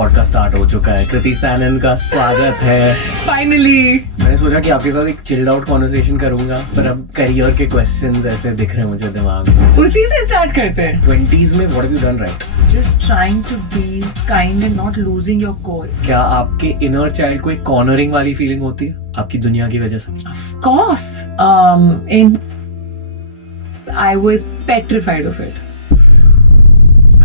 Podcast start हो चुका है। कृति सैनन का स्वागत है। फाइनली मैंने सोचा कि आपके साथ एक चिल्ड आउट कॉन्वर्सेशन करूंगा, पर अब करियर के क्वेश्चंस ऐसे दिख रहे हैं मुझे दिमाग में। उसी से स्टार्ट करते हैं। 20s में what have you done right? Just trying to be kind and not losing your core. क्या आपके इनर चाइल्ड को एक कॉर्नरिंग वाली फीलिंग होती है आपकी दुनिया की वजह से? Of course. I was petrified of it.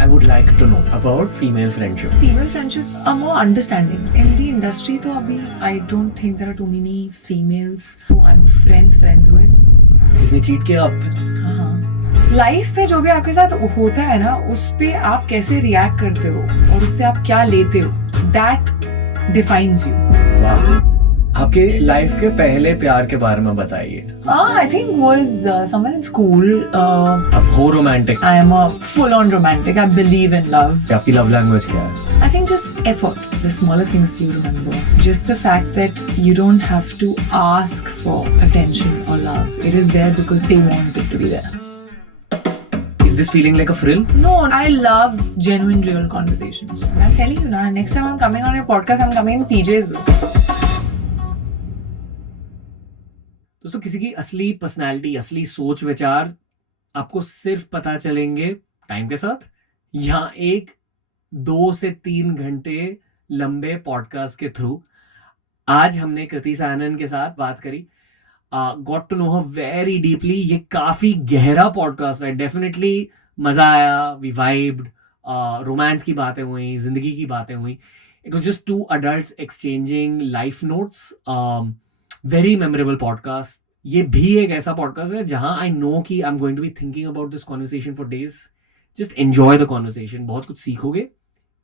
I would like to know about female friendship. Female friendships are more understanding. In the industry तो अभी I don't think there are too many females who I'm friends with. किसने cheat किया आप पे? हाँ। Life पे जो भी आपके साथ होता है ना, उस पे आप कैसे रिएक्ट करते हो और उससे आप क्या लेते हो, that defines you. वाह। आपके लाइफ के पहले प्यार के बारे में बताइए। I think was someone in school. आप हो romantic? I am a full-on romantic. I believe in love. आपकी लव लैंग्वेज क्या है? I think just effort. The smaller things you remember. Just the fact that you don't have to ask for attention or love. It is there because they want it to be there. Is this feeling like a thrill? No, I love genuine, real conversations. And I'm telling you now, next time I'm coming on your podcast, I'm coming in PJs, bro. दोस्तों, किसी की असली personality, असली सोच विचार आपको सिर्फ पता चलेंगे टाइम के साथ, या एक 2 से 3 घंटे लंबे पॉडकास्ट के थ्रू। आज हमने कृति सैनन के साथ बात करी, got to know her very deeply. ये काफी गहरा पॉडकास्ट है, डेफिनेटली मजा आया, वी वाइब्ड, रोमांस की बातें हुई, जिंदगी की बातें हुई। It was just 2 adults exchanging life notes. Very memorable podcast. ये भी एक ऐसा पॉडकास्ट है जहां आई नो कि I am going to be thinking about this conversation for days. Just enjoy the conversation, बहुत कुछ सीखोगे,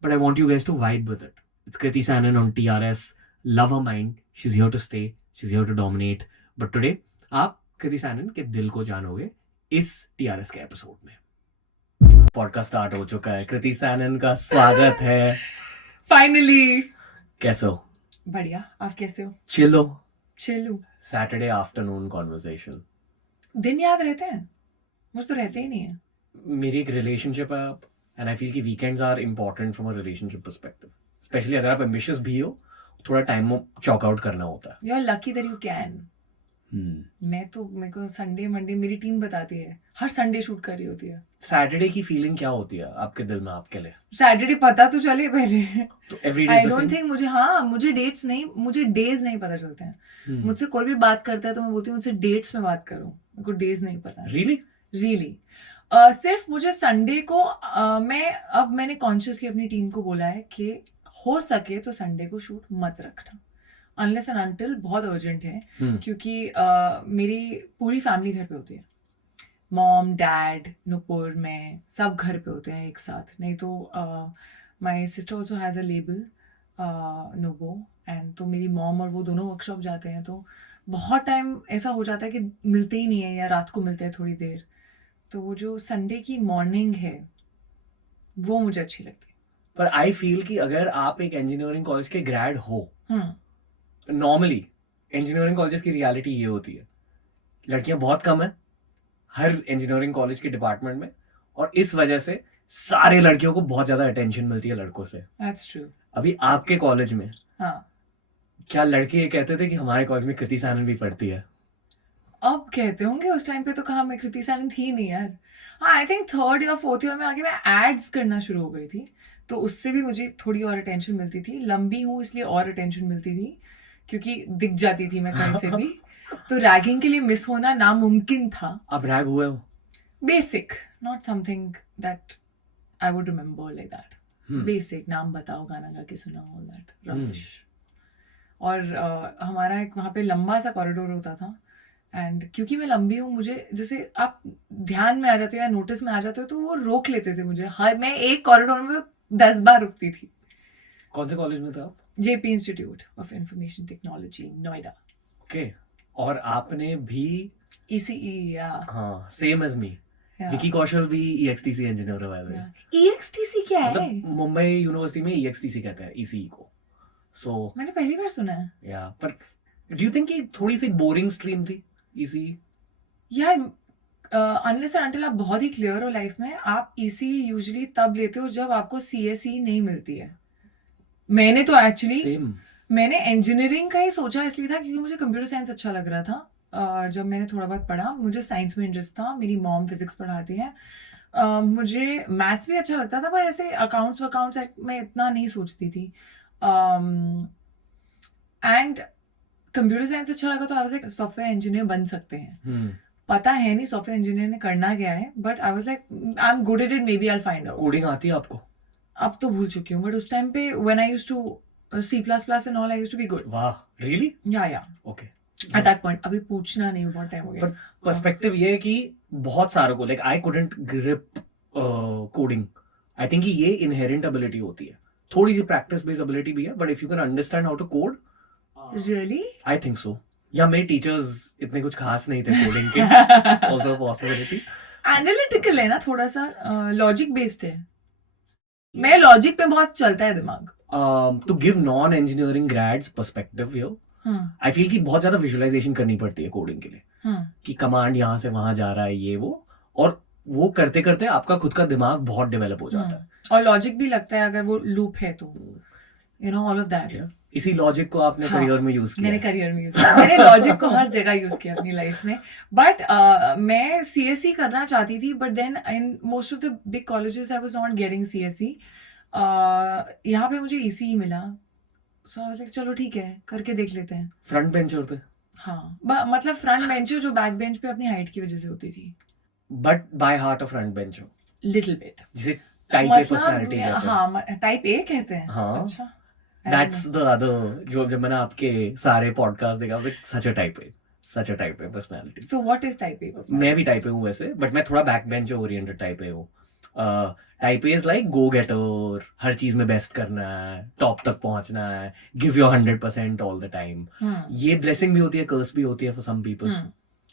but I want you guys to vibe with it. It's Kriti Sanon on TRS। Love her mind, she is here to stay, she is here to dominate. But today आप कृति सैनन के दिल को जानोगे इस TRS के एपिसोड में। पॉडकास्ट स्टार्ट हो चुका है। कृति सैनन का स्वागत है। Finally. कैसे हो? बढ़िया, आप कैसे हो? चिलो। चिल्लू। Saturday afternoon conversation. दिन याद रहते हैं? मुझे तो रहते ही नहीं है। मेरी एक रिलेशनशिप है एंड आई फील कि weekends are important from a relationship perspective, especially अगर आप एम्बिशियस भी हो, थोड़ा टाइम चॉक आउट करना होता है। You are lucky that you can. मेरे को संडे मंडे मेरी टीम बताती है, हर संडे शूट कर रही होती है। सैटरडे की फीलिंग क्या होती है आपके दिल में आपके लिए? सैटरडे पता तो चले पहले। तो एवरीडे आई डोंट थिंक मुझे डेज नहीं पता चलते हैं। मुझसे कोई भी बात करता है तो मैं बोलती हूँ मुझसे डेट्स में बात करो, मेरे को डेज नहीं पता। रियली सिर्फ मुझे संडे को मैंने कॉन्शियसली अपनी टीम को बोला है कि हो सके तो संडे को शूट मत रखना, अनलेस एंड अनटिल बहुत अर्जेंट है। क्योंकि मेरी पूरी फैमिली घर पे होती है, मॉम डैड नुपुर मैं सब घर पे होते हैं एक साथ। नहीं तो my sister also has a label नोबो, एंड तो मेरी मॉम और वो दोनों वर्कशॉप जाते हैं, तो बहुत टाइम ऐसा हो जाता है कि मिलते ही नहीं है या रात को मिलते हैं थोड़ी देर। तो वो जो संडे की मॉर्निंग है वो मुझे अच्छी लगती है। पर आई फील कि अगर आप एक इंजीनियरिंग कॉलेज के ग्रेड हो, नॉर्मली इंजीनियरिंग कॉलेजेस की रियलिटी ये होती है, लड़कियां बहुत कम है हर इंजीनियरिंग कॉलेज के डिपार्टमेंट में, और इस वजह से सारे लड़कियों को बहुत ज्यादा अटेंशन मिलती है लड़कों से। That's true. अभी आपके कॉलेज में हाँ, क्या लड़के ये कहते थे कि हमारे कॉलेज में कृति सैनन भी पढ़ती है? अब कहते होंगे, उस टाइम पे तो कहाँ मैं कृति सैनन थी नहीं यार। हाँ, आई थिंक 3rd या 4th ईयर में आके मैं एड्स करना शुरू हो गई थी, तो उससे भी मुझे थोड़ी और अटेंशन मिलती थी। लंबी हूँ इसलिए और अटेंशन मिलती थी, क्योंकि दिख जाती थी मैं कहीं से भी। तो रैगिंग के लिए मिस होना नामुमकिन था। आप रैग हुए हो? Basic, not something that I would remember like that. Basic, नाम बताओ, गाना गा के सुनाओ, ऑल दैट रबिश। और हमारा एक वहाँ पे लंबा सा कॉरिडोर होता था, एंड क्योंकि मैं लंबी हूँ, मुझे जैसे आप ध्यान में आ जाते हो या नोटिस में आ जाते हो तो वो रोक लेते थे मुझे। मैं एक कॉरिडोर में 10 बार रुकती थी। कौन से कॉलेज में था आप? JP institute of information technology, Noida. Okay. और आपने भी ECE? या हाँ, सेम एज मी। विकी कौशल भी EXTC इंजीनियर है बाय द वे। EXTC क्या है? मतलब मुंबई यूनिवर्सिटी में EXTC कहते हैं ECE को। सो मैंने पहली बार सुना है। या पर डू यू थिंक कि थोड़ी सी बोरिंग स्ट्रीम थी ECE? यार अनलेस एंड अनटिल आप बहुत ही क्लियर हो लाइफ में, आप ECE यूजुअली तब लेते हो जब आपको CSE नहीं मिलती है। मैंने तो एक्चुअली सेम। मैंने इंजीनियरिंग का ही सोचा इसलिए था क्योंकि मुझे कंप्यूटर साइंस अच्छा लग रहा था। जब मैंने थोड़ा बहुत पढ़ा, मुझे साइंस में इंटरेस्ट था, मेरी मॉम फिजिक्स पढ़ाती हैं। मुझे मैथ्स भी अच्छा लगता था, पर ऐसे अकाउंट्स वकाउंट्स मैं इतना नहीं सोचती थी। एंड कंप्यूटर साइंस अच्छा लगा तो आई वाज लाइक सॉफ्टवेयर इंजीनियर बन सकते हैं। पता है नहीं सॉफ्टवेयर इंजीनियर ने करना क्या है, but I was like I am good at it, maybe I will find out. Coding आती है आपको? अब तो भूल चुकी हूँ, बट उस टाइम पे when I used to C++ and all, I used to be good. Wow, really? Yeah okay. At that point. अभी पूछना नहीं, बहुत टाइम हो गया। पर पर्सपेक्टिव ये है कि बहुत सारों को, like I couldn't grip coding. I think कि ये इनहेरेंट एबिलिटी होती है, थोड़ी सी प्रैक्टिस बेस्ड एबिलिटी भी है, but if you can understand how to code, really I think so. या मेरे टीचर्स इतने कुछ खास नहीं थे कोडिंग के, ऑल्सो पॉसिबिलिटी। एनालिटिकल है ना, थोड़ा सा लॉजिक बेस्ड है। मैं लॉजिक पे बहुत चलता है दिमाग। To give non engineering grads perspective here, I feel कि बहुत ज्यादा विजुअलाइजेशन करनी पड़ती है कोडिंग के लिए, कि कमांड यहाँ से वहां जा रहा है, ये वो, और वो करते करते आपका खुद का दिमाग बहुत डेवलप हो जाता है। और लॉजिक भी लगता है अगर वो लूप है तो, you know, all of that. इसी लॉजिक को आपने करियर में यूज किया? मैंने करियर में यूज किया, मैंने लॉजिक को हर जगह यूज किया अपनी लाइफ में। बट मैं CSE करना चाहती थी, but then in most of the big colleges I was not getting CSE। यहाँ पे मुझे ECE मिला, सो आई वाज लाइक चलो ठीक है, करके देख लेते हैं। फ्रंट बेंचर थे? हाँ, मतलब फ्रंट बेंचर जो बैक बेंच पे अपनी हाइट की वजह से होती थी। But by heart a front bencher? Little bit. जिसे टाइप ए पर्सनालिटी कहते हैं। हाँ, टाइप A कहते हैं। हाँ। अच्छा, दैट्स द अदर, जो जब मैंने आपके सारे पॉडकास्ट देखा, was like such a type A personality. So what is type A personality? मैं भी टाइप ए हूँ वैसे, बट मैं थोड़ा back bencher oriented type A हूँ। Type A is like go getter, हर चीज में बेस्ट करना है, टॉप तक पहुंचना है, give your 100% all the time. ये ब्लेसिंग भी होती है, कर्स भी होती है for some people.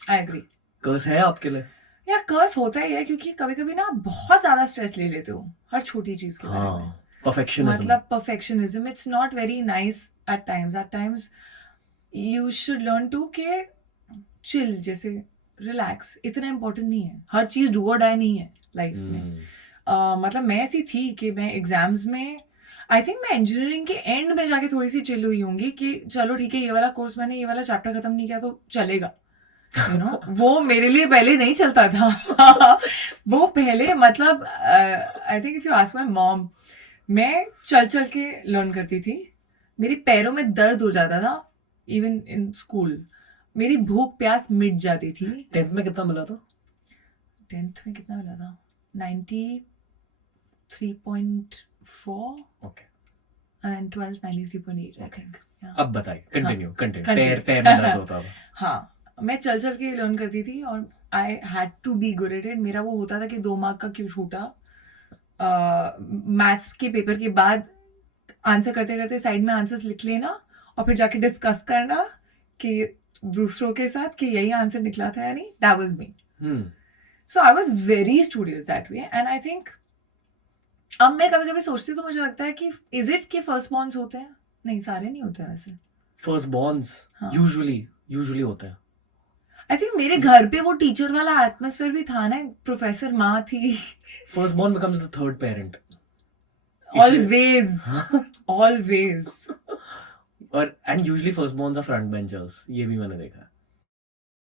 I agree. Curse है आपके लिए? या कर्स होता ही है, क्योंकि कभी कभी ना बहुत ज्यादा स्ट्रेस ले लेते हो हर छोटी चीज के बारे में। परफेक्शनिज्म। मतलब perfectionism, it's not very nice at times you should learn to के चिल, जैसे रिलैक्स, इतना इम्पोर्टेंट नहीं है, हर चीज डू और डाई नहीं है लाइफ में। मतलब मैं ऐसी थी कि मैं एग्जाम्स में, आई थिंक मैं इंजीनियरिंग के एंड में जाके थोड़ी सी चिल हुई होंगी कि चलो ठीक है, ये वाला कोर्स मैंने ये वाला चैप्टर खत्म नहीं किया तो चलेगा, यू नो। वो मेरे लिए पहले नहीं चलता था। वो पहले, मतलब I think if you ask my mom, मैं चल चल के लर्न करती थी, मेरे पैरों में दर्द हो जाता था, इवन इन स्कूल मेरी भूख प्यास मिट जाती थी। 10th में कितना मिला था? 10th में कितना मिला था? 93.4। Okay. And 12th 93.8 I think. अब बताइए, कंटिन्यू। Continue. पैर में दर्द होता था। हाँ, मैं चल चल के लर्न करती थी और I had to be good at it. मेरा वो होता था कि 2 मार्क का क्यों छूटा। मैथ्स के पेपर के बाद आंसर करते करते साइड में आंसर्स लिख लेना और फिर जाके डिस्कस करना कि दूसरों के साथ कि यही आंसर निकला था या नहीं। That was me. So I was very studious that way, and I think अब मैं कभी कभी सोचती हूँ तो मुझे लगता है कि इज इट कि फर्स्ट बॉर्न्स होते हैं? नहीं, सारे नहीं होते हैं वैसे। फर्स्ट बॉर्न्स हाँ। यूजुअली होते हैं। आई थिंक मेरे घर पे वो टीचर वाला एटमॉस्फेयर भी था ना, प्रोफेसर माँ थी। First born becomes the third parent. Always. और and usually first borns are front benchers, ये भी मैंने देखा है।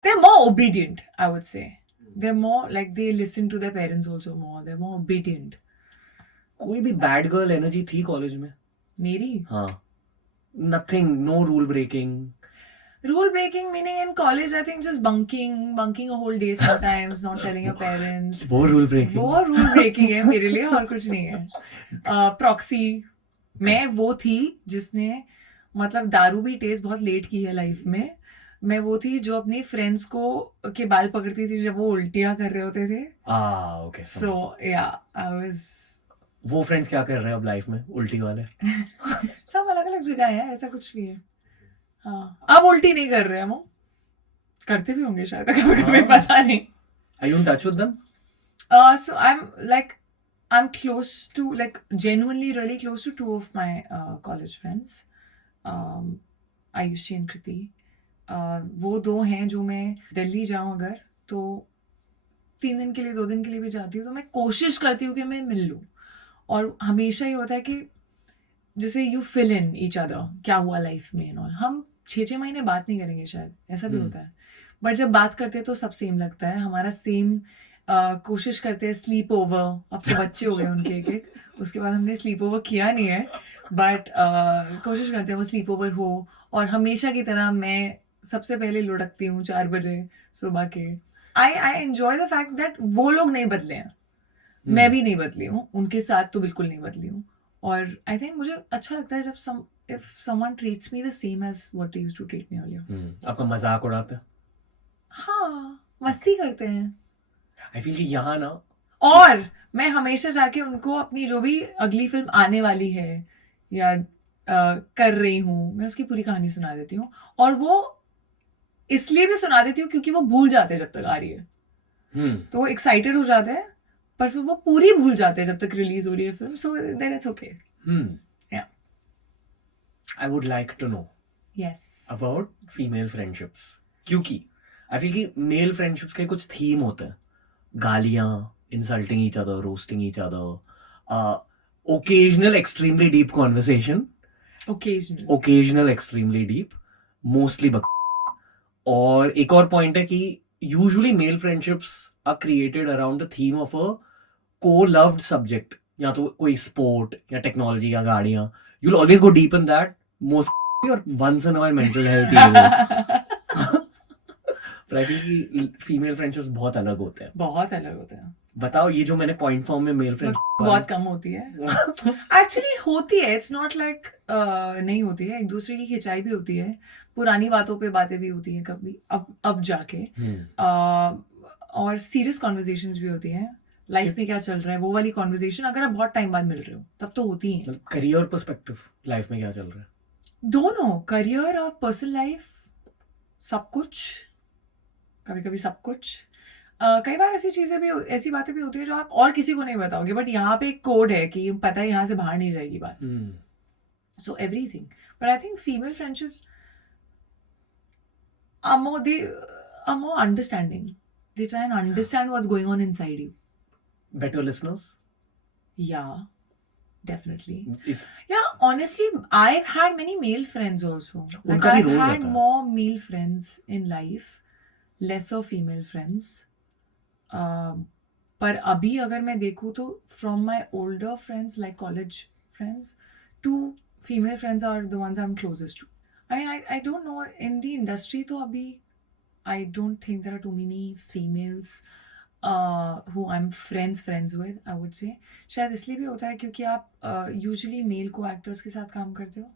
They're more obedient, I would say. They're more like they listen to their parents also more. They're more obedient. कोई भी bad girl energy थी college में? मेरी हाँ, nothing, no rule breaking. rule breaking meaning in college, I think just bunking a whole day sometimes, not telling your parents. वो rule breaking, वो rule breaking है मेरे लिए, और कुछ नहीं है। प्रॉक्सी, मैं वो थी जिसने मतलब दारू भी टेस्ट बहुत लेट की है लाइफ में। मैं वो थी जो अपनी फ्रेंड्स को के बाल पकड़ती थी जब वो उल्टियां कर रहे होते थे। ओके। सो या आई वाज। वो फ्रेंड्स क्या कर रहे हैं अब लाइफ में, उल्टी वाले? सब अलग अलग जगह है, ऐसा कुछ नहीं है। हाँ, अब उल्टी नहीं कर रहे हैं, वो करते भी होंगे शायद कभी कभी, पता नहीं। Are you in touch with them? So I'm close to, like, genuinely really close to 2 of my college friends, Ayushi and Kriti. वो 2 हैं जो मैं दिल्ली जाऊँ अगर तो 3 दिन के लिए 2 दिन के लिए भी जाती हूँ तो मैं कोशिश करती हूँ कि मैं मिल लूँ। और हमेशा ही होता है कि जैसे you fill in each other, क्या हुआ लाइफ में एंड ऑल। हम 6-6 महीने बात नहीं करेंगे शायद, ऐसा भी होता है, बट जब बात करते हैं तो सब सेम लगता है, हमारा सेम। कोशिश करते हैं स्लीप ओवर, अब तो बच्चे हो गए उनके एक एक, उसके बाद हमने स्लीप ओवर किया नहीं है, बट कोशिश करते हैं वो स्लीप ओवर हो। और हमेशा की तरह मैं सबसे पहले लुढ़कती हूँ 4 बजे सुबह के। I enjoy the fact that वो लोग नहीं बदले हैं, मैं भी नहीं बदली हूँ, उनके साथ तो बिल्कुल नहीं बदली हूँ। और आई थिंक मुझे अच्छा लगता है जब if someone treats me the same as what they used to treat me earlier. आपका मजाक उड़ाते हैं? हाँ, मस्ती करते हैं। आई फील कि यहाँ ना, और मैं हमेशा जाके उनको अपनी जो भी अगली फिल्म आने वाली है या कर रही हूँ, मैं उसकी पूरी कहानी सुना देती हूँ। और वो इसलिए भी सुना देती हूँ क्योंकि वो भूल जाते हैं जब तक आ रही है। तो वो एक्साइटेड हो जाते हैं, पर फिर वो पूरी भूल जाते हैं जब तक रिलीज हो रही है film, so then it's okay. Yeah I would like to know yes about female friendships, क्योंकि आई फील कि मेल फ्रेंडशिप्स के कुछ थीम होते हैं, गालियां, insulting each other, roasting each other, occasional extremely deep conversation, occasional extremely deep, mostly और एक और पॉइंट है कि usually male friendships are created around the theme of a co loved subject, या तो कोई स्पोर्ट या टेक्नोलॉजी या गाड़ियां, you will always go deep in that, most और once in a mental health. पर आई फील कि फीमेल फ्रेंडशिप्स बहुत अलग होते हैं। बहुत अलग होते हैं। बताओ, ये जो मैंने पॉइंट फॉर्म में मेल फ्रेंड बहुत कम होती है एक्चुअली, होती है, इट्स नॉट लाइक नहीं होती है, एक दूसरे की खिंचाई भी होती है, पुरानी बातों पे बातें भी होती हैं कभी, अब जाके और सीरियस कॉन्वर्जेशंस भी होती हैं, लाइफ में क्या चल रहा है वो वाली कॉन्वर्जेशन, अगर आप बहुत टाइम बाद मिल रहे हो तब तो होती हैं। करियर पर्सपेक्टिव, लाइफ में क्या चल रहा है, दोनों, करियर और पर्सनल लाइफ, सब कुछ, कभी कभी सब कुछ। कई बार ऐसी चीजें भी, ऐसी बातें भी होती है जो आप और किसी को नहीं बताओगे, बट यहाँ पे एक कोड है कि पता है यहाँ से बाहर नहीं जाएगी बात। So everything, but I think female friendships are more understanding. They try and understand what's going on inside you. better listeners? Yeah, definitely. It's Yeah, honestly, I've had many male friends also. Like उनका भी I've role had रहता है। more male friends in life, lesser female friends. पर अभी अगर मैं देखूँ तो from my older friends, like college friends, 2 female friends are the ones I'm closest to. I mean, I don't know, in the industry तो अभी I don't think there are too many females who I'm friends with, I would say. शायद इसलिए भी होता है क्योंकि आप usually mail को एक्टर्स के साथ काम करते हो,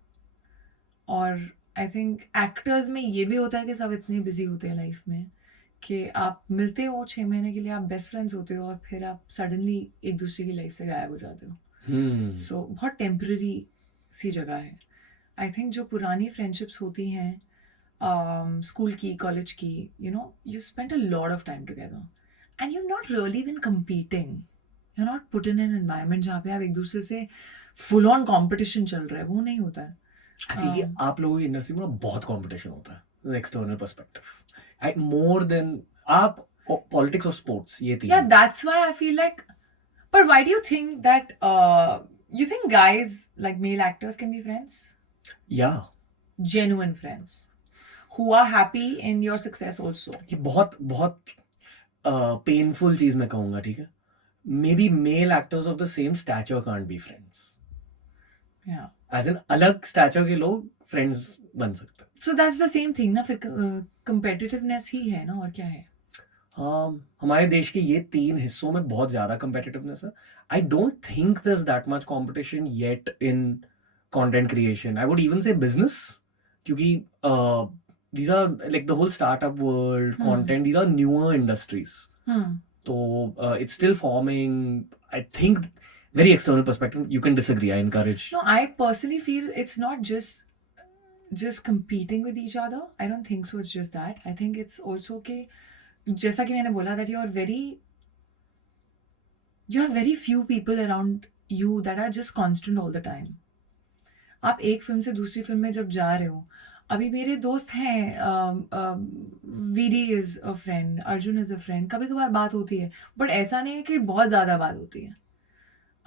और आई थिंक एक्टर्स में ये भी होता है कि सब इतने बिजी होते हैं लाइफ में कि आप मिलते हो 6 महीने के लिए, आप बेस्ट फ्रेंड्स होते हो, और फिर आप सडनली एक दूसरे की लाइफ से गायब हो जाते हो। सो बहुत टेम्पररी सी जगह है। आई थिंक जो पुरानी फ्रेंडशिप्स होती हैं स्कूल की, कॉलेज की, you spent a lot of time together and you've not really been competing, you're not put in an environment जहाँ पे आप एक दूसरे से full on competition चल रहा है, वो नहीं होता है। आई फील कि आप लोगों की इंडस्ट्री में बहुत कंपटीशन होता है, एक्सटर्नल पर्सपेक्टिव, मोर देन आप पॉलिटिक्स और स्पोर्ट्स, ये तीन। Yeah, that's why I feel like, but why do you think that you think guys like male actors can be friends? Yeah, genuine friends who are happy in your success also. ये बहुत बहुत painful चीज मैं कहूंगा, ठीक है, maybe male actors of the same stature can't be friends, Yeah. As in अलग stature के लोग फ्रेंड्स बन सकते हैं। So that's the same thing ना, फिर competitiveness ही है ना, और क्या है। हमारे देश के ये 3 हिस्सों में बहुत ज्यादा competitiveness है। I don't think there's that much competition yet in content creation. I would even say business, क्योंकि these are like the whole startup world, content, these are newer industries. So it's still forming. I think very external perspective, you can disagree, I encourage. No, I personally feel it's not just competing with each other. I don't think so, it's just that. I think it's also कि जैसा कि मैंने बोला, that you have very few people around you that are just constant all the time. आप एक film से दूसरी film में जब जा रहे हो, अभी मेरे दोस्त हैं, VD is a friend, Arjun is a friend, कभी कभार बात होती है, बट ऐसा नहीं है कि बहुत ज़्यादा बात होती है।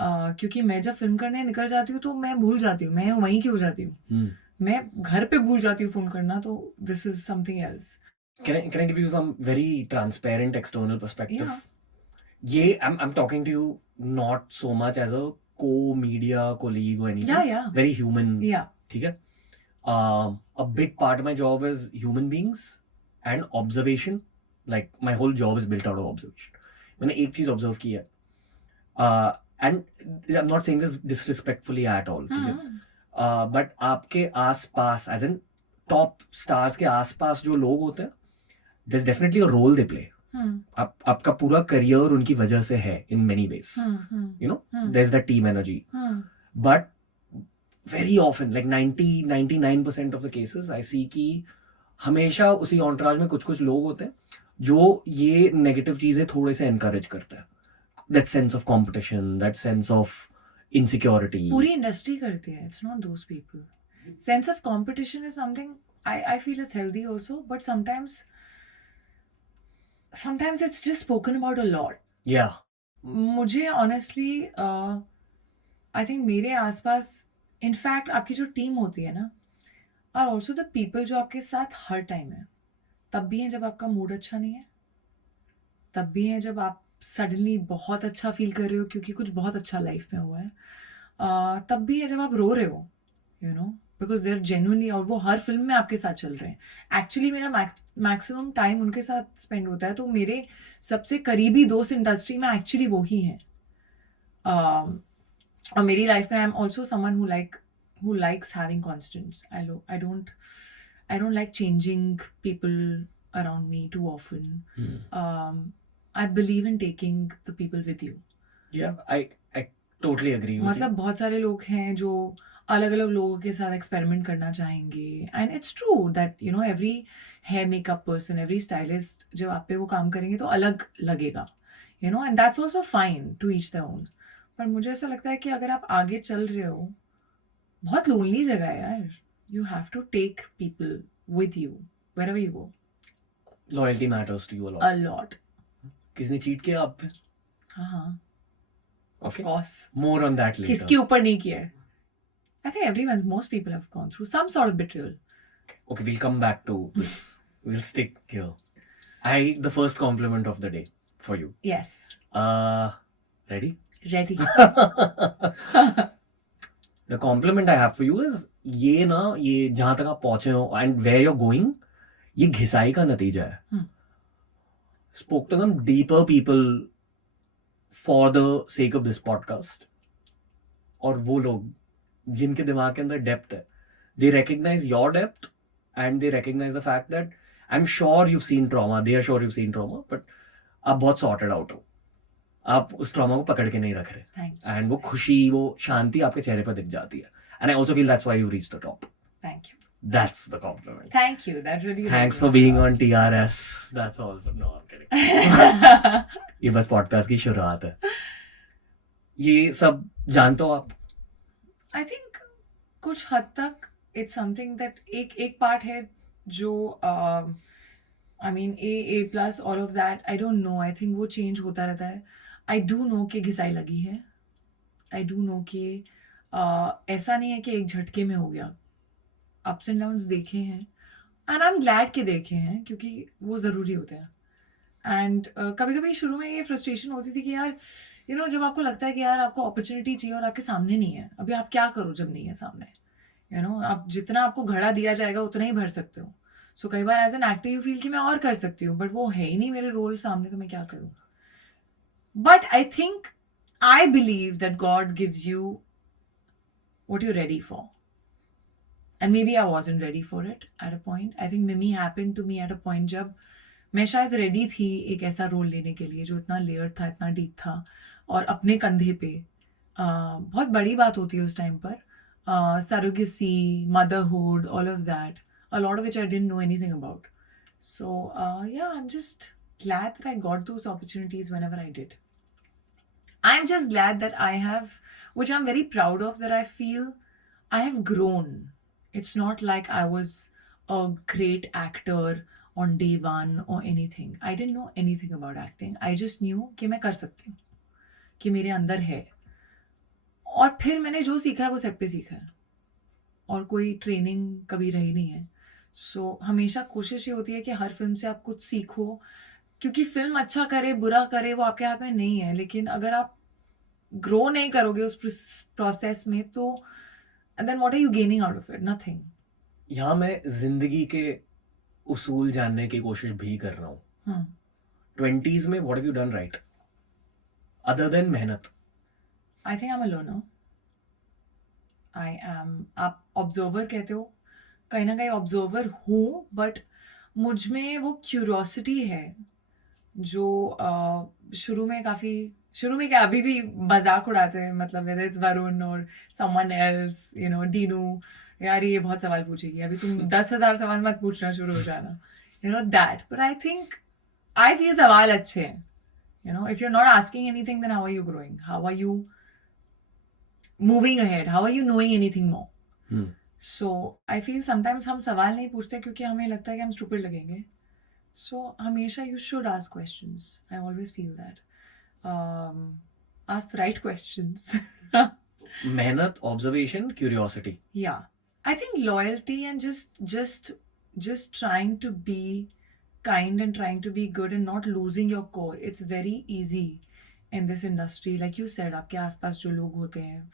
क्योंकि मैं जब फिल्म करने निकल जाती हूँ तो मैं भूल जाती हूँ, मैं वहीं की हो जाती हूँ। मैं घर पे भूल जाती हूँ फिल्म करना, तो this is something else. Can I give you some very transparent external perspective? Yeah. ये I'm talking to you not so much as a co-media colleague or anything. Yeah. Very human. Yeah. ठीक है. A big part of my job is human beings and observation. Like my whole job is built out of observation. मैंने एक चीज observe की है, and I'm not saying this disrespectfully at all, ठीक है, but आपके आसपास एज एन टॉप स्टार्स के आसपास जो लोग होते हैं, there's definitely a role they play. आपका पूरा करियर उनकी वजह से है in many ways. You know, there's that team energy. But very often, like 99% of the cases, I see कि हमेशा उसी entourage में कुछ लोग होते हैं जो ये नेगेटिव चीजें थोड़े से encourage करते हैं. That sense of competition, that sense of insecurity. पूरी इंडस्ट्री करती है, it's not those people. Sense of competition is something I feel it's healthy also, but sometimes it's just spoken about a lot. Yeah. मुझे honestly I think मेरे आसपास, in fact आपकी जो team होती है ना, आर ऑल्सो द पीपल जो आपके साथ हर टाइम है. तब भी है जब आपका मूड अच्छा नहीं है, तब भी है जब आप सडनली बहुत अच्छा फील कर रहे हो क्योंकि कुछ बहुत अच्छा लाइफ में हुआ है, तब भी है जब आप रो रहे हो, you know, because there genuinely, और वो हर फिल्म में आपके साथ चल रहे हैं. एक्चुअली मेरा मैक्सिमम टाइम उनके साथ स्पेंड होता है, तो मेरे सबसे करीबी दोस्त इंडस्ट्री में एक्चुअली वो ही हैं. और मेरी लाइफ में I am also someone who likes having constants. I don't like changing people around me too often. I believe in taking the people with you. Yeah, I totally agree with मतलब you. बहुत सारे लोग हैं जो अलग अलग लोगों के साथ एक्सपेरिमेंट करना चाहेंगे, and it's true that you know every hair makeup person, every stylist जब आप पे वो काम करेंगे तो अलग लगेगा, you know, and that's also fine, to each their own. पर मुझे ऐसा लगता है कि अगर आप आगे चल रहे हो, बहुत लोनली जगह है यार, you have to take people with you wherever you go. Loyalty matters to you a lot. A lot. किसने चीट किया आप पे? हाँ, of Okay. course. More on that later. किसके ऊपर नहीं किया है? I think most people have gone through some sort of betrayal. Okay, we'll come back to this. We'll stick here. The first compliment of the day for you. Yes. Ready? Ready. The compliment I have for you is ये जहां तक आप पहुंचे हो and where you're going, ये घिसाई का नतीजा है. Spoke to some deeper people for the sake of this podcast. और वो लोग जिनके दिमाग के अंदर डेप्थ है, they recognize your depth and they recognize the fact that I'm sure you've seen trauma, they are sure you've seen trauma, but आप बहुत sorted out हो, आप उस ट्रॉमा को पकड़ के नहीं रख रहे, एंड वो खुशी, वो शांति आपके चेहरे पर दिख जाती है, and I also feel that's why you reached the top. Thank you. That's the compliment. Thank you. That really. Thanks for being on TRS. That's all. No, I'm kidding. ये बस पॉडकास्ट की शुरुआत है. ये सब जानते हो आप? I think कुछ हद तक it's something that एक पार्ट है जो I mean A+ all of that, I don't know, I think वो change होता रहता है. I do know कि घिसाई लगी है. I do know कि ऐसा नहीं है कि एक झटके में हो गया. Ups and downs देखे हैं, and I'm glad कि देखे हैं, क्योंकि वो ज़रूरी होते हैं. एंड कभी कभी शुरू में ये फ्रस्ट्रेशन होती थी कि यार यू नो जब आपको लगता है कि यार आपको अपॉर्चुनिटी चाहिए और आपके सामने नहीं है, अभी आप क्या करो जब नहीं है सामने, यू नो, आप जितना आपको घड़ा दिया जाएगा उतना ही भर सकते हो. सो कई बार as an actor you feel कि मैं और कर सकती हूँ, बट वो है ही नहीं मेरे रोल सामने, तो मैं क्या करूँ. But I think I believe that God gives you what you ready for, and maybe I wasn't ready for it at a point. I think मिमी happened to me at a point जब मैं शायद ready थी एक ऐसा role लेने के लिए जो इतना लेयर था, इतना डीप था, और अपने कंधे पे बहुत बड़ी बात होती है उस टाइम पर, surrogacy, motherhood, all of that, a lot of which I didn't know anything about. So yeah, I'm just glad that I got those opportunities whenever I did. I'm just glad that I have, which I'm very proud of, that I feel I have grown. It's not like I was a great actor on day one or anything. I didn't know anything about acting. I just knew कि मैं कर सकती हूँ, कि मेरे अंदर है. और फिर मैंने जो सीखा है वो सेट पे सीखा है, और कोई ट्रेनिंग कभी रही नहीं है. सो हमेशा कोशिश ये होती है कि हर फिल्म से आप कुछ सीखो, क्योंकि फिल्म अच्छा करे बुरा करे वो आपके हाथ में नहीं है, लेकिन अगर आप ग्रो नहीं करोगे उस प्रोसेस में तो then what are you gaining out of it? Nothing. यहाँ मैं जिंदगी के उसूल जानने की कोशिश भी कर रहा हूँ. 20s में what have you done right other than मेहनत? I think I am a learner. I am, आप ऑब्जर्वर कहते हो, कहीं ना कहीं ऑब्जर्वर हूँ, बट मुझ में वो क्यूरियोसिटी है जो शुरू में क्या अभी भी मजाक उड़ाते हैं, मतलब whether it's वरुण और someone else, you know, Dinu, यार ये बहुत सवाल पूछेगी, अभी तुम 10,000 सवाल मत पूछना, शुरू हो जाना, you know that. But I think I feel सवाल अच्छे हैं, you know, if you're not asking anything then how are you growing, how are you moving ahead, how are you knowing anything more? So I feel sometimes हम सवाल नहीं पूछते क्योंकि हमें लगता है कि हम stupid लगेंगे. So हमेशा you should ask questions. I always feel that. Ask the right questions. मेहनत, observation, curiosity. Yeah. I think loyalty and just trying to be kind and trying to be good and not losing your core. It's very easy in this industry. Like you said, आपके आसपास जो लोग होते हैं,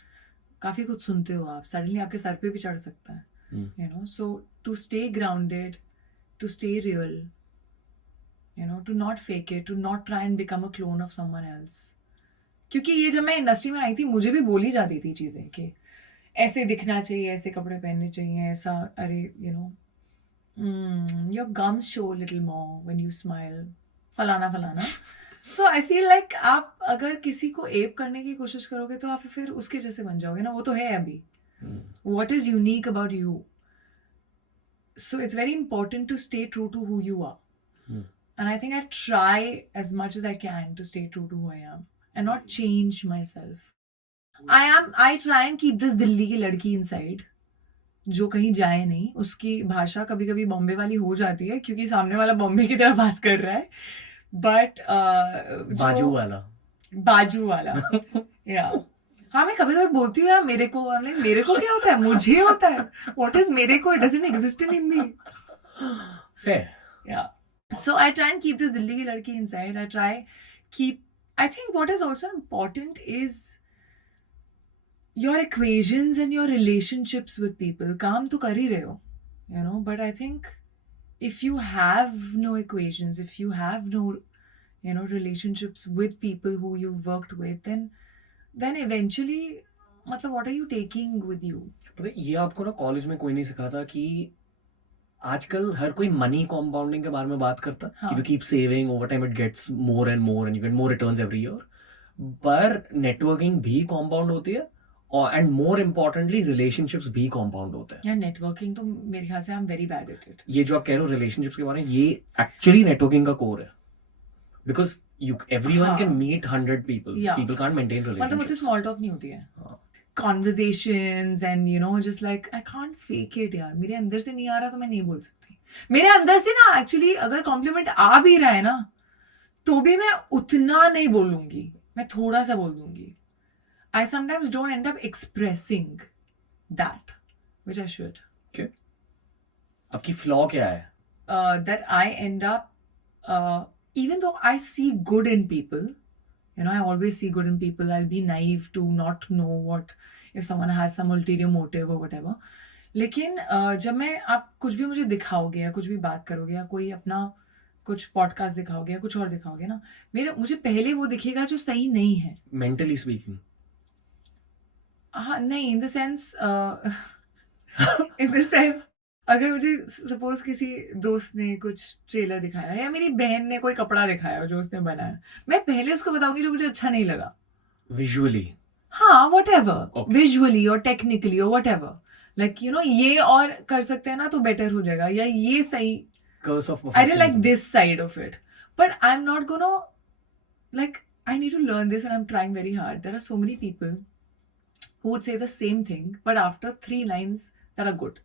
काफी कुछ सुनते हो आप, suddenly आपके सर पे भी चढ़ सकता है. You know, so to stay grounded, to stay real, you know, to not fake it, to not try and become a clone of someone else. क्योंकि ये जब मैं इंडस्ट्री में आई थी मुझे भी बोली जाती थी चीज़ें कि ऐसे दिखना चाहिए, ऐसे कपड़े पहनने चाहिए, ऐसा, अरे you know your gums show little more when you smile, फलाना फलाना. सो आई फील लाइक आप अगर किसी को एप करने की कोशिश करोगे तो आप फिर उसके जैसे बन जाओगे ना, वो तो है अभी. What is unique about you? So it's very important to stay true to who you are. And I think I try as much as I can to stay true to who I am and not change myself. I try and keep this Delhi की लड़की inside, जो कहीं जाए नहीं. उसकी भाषा कभी कभी बॉम्बे वाली हो जाती है क्योंकि सामने वाला बॉम्बे की तरह बात कर रहा है, बट बाजू वाला या हाँ, मैं कभी कभी बोलती हूँ यार मेरे को क्या होता है, मुझे होता है. What is मेरे को? It doesn't exist in Hindi. Fair. Yeah. So I try and keep this Dilli ki ladki inside. I think what is also important is your equations and your relationships with people. काम तो कर ही रहे हो, you know, but I think if you have no equations, if you have no, you know, relationships with people who you've worked with, then eventually, मतलब what are you taking with you? पता है, ये आपको ना college में कोई नहीं सिखाता कि आजकल हर कोई मनी कॉम्पाउंडिंग के बारे में बात करता है. हाँ. If you keep saving over time it gets more and more and you get more returns every year. पर नेटवर्किंग भी कॉम्पाउंड होती है और एंड मोर इम्पोर्टेंटली रिलेशनशिप्स भी कॉम्पाउंड होते हैं. यार नेटवर्किंग तो मेरे ख्याल से I am very bad at it. ये जो आप कह रहे हो रिलेशनशिप्स के बारे में, ये एक्चुअली नेटवर्किंग का कोर है. Because everyone can meet 100 people. Yeah. People can't maintain relationships. मतलब मुझसे स्मॉल टॉक नहीं होती है. Conversations and you know just like I can't fake it यार, मेरे अंदर से नहीं आ रहा तो मैं नहीं बोल सकती. मेरे अंदर से ना एक्चुअली अगर कॉम्प्लीमेंट आ भी रहा है ना तो भी मैं उतना नहीं बोलूंगी, मैं थोड़ा सा बोल दूंगी. I sometimes don't end up expressing that which I should. Okay. आपकी फ्लॉ क्या है? That I end up even though I see good in people, you know, I always see good in people. I'll be naive to not know what if someone has some ulterior motive or whatever. लेकिन जब मैं आप कुछ भी मुझे दिखाओगे या कुछ भी बात करोगे या कोई अपना कुछ पॉडकास्ट दिखाओगे या कुछ और दिखाओगे ना, मुझे पहले वो दिखेगा जो सही नहीं है. Mentally speaking? हाँ नहीं, इन द सेंस अगर मुझे सपोज किसी दोस्त ने कुछ ट्रेलर दिखाया या मेरी बहन ने कोई कपड़ा दिखाया जो उसने बनाया, मैं पहले उसको बताऊंगी जो मुझे अच्छा नहीं लगा. विजुअली? हाँ, whatever, विजुअली और टेक्निकली और whatever, like you know, ये और कर सकते हैं ना तो बेटर हो जाएगा, या ये सही. Curse of I didn't like this side of it, but I'm not gonna, like, I need to learn this and I'm trying very hard. There are so many people who would say the same thing, but after 3 lines that are good.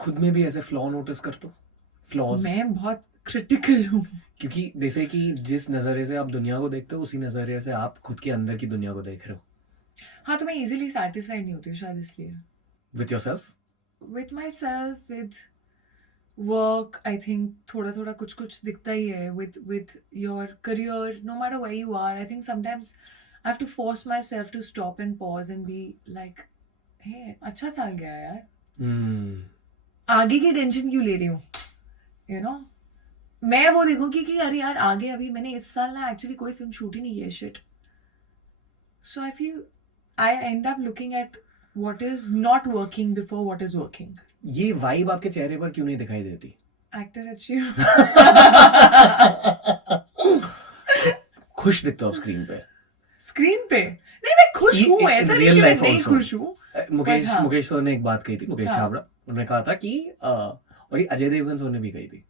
खुद में भी ऐसे flaw notice कर दो. Flaws? मैं बहुत critical हूँ. क्योंकि जैसे कि जिस नजरिए से आप दुनिया को देखते हो उसी नजरिए से आप खुद के अंदर की दुनिया को देख रहे हो. हाँ, तो मैं इजीली सेटिस्फाइड नहीं होती हूँ शायद इसलिए. With yourself? With myself, with work, I think थोड़ा कुछ कुछ दिखता ही है. With your career, no matter where you are, I think sometimes I have to force myself to stop and pause and be like, hey, अच्छा साल गया यार. आगे की टेंशन क्यों ले रही हूँ? You know? मैं वो देखूंगी कि अरे यार आगे अभी मैंने इस साल ना एक्चुअली कोई फिल्म शूट ही नहीं की है. Shit. So I feel I end up looking at what is not working before what is working. ये वाइब आपके चेहरे पर क्यों नहीं दिखाई देती? Actor achieve. खुश दिखते हो स्क्रीन पे. स्क्रीन पे नहीं, मैं खुश हूँ, ऐसा नहीं कि मैं नहीं खुश हूँ. मुकेश सर ने एक बात कही थी, मुकेश छाबड़ा, उन्होंने कहा था कि और ये अजय देवगन सर ने भी कही थी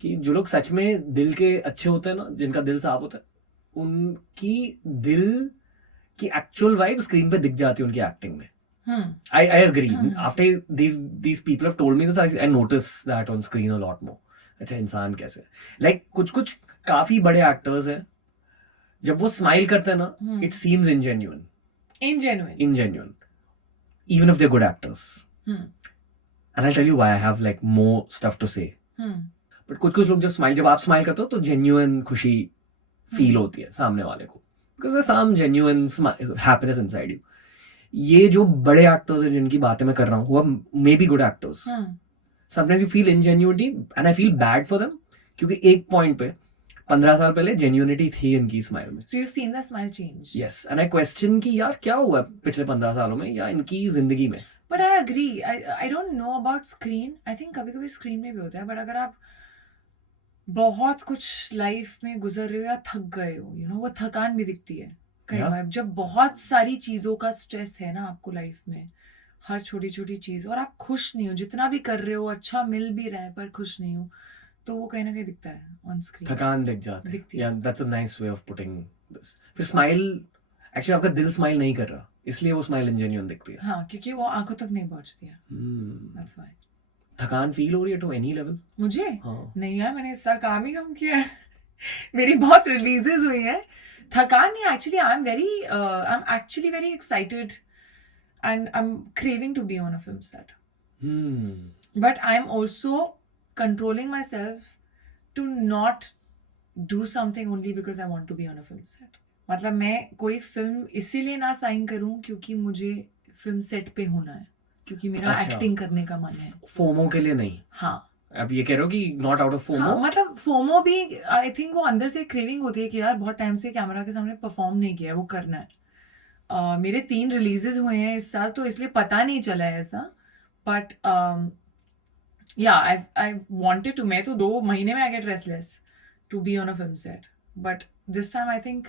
कि जो लोग सच में दिल के अच्छे होते हैं ना, जिनका दिल साफ होता है, उनकी दिल की एक्चुअल वाइब स्क्रीन पे दिख जाती है उनकी एक्टिंग में. I agree. After these people have told me this, I notice that on screen a lot more. अच्छा इंसान कैसे, like कुछ काफी बड़े एक्टर्स हैं, जब वो स्माइल करते हैं ना, it seems ingenuine, even if they're good actors. And I'll tell you why I have like more stuff to say. But कुछ लोग जब आप स्माइल करते हो तो genuine खुशी फील होती है सामने वाले को, because there's some genuine happiness inside you. ये जो बड़े एक्टर्स हैं जिनकी बातें मैं कर रहा हूँ, वो maybe good actors, sometimes you feel ingenuity and I feel bad for them, क्योंकि एक पॉइंट पे 15 साल पहले जेन्युइनिटी थी इनकी स्माइल में. So you've seen the smile change. Yes, and I question कि यार क्या हुआ पिछले 15 सालों में या इनकी जिंदगी में. But I agree. I don't know about screen. I think कभी-कभी स्क्रीन में भी होता है, but अगर आप बहुत कुछ लाइफ में गुजर रहे हो या थक गए हो, you know, वो थकान भी दिखती है कई बार. जब बहुत सारी चीजों का स्ट्रेस है ना आपको लाइफ में, हर छोटी छोटी चीज, और आप खुश नहीं हो, जितना भी कर रहे हो अच्छा मिल भी रहा है पर खुश नहीं हो, तो वो कहीं ना कहीं दिखता है ऑन स्क्रीन. थकान दिख जाती है. या that's a nice way of putting this. फिर स्माइल, एक्चुअली आपका दिल स्माइल नहीं कर रहा, इसलिए वो स्माइल इंजेन्युइन दिखती है. हाँ, क्योंकि वो आंखों तक नहीं पहुंचती है. That's why. थकान फील हो रही है टू एनी लेवल? मुझे नहीं यार, मैंने इस साल काम ही कम किया है. मेरी बहुत रिलीजेस हुई हैं. थकान नहीं, actually I am actually very excited and I'm craving to be on a film set. But I'm also controlling myself to not do something only because I want to be on a film set. मतलब मैं कोई film इसीलिए ना sign करूं क्योंकि मुझे film set पे होना है, क्योंकि मेरा एक्टिंग करने का मन है. फोमो के लिए नहीं. हाँ, अब ये कह रहे हो कि नॉट आउट ऑफ फोमो. हाँ, मतलब फोमो भी आई थिंक वो अंदर से क्रेविंग होती है कि यार बहुत टाइम से कैमरा के सामने परफॉर्म नहीं किया है, वो करना है. मेरे 3 रिलीजेस हुए हैं इस साल, तो इसलिए पता नहीं चला है ऐसा. बट या आई वांटेड टू, मैं तो 2 महीने में I get restless to be on a film set. But this time I think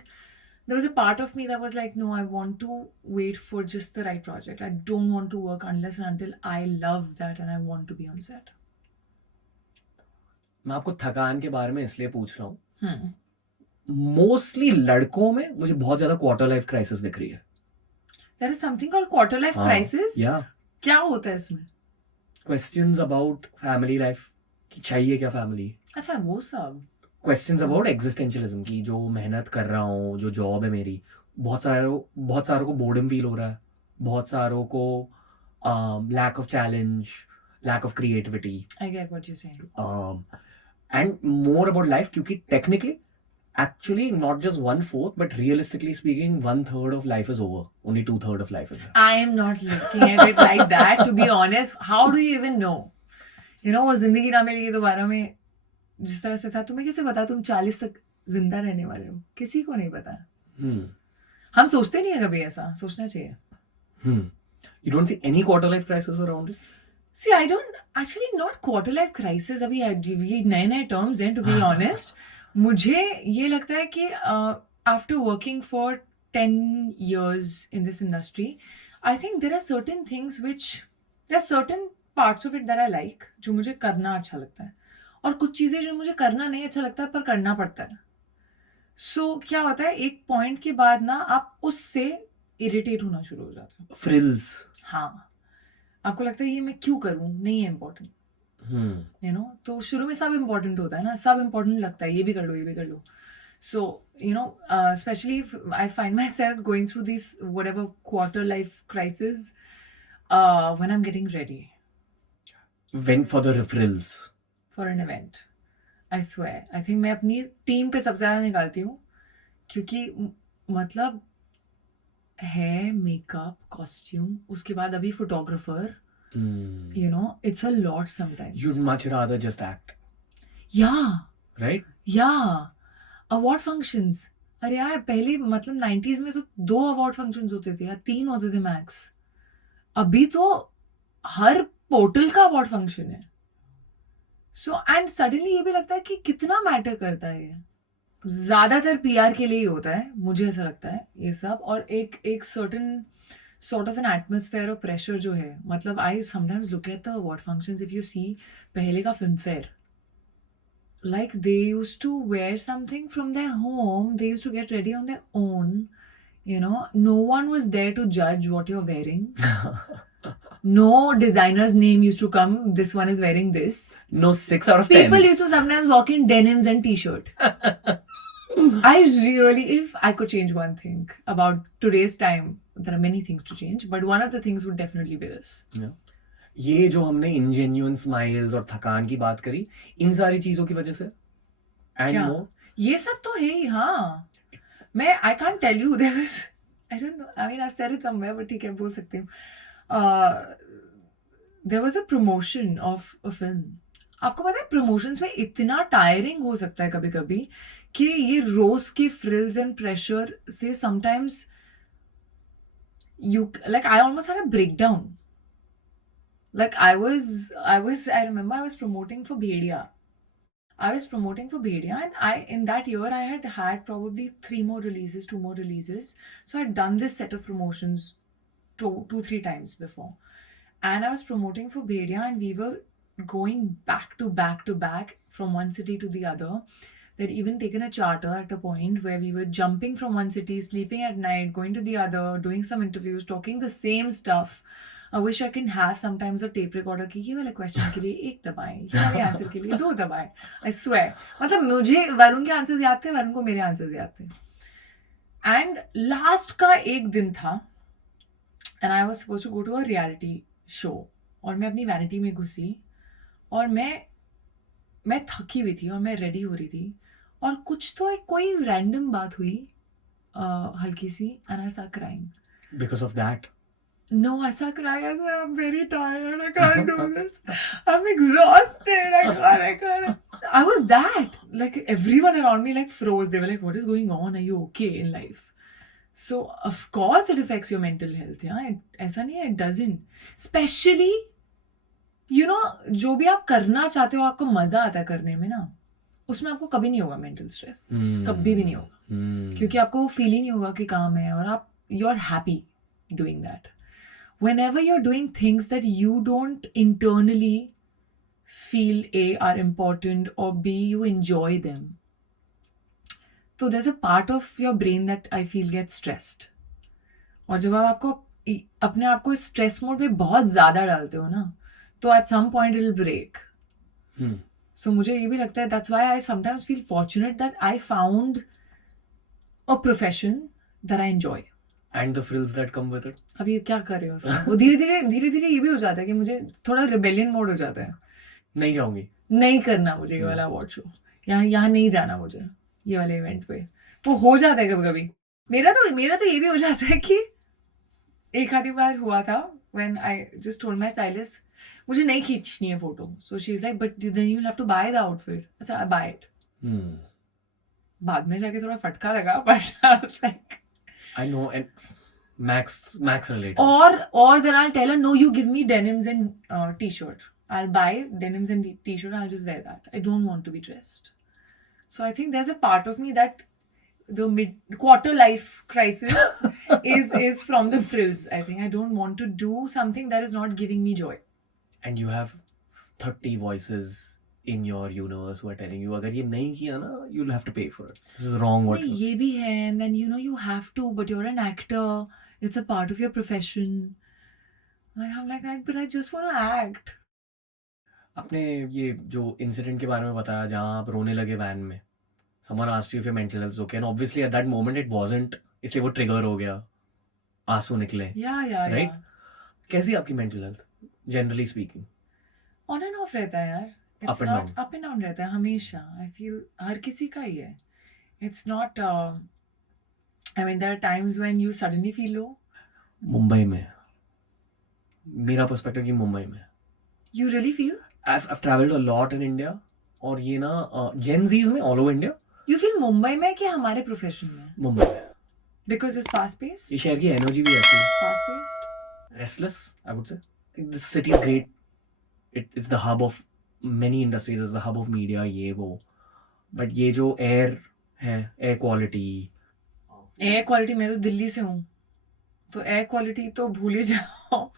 there was a part of me that was like, no, I want to wait for just the right project. I don't want to work unless and until I love that and I want to be on set. मैं आपको थकान के बारे में इसलिए पूछ रहा हूँ, मोस्टली लड़कों में मुझे बहुत ज्यादा क्वार्टर लाइफ क्राइसिस दिख रही है. There is something called quarter life crisis? Yeah. क्या होता है इसमें? Questions about family life, कि चाहिए क्या family? अच्छा, वो सब. Questions about existentialism, कि जो मेहनत कर रहा हूँ, जो जॉब है मेरी, बहुत सारों को boredom feel हो रहा है, बहुत सारों को lack of challenge, lack of creativity. I get what you're saying. And more about life, क्योंकि technically actually not just 1/4, but realistically speaking 1/3 of life is over. Only 2/3 of life is here. I am not looking at it like that, to be honest. How do you even know? You know, वो जिंदगी ना मिलेगी दोबारा में जिस तरह से था, तुम्हें कैसे पता तुम 40 तक जिंदा रहने वाले हो? किसी को नहीं पता. हम सोचते नहीं है कभी ऐसा. सोचना चाहिए. You don't see any quarter life crisis around it? See, I don't actually, not quarter life crisis. अभी ये नए terms हैं, to be honest. मुझे ये लगता है कि after working for 10 years in this industry, I think there are certain things there are certain parts of it that I like, जो मुझे करना अच्छा लगता है, और कुछ चीज़ें जो मुझे करना नहीं अच्छा लगता है पर करना पड़ता है. सो क्या होता है, एक पॉइंट के बाद ना आप उससे इरिटेट होना शुरू हो जाते हो. फ्रिल्स. हाँ, आपको लगता है ये मैं क्यों करूँ, नहीं है इम्पोर्टेंट. You know, तो शुरू में सब इम्पोर्टेंट होता है ना, सब इम्पोर्टेंट लगता है, ये भी कर लो ये भी कर लो. So, especially if I find myself going through these whatever quarter life crisis when I'm getting ready When for the frills. for an event. I swear. I think मैं अपनी टीम पे सबसे ज़्यादा निकालती हूँ क्योंकि मतलब है मेकअप, कॉस्ट्यूम, उसके बाद अभी photographer. It's a lot sometimes. You'd much rather just act, Yeah. right? Yeah. Award functions. अरे यार पहले मतलब 90s में तो 2 अवार्ड फंक्शंस होते थे या 3 होते थे मैक्स. अभी तो हर पोर्टल का अवार्ड फंक्शन है. सो एंड सडनली ये भी लगता है कि कितना मैटर करता है ये. ज्यादातर पीआर के लिए ही होता है, मुझे ऐसा लगता है ये सब. और एक certain sort of an atmosphere और प्रेशर जो है. मतलब I sometimes look at the award functions. If you see पहले का Filmfare, like they used to wear something from their home, they used to get ready on their own, no one was there to judge what you're wearing. No designer's name used to come, this one is wearing this. No 6 out of 10. People used to sometimes walk in denims and t-shirt. I really, if I could change one thing about today's time, there are many things to change, but one of the things would definitely be this. Yeah. ये जो हमने इंजेन्युइन smiles और थकान की बात करी, इन सारी चीजों की वजह से एंड क्या? मोर ये सब तो है ही. हाँ, मैं I can't tell you, there was, I don't know, I mean I said it somewhere, but ठीक है बोल सकती हूँ. There was a promotion of a film. आपको पता है प्रमोशंस में इतना टायरिंग हो सकता है कभी कभी कि ये रोज के फ्रिल्स एंड प्रेशर से sometimes you, like, I almost had a breakdown. Like I remember I was promoting for Bhedia. And in that year I had probably 2 more releases. So I'd done this set of promotions 2-3 times before. And I was promoting for Bhedia, and we were going back to back from one city to the other. They'd even taken a charter at a point where we were jumping from one city, sleeping at night, going to the other, doing some interviews, talking the same stuff. I wish I can have sometimes a tape recorder कि ये वाले question के लिए 1 दबाएं, ये वाले answer के लिए 2 दबाएं. I swear. मतलब मुझे वरुण के आंसर्स याद थे, वरुण को मेरे आंसर्स याद थे. एंड लास्ट का एक दिन था, and I was supposed to go to a reality show. और मैं अपनी वैनिटी में घुसी और मैं थकी हुई थी और मैं रेडी हो रही थी और कुछ तो कोई रैंडम बात हुई हल्की सी, and I start crying. Because of that. No, I start crying. I say, I'm very tired. I can't do this. I'm exhausted. I can't. I was that. Like, everyone around me, like, froze. They were like, what is going on? Are you okay in life? So, of course, it affects your mental health. Yeah, ऐसा नहीं है, it doesn't. Especially, जो भी आप करना चाहते हो, आपको मजा आता है करने में ना, उसमें आपको कभी नहीं होगा मेंटल स्ट्रेस. कभी भी नहीं होगा. क्योंकि आपको वो फील ही नहीं होगा कि काम है और आप you are happy doing that. Whenever you're doing things that you don't internally feel A are important, or B you enjoy them, so there's a part of your brain that I feel gets stressed. और जब आप अपने आप को stress mode में बहुत ज़्यादा डालते हो ना, तो at some point it'll break. So मुझे ये भी लगता है, that's why I sometimes feel fortunate that I found a profession that I enjoy. And the frills that come with it. अभी क्या कर रहे हो उसका? वो धीरे-धीरे ये भी हो जाता है कि मुझे थोड़ा रिबेलियन मोड हो जाता है. नहीं जाऊंगी, नहीं करना मुझे ये वाला अवार्ड शो, यहाँ नहीं जाना मुझे ये वाले इवेंट पे. वो हो जाता है कभी-कभी. मेरा तो ये भी हो जाता है कि एक आधी बार हुआ था when I just told my stylist मुझे नहीं खींचनी है photo. So she's like, but then you'll have to buy the outfit. I said, I buy it. बाद में जाके थोड़ा फटका लगा, but I was like, I know, and Max related. Or then I'll tell her, no, you give me denims and t-shirt. I'll buy denims and t-shirt. I'll just wear that. I don't want to be dressed. So I think there's a part of me that the mid-quarter life crisis is from the frills. I think I don't want to do something that is not giving me joy. And you have 30 voices in your universe who are telling you, अगर ये नहीं किया ना, you'll have to pay for it. This is wrong. What? ये भी है, and then you have to, but you're an actor. It's a part of your profession. I'm like, but I just want to act. आपने ये जो incident के बारे में बताया जहाँ आप रोने लगे वैन में, someone asked you if your mental health is okay, and obviously at that moment it wasn't, इसलिए वो trigger हो गया, आंसू निकले, yeah, right? कैसी आपकी mental health, generally speaking? On and off रहता है यार. It's Up and not down. up and down रहता है हमेशा. I feel हर किसी का ही है. It's not. I mean, there are times when you suddenly feel low. Mumbai में, मेरा पर्सपेक्टिव कि मुंबई में, You really feel? I've traveled a lot in India, और ये ना Gen Z's में all over India, You feel Mumbai में कि हमारे प्रोफेशन में? मुंबई में, Because it's fast paced. ये शहर की एनर्जी भी ऐसी है, Fast paced. restless, I would say. This city is great. It's the hub of many industries. It's the hub of media, ये वो. But ये जो air है, air quality. Air quality मैं तो दिल्ली से हूँ. तो air quality तो भूल ही जाओ.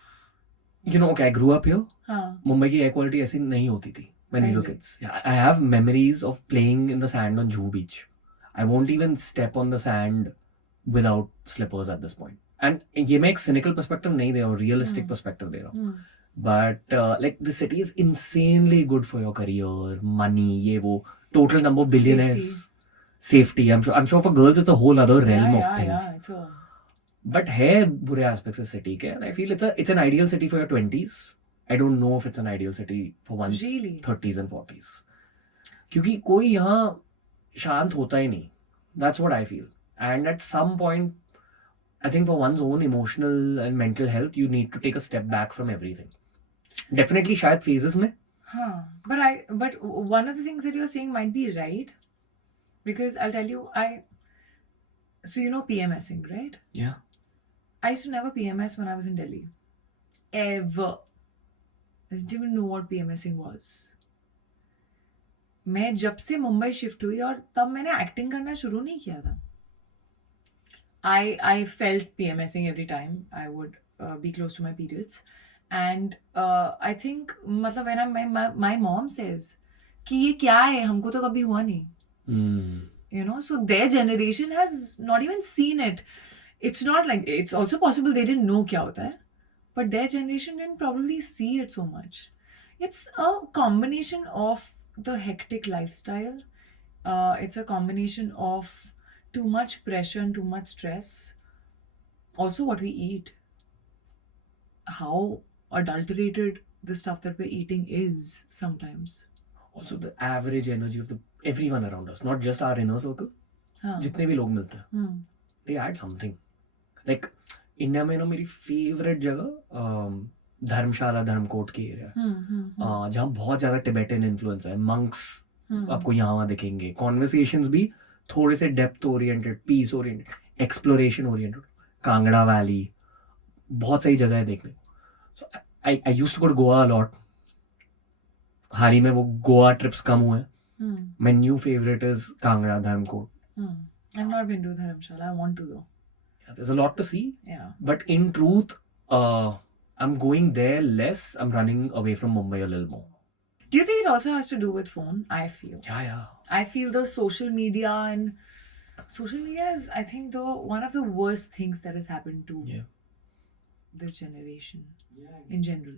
You know, okay, I grew up here. हाँ. मुंबई की air quality ऐसी नहीं होती थी when we were Really? kids. Yeah, I have memories of playing in the sand on Juhu Beach. I won't even step on the sand without slippers at this point. And ये मैं एक cynical perspective नहीं दे रहा हूँ, realistic perspective दे रहा हूँ. But like the city is insanely good for your career, money, ये वो, total number of billionaires, safety. I'm sure for girls it's a whole other realm of things. Yeah, it's a... But है बुरे aspects इस city के, and I feel it's an ideal city for your 20s. I don't know if it's an ideal city for one's Really? 30s and 40s. क्योंकि कोई यहाँ शांत होता ही नहीं. That's what I feel. And at some point, I think for one's own emotional and mental health, you need to take a step back from everything. Definitely शायद phases में. But one of the things that you're saying might be right, because I'll tell you, so you know PMSing, right? Yeah. I used to never PMS when I was in Delhi. Ever. I didn't even know what PMSing was. मैं जब से Mumbai shift हुई और तब मैंने acting करना शुरू नहीं किया था. I felt PMSing every time I would be close to my periods. And I think मतलब when my mom says कि ये क्या है, हमको तो कभी हुआ नहीं. You know, so their generation has not even seen it. It's not like, it's also possible they didn't know क्या होता है, but their generation didn't probably see it so much. It's a combination of the hectic lifestyle. It's a combination of too much pressure and too much stress. Also what we eat. How adulterated the stuff that we're eating is sometimes. Also the average energy of everyone around us, not just our inner circle. जितने भी लोग मिलते हैं, they add something. Like India में ना मेरी favourite जगह धर्मशाला, धर्मकोट की एरिया, जहाँ बहुत ज्यादा टिबेटन इन्फ्लुएंस है. मंक्स आपको यहाँ दिखेंगे. कॉन्वर्सेशंस भी थोड़े से depth oriented, peace oriented, exploration oriented. Kangra valley, बहुत सही जगह है देखने को. So I used to go to Goa a lot. हाल ही में वो गोवा ट्रिप्स कम हुए. My new favourite is Kangra, Dharamkot. I've not been to Dharamshala. I want to though. Yeah, there's a lot to see. Yeah. But in truth, I'm going there less. I'm running away from Mumbai a little more. Do you think it also has to do with phone? I feel. Yeah. I feel the social media is, I think, one of the worst things that has happened to this generation in general.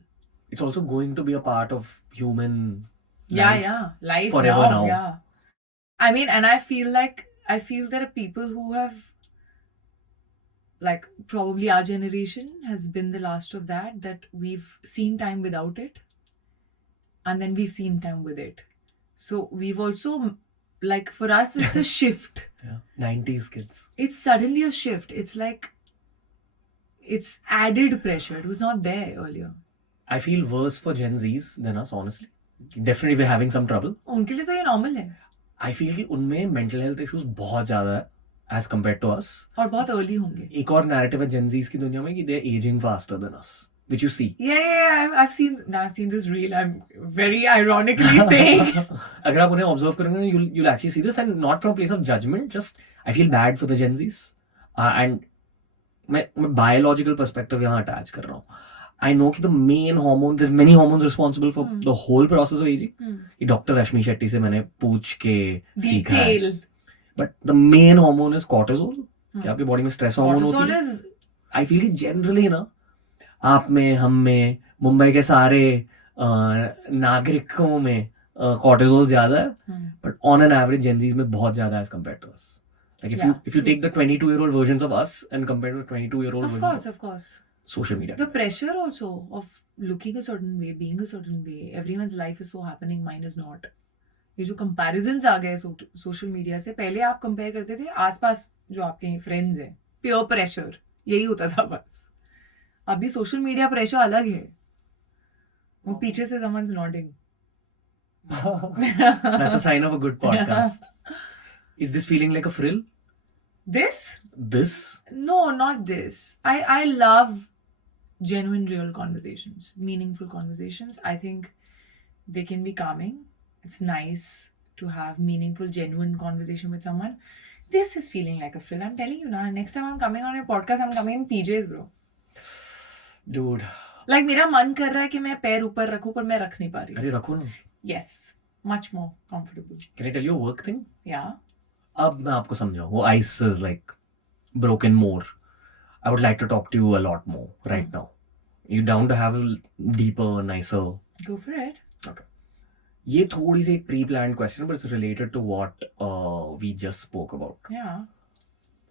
It's also going to be a part of human life forever now. Yeah. I mean, and I feel there are people who have, like, probably our generation has been the last of that we've seen time without it, and then we've seen time with it. So we've also, like, for us, it's a shift. Yeah, 90s kids. It's suddenly a shift. It's like, it's added pressure. It was not there earlier. I feel worse for Gen Zs than us, honestly. Definitely we're having some trouble. उनके लिए तो ये normal है. I feel कि उनमें mental health issues बहुत ज़्यादा है as compared to us. और बहुत early होंगे. एक और narrative है Gen Zs की दुनिया में कि they're aging faster than us, which you see. Yeah. I've seen this reel. I'm very ironically saying. अगर आप उन्हें observe करेंगे, you'll actually see this, and not from a place of judgment. Just I feel bad for the Gen Zs, and मैं biological perspective यहाँ attach कर रहा हूँ. I know कि the main hormone, there's many hormones responsible for the whole process of aging. ये doctor रश्मि शेट्टी से मैंने पूछ के सीखा है. But the main hormone is cortisol. कि आपकी बॉडी में स्ट्रेस हार्मोन होती है. I feel कि generally ना, आप में, हम में, मुंबई के सारे नागरिकों में cortisol ज़्यादा है, Hmm. but on an average Gen Zs में बहुत ज़्यादा है as compared to us. Like if Yeah, you true. take the 22-year-old versions of us and compare to the 22-year-old Of versions course, of course. of social media. The pressure also of looking a certain way, being a certain way. Everyone's life is so happening, mine is not. ये जो comparisons आ गए social media से, पहले आप compare करते थे आसपास जो आपके फ्रेंड्स हैं, प्योर प्रेशर यही होता था बस. अभी सोशल मीडिया प्रेशर अलग है. वो पीछे से someone's nodding. That's a sign of a good podcast. Is this feeling like a frill? This? This? No, not this. I love genuine, real conversations, meaningful conversations. I think they can be calming. It's nice to have meaningful, genuine conversation with someone. This is feeling like a frill. I'm telling you now. Next time I'm coming on your podcast, I'm coming in PJs, bro. Dude. Like मेरा मन कर रहा है कि मैं पैर ऊपर रखूं, पर मैं रख नहीं पा रही. अरे रखो ना. Yes, much more comfortable. Can I tell you a work thing? Yeah. अब मैं आपको समझाऊं. वो ice is like broken more. I would like to talk to you a lot more right now. You down to have a deeper, nicer? Go for it. Okay. ये थोड़ी सी एक pre-planned question, but it's related to what we just spoke about. Yeah.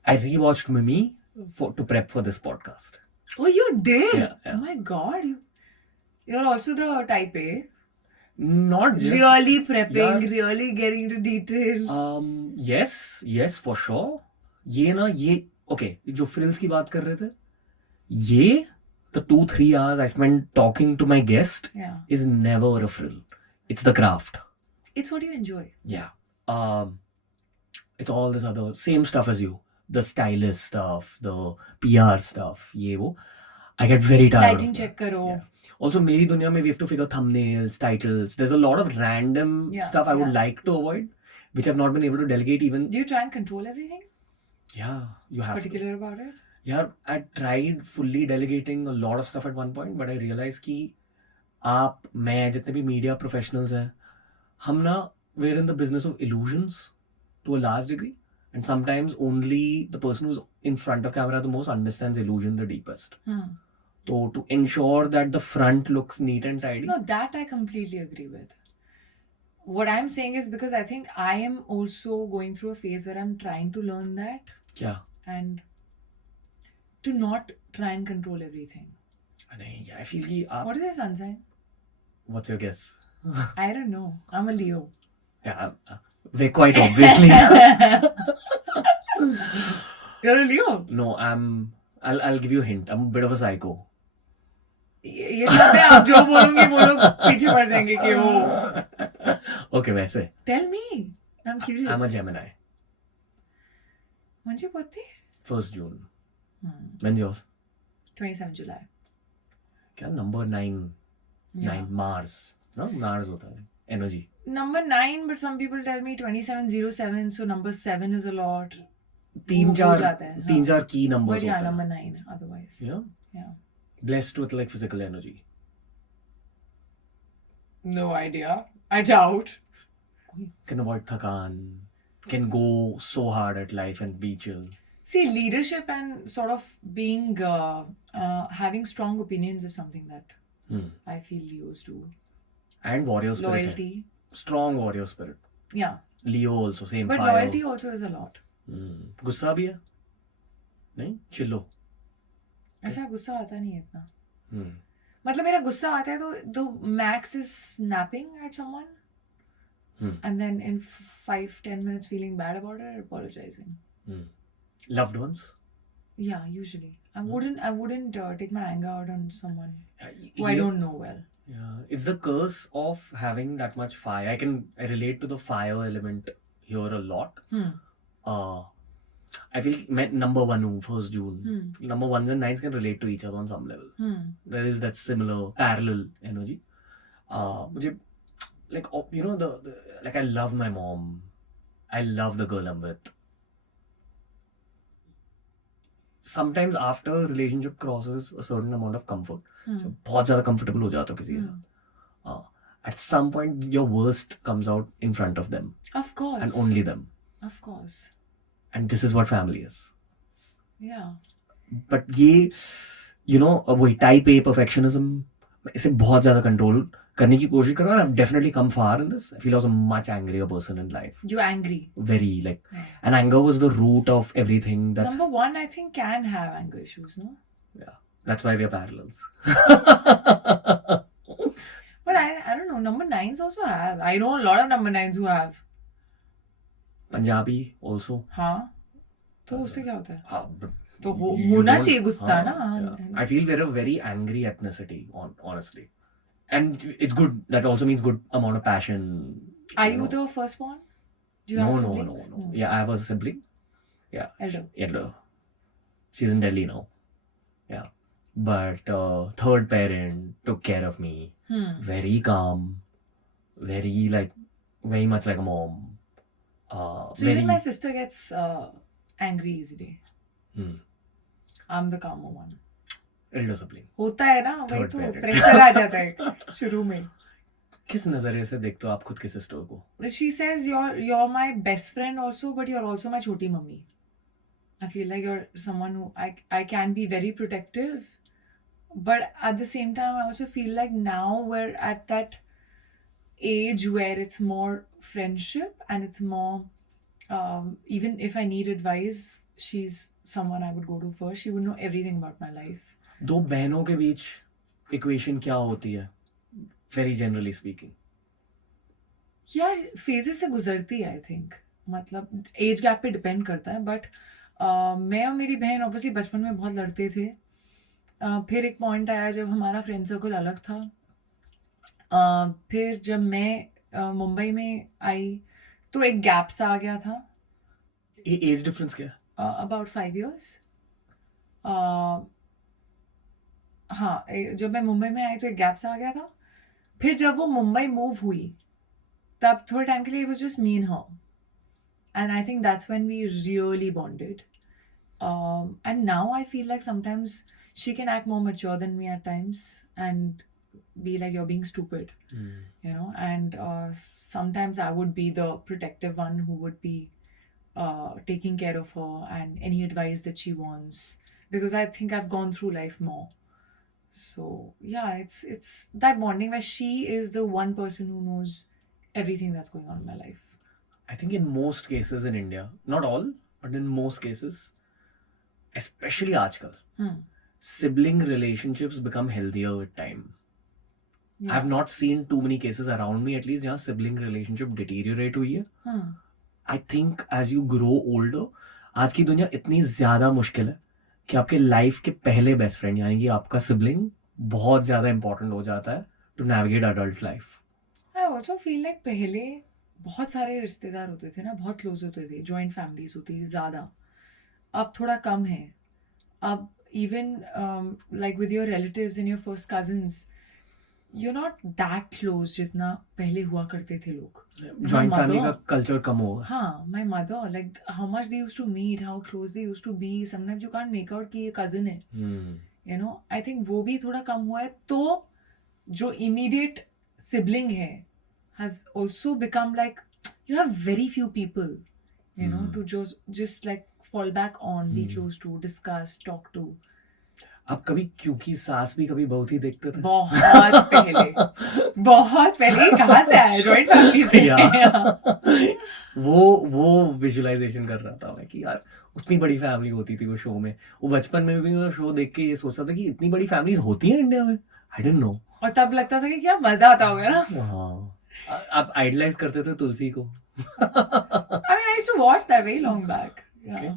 I rewatched Mimi to prep for this podcast. Oh, you did? Yeah. Oh my God. You're also the type A. Not just Really prepping, Yeah. really getting into detail. yes, for sure. ये okay, जो frills की बात कर रहे थे, ये the 2-3 hours I spent talking to my guest Yeah. is never a frill. It's the craft. It's what you enjoy. Yeah. It's all this other same stuff as you. The stylist stuff, the PR stuff, ये वो. I get very tired Lighting of check that. करो. Yeah. Also, मेरी दुनिया में we have to figure thumbnails, titles. There's a lot of random Yeah, stuff I would yeah. like to avoid, which I've not been able to delegate even. Do you try and control everything? Yeah, you have to. Particular about it? Yeah, I tried fully delegating a lot of stuff at one point, but I realized कि आप, मैं, जितने भी media professionals हैं, हम ना, we're in the business of illusions to a large degree, and sometimes only the person who's in front of camera the most understands illusion the deepest. So to ensure that the front looks neat and tidy. No, that I completely agree with. What I'm saying is because I think I am also going through a phase where I'm trying to learn that क्या? and to not try and control everything. नहीं, I feel कि आप. What is your sun sign? What's your guess? I don't know. I'm a Leo. Yeah, we're quite obviously. You're a Leo? No, I'll give you a hint. I'm a bit of a psycho. ये सब मैं आप जो बोलूंगी वो लोग पीछे पड़ जाएंगे कि वो. Okay, वैसे. Tell me. I'm curious. I'm a Gemini. When's your birthday? 1st June. When's yours? 27 July. क्या number 9? Yeah. 9 Mars. No, Mars होता है. Energy. Number 9, but some people tell me 2707, so number 7 is a lot. तीन हो चार जाता है, तीन हाँ. चार key numbers But yeah, होते हैं. number 9 otherwise. Yeah. Yeah. Blessed with like physical energy. No idea. I doubt. Can avoid thakan. Can go so hard at life and be chill. See, leadership and sort of being, having strong opinions is something that I feel Leos do. And warrior spirit. है. Loyalty. Strong warrior spirit. Yeah. Leo also same But fire. loyalty also is a lot. गुस्सा भी है? नहीं? चिल्लो. ऐसा गुस्सा आता नहीं है इतना. Hmm. मतलब मेरा गुस्सा आता है तो the max is snapping at someone and then in 5-10 minutes feeling bad about it, apologizing. Loved ones? Yeah, usually. I wouldn't take my anger out on someone who I Yeah. don't know well. Yeah. It's the curse of having that much fire. I relate to the fire element here a lot. I feel number 1 हूँ 1st June. Number 1s and 9s can relate to each other on some level. There is that similar parallel energy. मुझे like you know the like I love my mom. I love the girl I'm with. Sometimes after a relationship crosses a certain amount of comfort, so बहुत ज़्यादा comfortable हो जाता हो किसी के साथ. At some point your worst comes out in front of them. Of course. And only them. Of course. And this is what family is. Yeah. But ये, you know, वही type A perfectionism, मैं इसे बहुत ज़्यादा control करने की कोशिश कर रहा हूँ. I've definitely come far in this. I feel I was a much angrier person in life. You angry. Very like, Yeah. and anger was the root of everything. That's Number one, I think, can have anger issues, no? yeah. That's why we are parallels. But I don't know. Number nines also have. I know a lot of number nines who have. Punjabi also. हाँ. तो उससे क्या होता है? हाँ, but तो you होना don't- चाहिए गुस्सा हाँ, ना. yeah. I feel we're a very angry ethnicity, honestly. And it's good. That also means good amount of passion. Are you know. the firstborn? Do you No, have no, siblings? no. Yeah, I have a sibling. Yeah. Elder. Elder. She's in Delhi now. Yeah. But third parent took care of me. Very calm. Very very much like a mom. So even my sister gets angry easily. I'm the calmer one. Elder sibling. होता है ना, वही Third तो parent. Pressure आ जाता है शुरू में. किस नजरिए से देखते हो आप खुद की सिस्टर को? She says you're my best friend also, but you're also my choti mummy. I feel like you're someone who I can be very protective, but at the same time I also feel like now we're at that age where it's more friendship and it's more even if I need advice, she's someone I would go to first. She would know everything about my life. दो बहनों के बीच equation क्या होती है, very generally speaking? यार phases से गुजरती है, आई थिंक. मतलब एज गैप पे डिपेंड करता है, बट मैं और मेरी बहन ऑब्वियसली बचपन में बहुत लड़ते थे. फिर एक पॉइंट आया जब हमारा फ्रेंड सर्कल अलग था. फिर जब मैं मुंबई में आई तो एक गैप सा आ गया था. एज डिफरेंस क्या? About 5 years. हाँ, जब मैं मुंबई में आई तो एक गैप सा आ गया था. फिर जब वो मुंबई मूव हुई तब थोड़े टाइम के लिए it was just me and her. And I think that's when we really bonded. And now I feel like sometimes she can act more mature than me at times and be like, you're being stupid, you know. And sometimes I would be the protective one who would be taking care of her and any advice that she wants, because I think I've gone through life more. So yeah, it's that bonding where she is the one person who knows everything that's going on in my life. I think in most cases in India, not all, but in most cases, especially आजकल, sibling relationships become healthier with time. Yeah. I've not seen too many cases around me, at least, जहाँ sibling relationship deteriorate हुई है. I think as you grow older, आज की दुनिया इतनी ज़्यादा मुश्किल है कि आपके लाइफ के पहले बेस्ट फ्रेंड यानी कि आपका सिबलिंग बहुत ज़्यादा इंपॉर्टेंट हो जाता है to navigate adult life. I also feel like पहले बहुत सारे रिश्तेदार होते थे ना, बहुत क्लोज होते थे, जॉइंट फैमिलीज होती थी ज़्यादा. अब थोड़ा कम है. अब even like with your relatives and your first cousins, you're not that close जितना पहले हुआ करते थे लोग. जॉइंट फैमिली का कल्चर कम होगा. हाँ, my mother, like how much they used to meet, how close they used to be. Sometimes you can't make out कि ये cousin है. You know, I think वो भी थोड़ा कम हुआ है. तो जो immediate sibling है has also become like you have very few people, you know, to just like fall back on, be close to, discuss, talk to. आप कभी क्योंकि सास भी कभी बहुत ही देखते थे? बहुत पहले कहाँ से आया, जॉइंट फैमिली से. वो विजुअलाइजेशन कर रहा था मैं कि यार उतनी बड़ी फैमिली होती थी वो शो में. वो बचपन में भी मैं शो देख के ये सोचता था कि इतनी बड़ी फैमिलीज होती हैं इंडिया में. I didn't know. और तब लगता था कि क्या मजा आता होगा ना. हाँ, आप आइडलाइज करते थे तुलसी को. I mean, I used to watch that very long back. Yeah.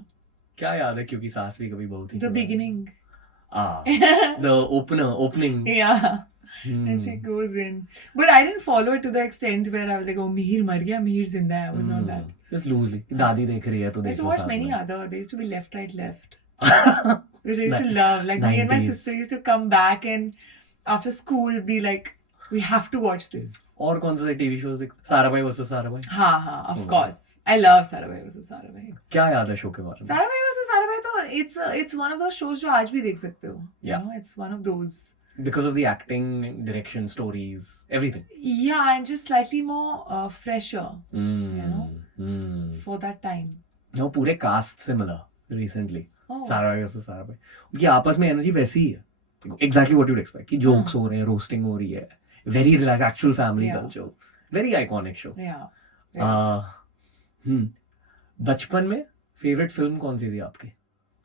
क्या याद है क्योंकि सास भी कभी बहुत ही? The beginning. The opening. Yeah. And she goes in. But I didn't follow it to the extent where I was like, oh, Mihir mar gaya, Mihir zinda hai. I was not that. Just loosely. दादी देख रही है तो I used to देखो watch साथ many में. other. They used to be left, right, left. Which I used to love. Like me and my 90s. sister used to come back and after school be like, we have to watch this. और कौन से TV shows देखते? Sarabhai versus Sarabhai. हाँ, of course. I love Sarabhai vs. Sarabhai. क्या याद है show के बारे में? Sarabhai vs. Sarabhai तो it's one of those shows जो आज भी देख सकते हो. You know, it's one of those. Because of the acting, direction, stories, everything. Yeah, and just slightly more fresher, you know, for that time. वो पूरे cast से मिला recently. Oh. Sarabhai versus Sarabhai. उनकी आपस में एनर्जी वैसी ही है. एग्जैक्टली व्हाट यूड एक्सपेक्ट कि जोक्स हो रहे हैं, रोस्टिंग हो रही है, very relax, actual family culture, very iconic show. बचपन में फेवरेट फिल्म कौन सी थी आपकी?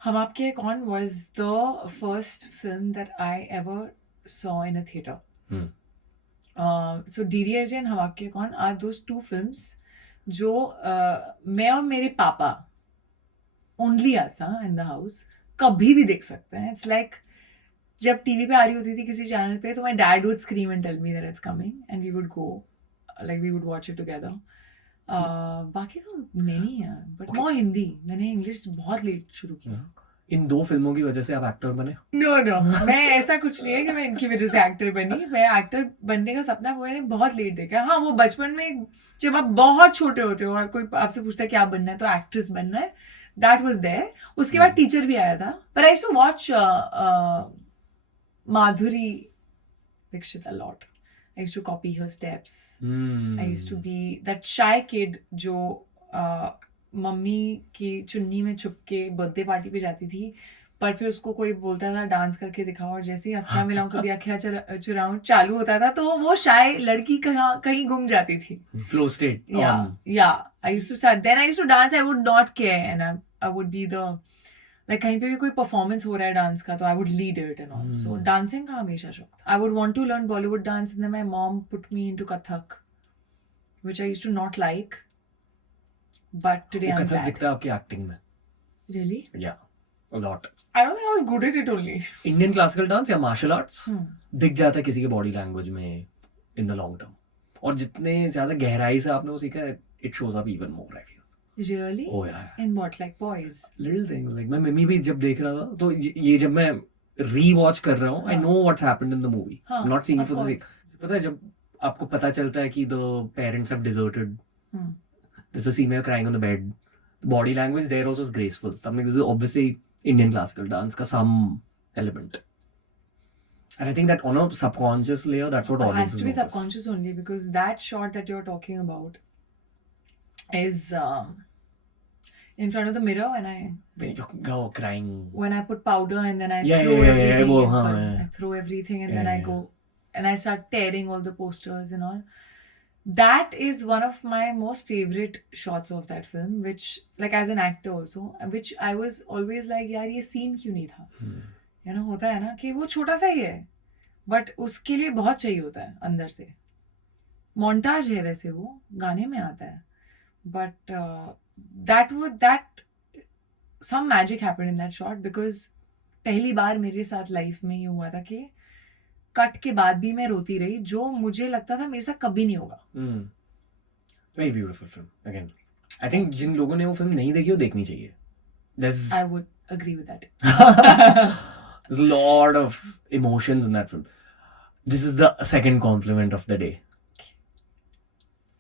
हम आपके कौन was the first film that I ever saw in a theater. So DDLJ and हम आपके कौन are those two films जो मैं और मेरे पापा only us in the house कभी भी देख सकते हैं. It's like जब टीवी पे आ रही होती थी किसी चैनल पे तो my dad would scream and tell me that it's coming and we would go, like we would watch it together. बाकी तो many है, but more हिंदी. मैंने इंग्लिश बहुत लेट शुरू किया. इन 2 फिल्मों की वजह से आप एक्टर बने? No, मैं ऐसा कुछ नहीं है कि मैं इनकी वजह से एक्टर बनी. मैं एक्टर बनने का सपना मैंने बहुत लेट देखा. हाँ, वो बचपन में जब आप बहुत छोटे होते हो और कोई आपसे पूछता है क्या बनना है तो एक्ट्रेस बनना है. That was there. उसके बाद टीचर भी आया था. But I used to watch Madhuri Dixit a lot. I used to copy her steps. I used to be that shy kid जो मम्मी की चुन्नी में छुप के बर्थडे पार्टी पे जाती थी, पर फिर उसको कोई बोलता था डांस करके दिखाओ और जैसे ही अखियां मिलाऊं कभी अखियां चुराऊं चालू होता था तो वो शाय लड़की कहीं गुम जाती थी. Flow state. Yeah. I used to start. Then I used to dance. I would not care, and I would be the like कहीं पे भी कोई परफॉर्मेंस हो रहा है डांस का तो I would lead it and all. So dancing का हमेशा शौक था. I would want to learn Bollywood dance and then my mom put me into Kathak, which I used to not like. But today I'm Kathak glad. दिखता है आपकी acting में. Really? Yeah, a lot. I don't think I was good at it only. Indian classical dance या martial arts दिख जाता है किसी के बॉडी लैंग्वेज में इन द लॉन्ग टर्म. और जितने ज्यादा गहराई से आपने वो सीखा है, it shows up even more I feel. Really? Oh yeah. In what, like boys? Little things like मैं मम्मी भी जब देख रहा था तो ये जब मैं री-वॉच कर रहा हूँ, I know what's happened in the movie. I'm not seeing it for the sake. पता है जब आपको पता चलता है कि the parents have deserted. There's a scene where crying on the bed. The body language there also is graceful. Something this is obviously Indian classical dance का some element. And I think that on a subconscious layer, that's what It audiences has to be notice. subconscious only because that shot that you're talking about is in front of the mirror when I When you go crying. when I put powder and then I Yeah, throw yeah, everything वो, in, हाँ, sorry, yeah. I throw everything and Yeah, then I yeah. go and I start tearing all the posters and all. That is one of my most favorite shots of that film, which like as an actor also, which I was always like यार ये scene क्यों नहीं था? You know होता है ना कि वो छोटा सा ही है, but उसके लिए बहुत चाहिए होता है अंदर से. Montage है वैसे वो गाने में आता है, but that some magic happened in that shot because पहली बार मेरे साथ लाइफ में ये हुआ था कि कट के बाद भी मैं रोती रही, जो मुझे लगता था मेरे साथ कभी नहीं होगा. Very beautiful film. Again, I think जिन लोगों ने वो फिल्म नहीं देखी वो देखनी चाहिए. I would agree with that. There's a lot of emotions in that film. This is the second compliment of the day.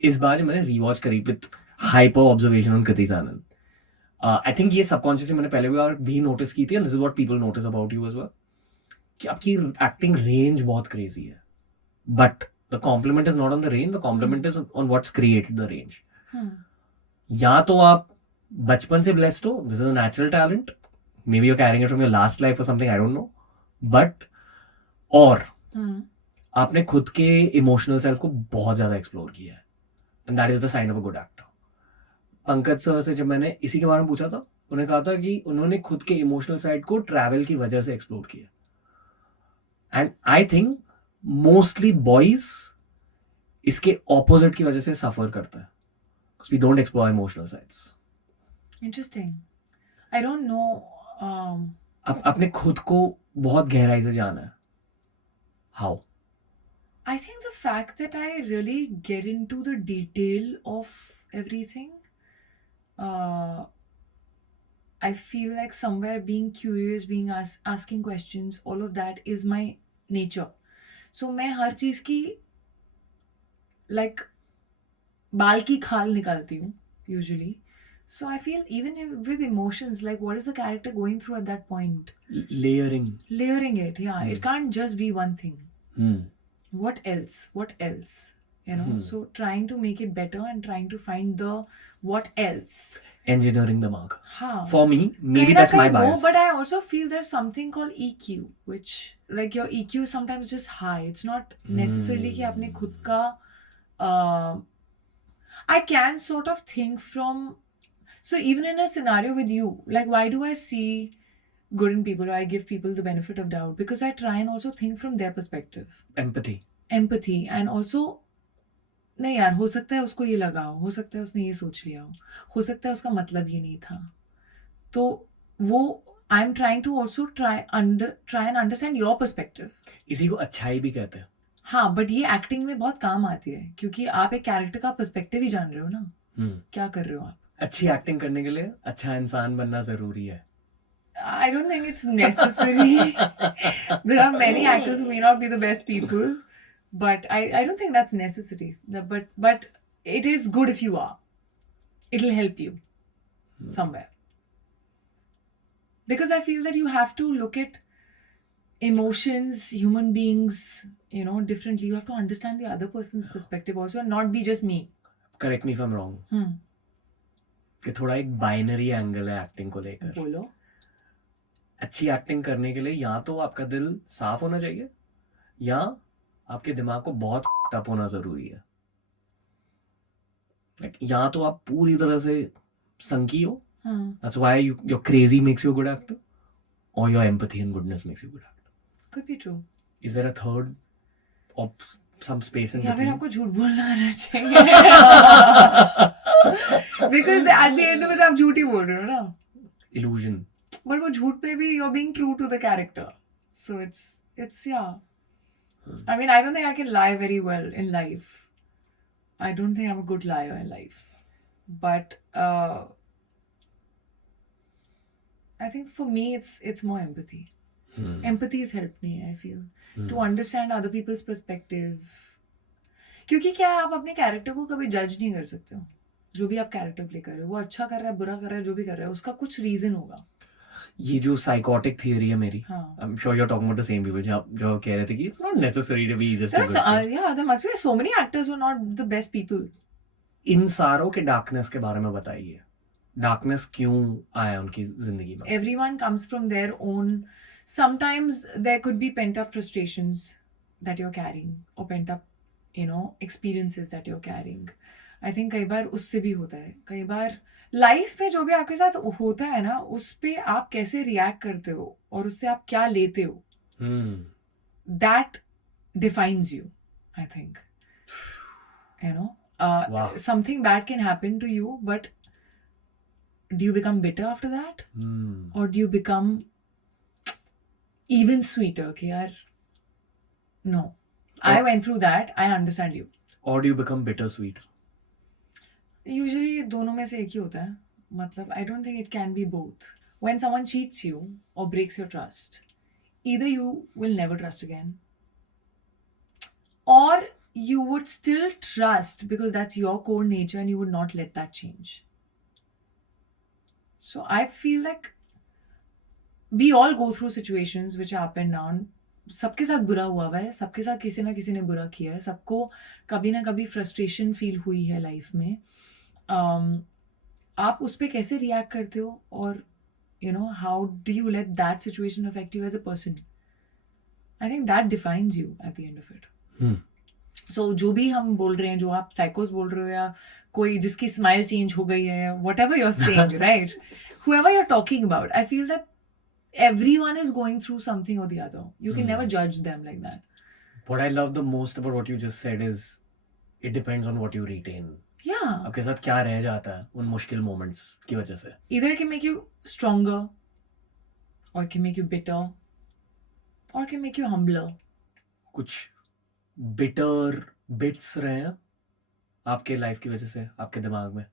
इस बार जब मैंने rewatch करी with hyper observation on Kriti Sanon. I think ये subconsciously मैंने पहले भी notice की थी, and this is what people notice about you as well. कि आपकी एक्टिंग रेंज बहुत क्रेजी है, but the compliment is not on the range, the compliment is on what's created the range. या तो आप बचपन से ब्लेस्ड हो, this is a natural talent, maybe you carrying it from your last life और something, I don't know, but और आपने खुद के इमोशनल सेल्फ को बहुत ज्यादा एक्सप्लोर किया है, and that is the sign of a good actor. Pankaj sir से जब मैंने इसी के बारे में पूछा था, उन्होंने कहा था कि उन्होंने खुद के इमोशनल साइड को ट्रैवल की वजह से एक्सप्लोर किया. And I think mostly boys इसके opposite की वजह से suffer करते हैं, because we don't explore emotional sides. Interesting. I don't know. अपने खुद को बहुत गहराई से जाना है. How? I think the fact that I really get into the detail of everything, I feel like somewhere being curious, being asking questions, all of that is my nature. So मैं हर चीज की like बाल की खाल निकालती हूँ usually. So I feel even with emotions, like what is the character going through at that point? Layering it, yeah. It can't just be one thing. What else you know. So trying to make it better and trying to find the what else. Engineering the mark. हाँ. For me, maybe कहीं ना that's my कहीं वो, bias. but I also feel there's something called EQ, which like your EQ is sometimes just high. It's not necessarily कि आपने खुद का I can sort of think from, so even in a scenario with you, like why do I see good in people, or I give people the benefit of doubt? Because I try and also think from their perspective. Empathy and also नहीं यार, हो सकता है उसको ये लगा हो सकता है उसने ये सोच लिया हो सकता है उसका मतलब ये नहीं था, तो वो I am trying to also try and understand your perspective. इसी को अच्छाई भी कहते हैं. हाँ, बट ये एक्टिंग में बहुत काम आती है क्योंकि आप एक कैरेक्टर का पर्सपेक्टिव ही जान रहे हो ना. क्या कर रहे हो आप. अच्छी एक्टिंग करने के लिए अच्छा इंसान बनना जरूरी है. I don't think it's necessary. There are many actors who may not be the best people, but I don't think that's necessary. But it is good if you are. It'll help you somewhere. Because I feel that you have to look at emotions, human beings, you know, differently. You have to understand the other person's perspective also and not be just me. Correct me if I'm wrong. कि थोड़ा एक binary angle है acting को लेकर. बोलो. अच्छी acting करने के लिए या तो आपका दिल साफ होना चाहिए या आपके दिमाग को बहुत टप होना जरूरी है. Like, या तो आप पूरी तरह से संकी हो, that's why your crazy makes you a good actor, or your empathy and goodness makes you a good actor. Could be true. Is there a third or some space in या फिर between? आपको झूठ बोलना आना चाहिए. Because at the end of it आप झूठ ही बोल रहे हो ना. Illusion. But वो झूठ पे भी you're being true to the character. So it's yeah. I mean, I don't think I can lie very well in life. I don't think I'm a good liar in life. But I think for me it's more empathy. Empathy has helped me, I feel. To understand other people's perspective. क्योंकि क्या है, आप अपने character को कभी जज नहीं कर सकते हो. जो भी आप कैरेक्टर प्ले कर रहे हो, वो अच्छा कर रहा है, बुरा कर रहा है, जो भी कर रहा है, उसका कुछ रीजन होगा. ये जो साइकोटिक थियरी है मेरी, I'm sure you're talking about the same people जो कह रहे थे कि it's not necessary to be just a good thing. Yeah, there must be so many actors who are not the best people. इन सारों के darkness के बारे में बताइए. डार्कनेस क्यों आया उनकी जिंदगी में? Everyone comes from their own. Sometimes there could be pent up frustrations that you're carrying, or pent up, you know, experiences that you're carrying. I think कई बार उससे भी होता है. कई बार लाइफ में जो भी आपके साथ होता है ना, उस पे आप कैसे रिएक्ट करते हो और उससे आप क्या लेते हो, that defines you, I think. You know, Wow. something bad can happen to you, but do you become bitter after that? Or do you become even sweeter? Okay, yaar, no. I went through that. I understand you. Or do you become bittersweet? Usually दोनों में से एक ही होता है. मतलब I don't think it can be both. When someone cheats you or breaks your trust, either you will never trust again, or you would still trust because that's your core nature and you would not let that change. So I feel like we all go through situations which are up and down. सबके साथ बुरा हुआ है, सबके साथ किसी ना किसी ने बुरा किया है, सबको कभी ना कभी फ्रस्ट्रेशन फील हुई है लाइफ में. आप उस पर कैसे रिएक्ट करते हो, और you know, how do you let that situation affect you as a person? I think that defines you at the end of it. So जो भी हम बोल रहे हैं, जो आप साइकोस बोल रहे हो या कोई जिसकी स्माइल चेंज हो गई है, what ever you're saying, right, whoever you're talking about, I feel that everyone is going through something or the other. You can never judge them like that. What I love the most about what you just said is it depends on what you retain. Yeah. आपके साथ क्या रह जाता है उन मुश्किल moments की वजह से. Either it can make you stronger, or it can make you bitter, or it can make you humbler. कुछ bitter bits रहे हैं आपके लाइफ की वजह से आपके दिमाग में?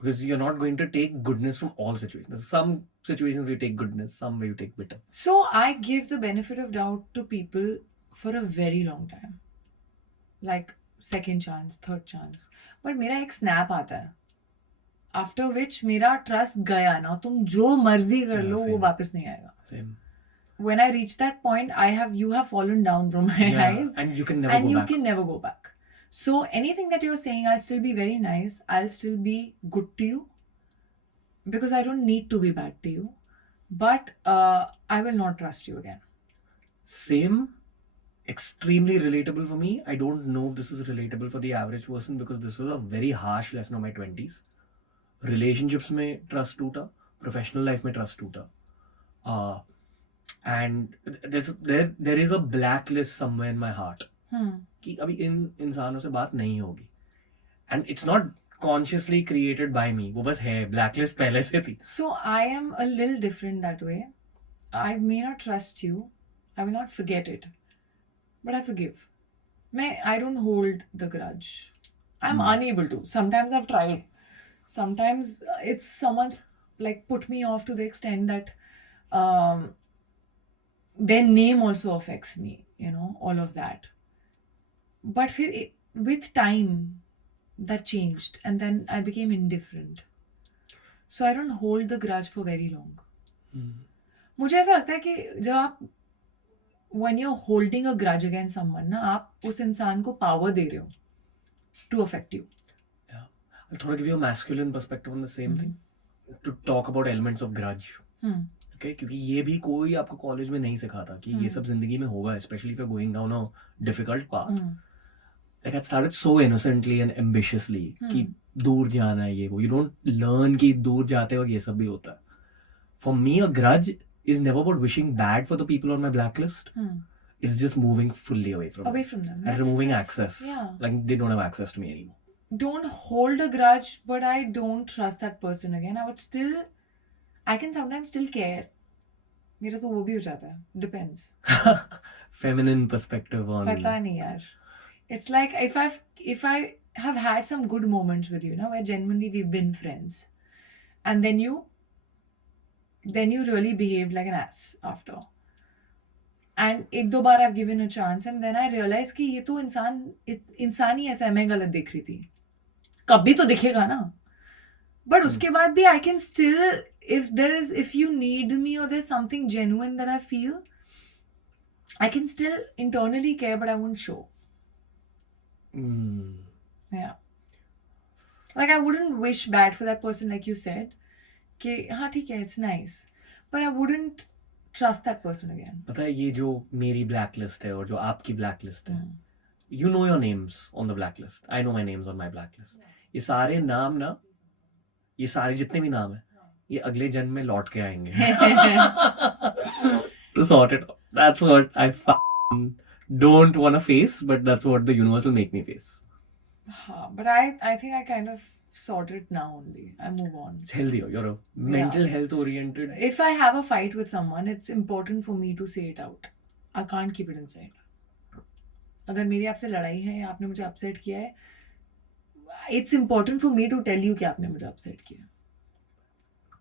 Because you're not going to take goodness from all situations. Some situations where you take goodness, some where you take bitter. So I give the benefit of doubt to people for a very long time. Like second chance, third chance. But मेरा एक snap आता है. After which मेरा trust गया ना, तुम जो मर्जी कर लो, वो वापस नहीं आएगा. Same. when I reach that point, you have fallen down from my eyes, and you can never and go you back. can never go back. So anything that you're saying, I'll still be very nice. I'll still be good to you because I don't need to be bad to you. But I will not trust you again. Same. Extremely relatable for me. I don't know if this is relatable for the average person because this was a very harsh lesson of my 20s. Relationships में trust टूटा, professional life में trust टूटा. And there is a blacklist somewhere in my heart कि अभी इन इंसानों से बात नहीं होगी. And it's not consciously created by me. वो बस है, blacklist पहले से थी. So I am a little different that way. I may not trust you. I will not forget it. But I forgive. I don't hold the grudge. I'm unable to. Sometimes I've tried. Sometimes it's someone's like put me off to the extent that their name also affects me, you know, all of that. But with time, that changed. And then I became indifferent. So I don't hold the grudge for very long. मुझे ऐसा लगता है कि जब आप when you're holding a grudge against someone, ना आप उस इंसान को power दे रहे हो to affect you. Yeah. I'll थोड़ा give you a masculine perspective on the same thing. To talk about elements of grudge. Okay? क्योंकि ये भी कोई आपको कॉलेज में नहीं सिखाता कि ये सब जिंदगी में होगा, especially if you're going down a difficult path. Like I started so innocently and ambitiously कि दूर जाना है ये वो. You don't learn कि दूर जाते वक्त ये सब भी होता है. For me, a grudge is never about wishing bad for the people on my blacklist. It's just moving fully away from them. And removing access. Yeah. Like they don't have access to me anymore. Don't hold a grudge, but I don't trust that person again. I can sometimes still care. मेरा तो वो भी हो जाता है. Depends. Feminine perspective on. पता नहीं यार. It's like if I have had some good moments with you, you know, where genuinely we've been friends, and then you really behaved like an ass after. And एक दो बार I've given a chance, and then I realized कि ये तो इंसान ही ऐसा है, मैं गलत देख रही थी. कभी तो दिखेगा ना. But उसके बाद भी I can still, if you need me or there's something genuine that I feel, I can still internally care, but I won't show. Yeah. Like I wouldn't wish bad for that person, like you said. कि हाँ ठीक है, it's nice, but I wouldn't trust that person again. पता है ये जो मेरी blacklist है और जो आपकी blacklist है, you know your names on the blacklist. I know my names on my blacklist. ये सारे नाम ना, ये सारे जितने भी नाम है, ये अगले जन्म में लौट के आएंगे. To sort it out. That's what I don't want to face, but that's what the universe will make me face. But I think I kind of sort it now only. I move on. It's healthy. You're a mental health oriented. If I have a fight with someone, it's important for me to say it out. I can't keep it inside. अगर मेरी आपसे लड़ाई है या आपने मुझे upset किया है, it's important for me to tell you कि आपने मुझे अपसेट किया.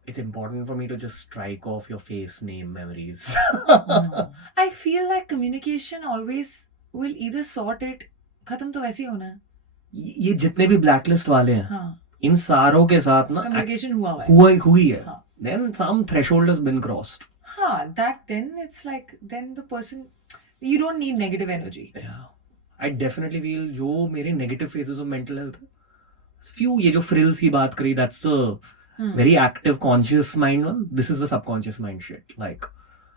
It's important for me to just strike off your face, name, memories. No. I feel like communication always will either sort it. खत्म तो वैसे ही होना है. ये जितने भी blacklist वाले हैं, हाँ. इन सारों के साथ ना communication हुई है. हाँ. Then some threshold has been crossed. हाँ, then it's like, then the person, you don't need negative energy. Yeah. I definitely feel जो मेरे negative phases of mental health, few ये जो frills की बात करी, that's the very active conscious mind one. This is the subconscious mind shit. Like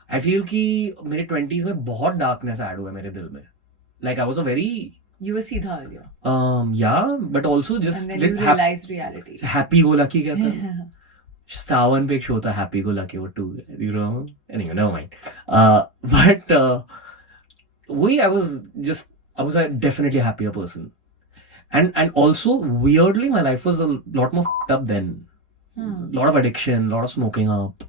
I feel कि मेरे 20s में बहुत darkness add हुआ मेरे दिल में. Like I was a very You were सीधा earlier. Yeah, but also just and then you realized reality. Happy go lucky कहते हैं. Star One पे एक show था Happy Go Lucky, वो 2, you know. Anyway, never mind. But I was a definitely happier person, and also weirdly my life was a lot more fucked up then. Lot of addiction, lot of smoking up,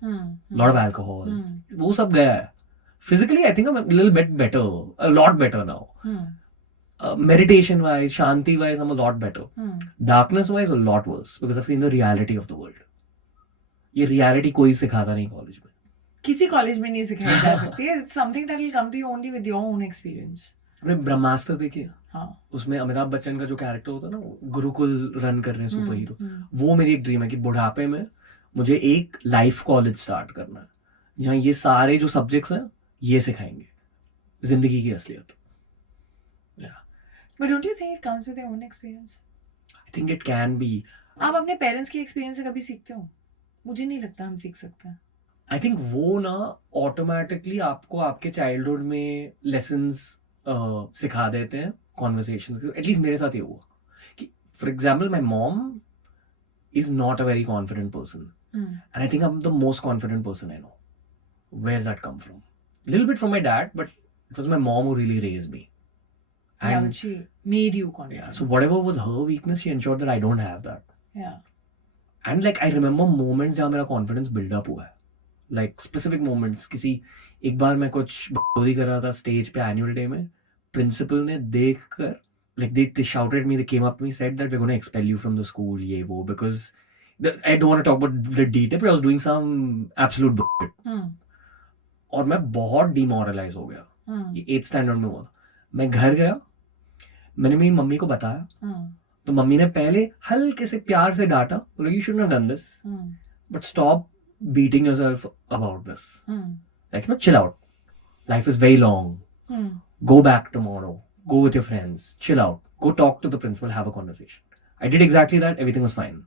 lot of alcohol. वो सब गया है. Physically, I think I'm a little bit better, a lot better now. Meditation wise, shanti wise, I'm a lot better. Darkness wise, a lot worse because I've seen the reality of the world. ये reality कोई सिखाता नहीं college में. किसी college में नहीं सिखाई जा सकती है. It's something that will come to you only with your own experience. आपने ब्रह्मास्त्र देखिए? हाँ. उसमें अमिताभ बच्चन का जो कैरेक्टर होता है ना, गुरुकुल रन कर रहे हैं सुपर हीरो, वो मेरी एक ड्रीम है कि बुढ़ापे में मुझे एक लाइफ कॉलेज स्टार्ट करना है जहाँ ये सारे जो सब्जेक्ट्स हैं ये सिखाएंगे जिंदगी की असलियत. But don't you think it comes with your own experience? I think it can be. आप अपने पेरेंट्स की एक्सपीरियंस से कभी सीखते हो? मुझे नहीं लगता हम सीख सकते हैं. आई थिंक वो ना ऑटोमेटिकली आपको आपके चाइल्डहुड में लेसन्स सिखा देते हैं कॉन्वर्सेशंस. एटलीस्ट मेरे साथ ये हुआ कि for example my mom is not a very confident person and I think I am the most confident person I know. Where is that come from? Little bit from my dad, but it was my mom who really raised me. Yeah, And but she made you confident. yeah, so whatever was her weakness, she ensured that I don't have that. Yeah. And like I remember moments जहाँ मेरा confidence build up हुआ है. Like specific moments. किसी एक बार मैं कुछ बकवादी कर रहा था स्टेज पे एनुअल डे में, प्रिंसिपल ने देख कर like they shouted at me, they came up to me, said that we're going to expel you from the school, ये वो, because I don't want to talk about the detail, but I was doing some absolute bullshit. और मैं बहुत demoralize हो गया. ये 8th standard में हुआ. मैं घर गया, मैंने मेरी मम्मी को बताया, तो मम्मी ने पहले हल्के से प्यार से डांटा, बोला you shouldn't have done this, but stop beating yourself about this. Like, chill out. Life is very long. Go back tomorrow. Go with your friends. Chill out. Go talk to the principal. Have a conversation. I did exactly that. Everything was fine.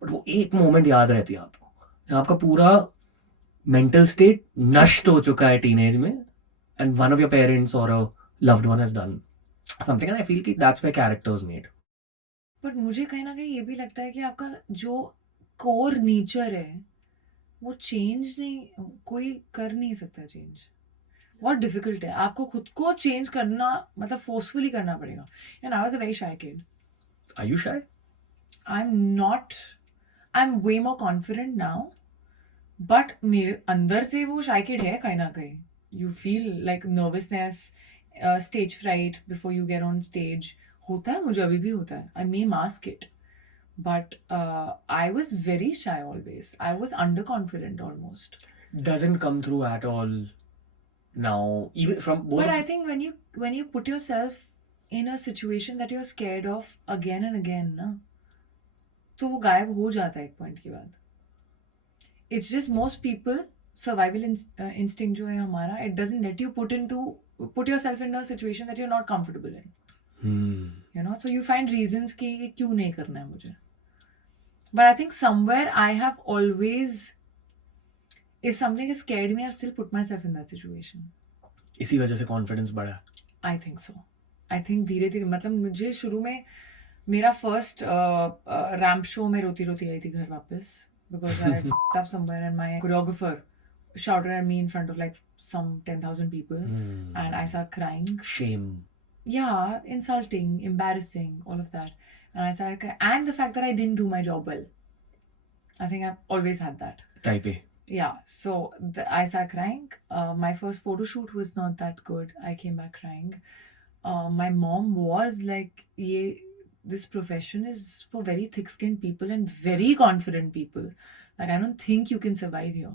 But वो एक moment याद रहती है आपको, जहाँ आपका पूरा mental state नष्ट हो चुका है टीनेज में, and one of your parents or a loved one has done something, and I feel कि that's where character is made. पर मुझे कहीं ना कहीं ये भी लगता है कि आपका जो कोर नेचर है वो चेंज नहीं, कोई कर नहीं सकता चेंज. बहुत डिफिकल्ट है आपको खुद को चेंज करना, मतलब फोर्सफुली करना पड़ेगा. And I was a very shy kid. Are you shy? I'm not. I'm way more confident now. But मेरे अंदर से वो शाय किड है कहीं ना कहीं. You feel like nervousness, stage fright before you get on stage. होता है, मुझे अभी भी होता है. I may mask it. But I was very shy always. I was underconfident almost. Doesn't come through at all now, even from both. But I think when you put yourself in a situation that you're scared of again and again, ना, तो वो गायब हो जाता है एक point के बाद. It's just most people survival instinct जो है हमारा, it doesn't let you put yourself in a situation that you're not comfortable in. You know, so you find reasons कि ये क्यों नहीं करना है मुझे. But I think somewhere I have always, if something has scared me, I've still put myself in that situation. इसी वजह से कॉन्फिडेंस बढ़ा. I think so. I think धीरे धीरे, मतलब मुझे शुरू में मेरा फर्स्ट रैम्प शो में रोती रोती आई थी घर वापस, because I fucked up somewhere and my choreographer shouted at me in front of like some 10,000 people and I started crying. Shame. Yeah, insulting, embarrassing, all of that. And I started crying. And the fact that I didn't do my job well. I think I've always had that. Type A. Yeah, so I started crying. My first photo shoot was not that good. I came back crying. My mom was like, this profession is for very thick-skinned people and very confident people. Like, I don't think you can survive here.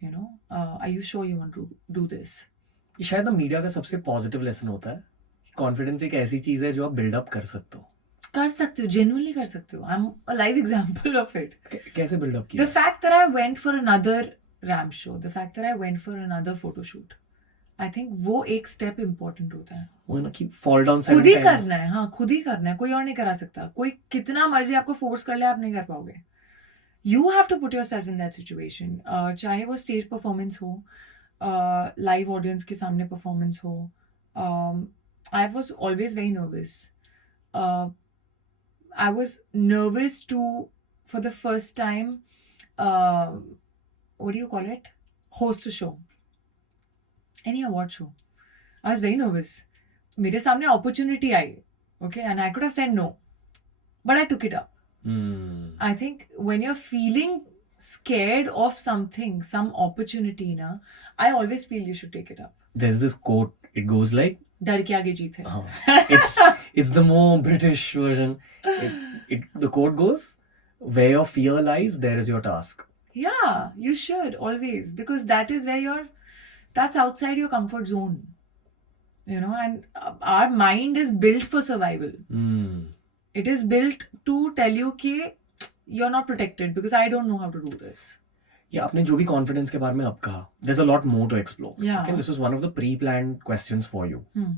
You know, are you sure you want to do this? ये शायद media का सबसे positive lesson होता है. Confidence एक ऐसी चीज है जो आप बिल्डअप कर सकते हो. कर सकते हो, genuinely कर सकते हो. I'm a live example of it. कैसे बिल्डअप किया? The fact that I went for another ramp show, the fact that I went for another photo shoot, I think वो एक स्टेप इम्पोर्टेंट होता है. वो ना कि फॉल डाउन खुद ही करना है. हाँ, खुद ही करना है, कोई और नहीं करा सकता. कोई कितना मर्जी आपको फोर्स कर ले, आप नहीं कर पाओगे. You have to put yourself in that situation. चाहे वो स्टेज परफॉर्मेंस हो, लाइव ऑडियंस के सामने परफॉर्मेंस हो. I was always very nervous. I was nervous to, for the first time, what do you call it? Host a show. Any award show. I was very nervous. मेरे सामने opportunity I, okay, and I could have said no, but I took it up. I think when you're feeling scared of something, some opportunity, na, I always feel you should take it up. There's this quote. It goes like, डर के आगे जीत है. It's the more British version. The quote goes, where your fear lies, there is your task. Yeah, you should always, because that is where that's outside your comfort zone. You know, and our mind is built for survival. It is built to tell you कि you're not protected because I don't know how to do this. ये आपने जो भी confidence के बारे में अब कहा, there's a lot more to explore. Yeah. Okay, this is one of the pre-planned questions for you. Hmm.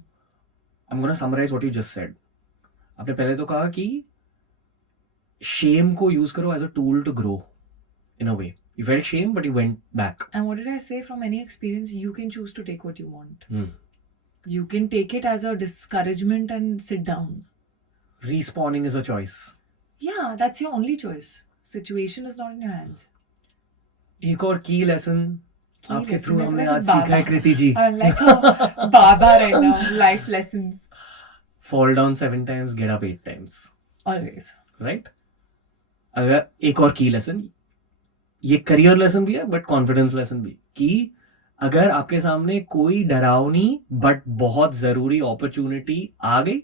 I'm going to summarize what you just said. आपने पहले तो कहा कि shame को use करो as a tool to grow in a way. You felt shame, but you went back. And what did I say? From any experience, you can choose to take what you want. Hmm. You can take it as a discouragement and sit down. Respawning is a choice. Yeah, that's your only choice. Situation is not in your hands. एक और की lesson आपके lesson, through मैं हमने तो आज बाबा। सीखा है कृति जी. I'm like a Baba right now. Life lessons. Fall down 7 times, get up 8 times. Always. Right? अगर एक और की लेसन, ये करियर लेसन भी है बट कॉन्फिडेंस लेसन भी, कि अगर आपके सामने कोई डरावनी बट बहुत जरूरी अपॉर्चुनिटी आ गई,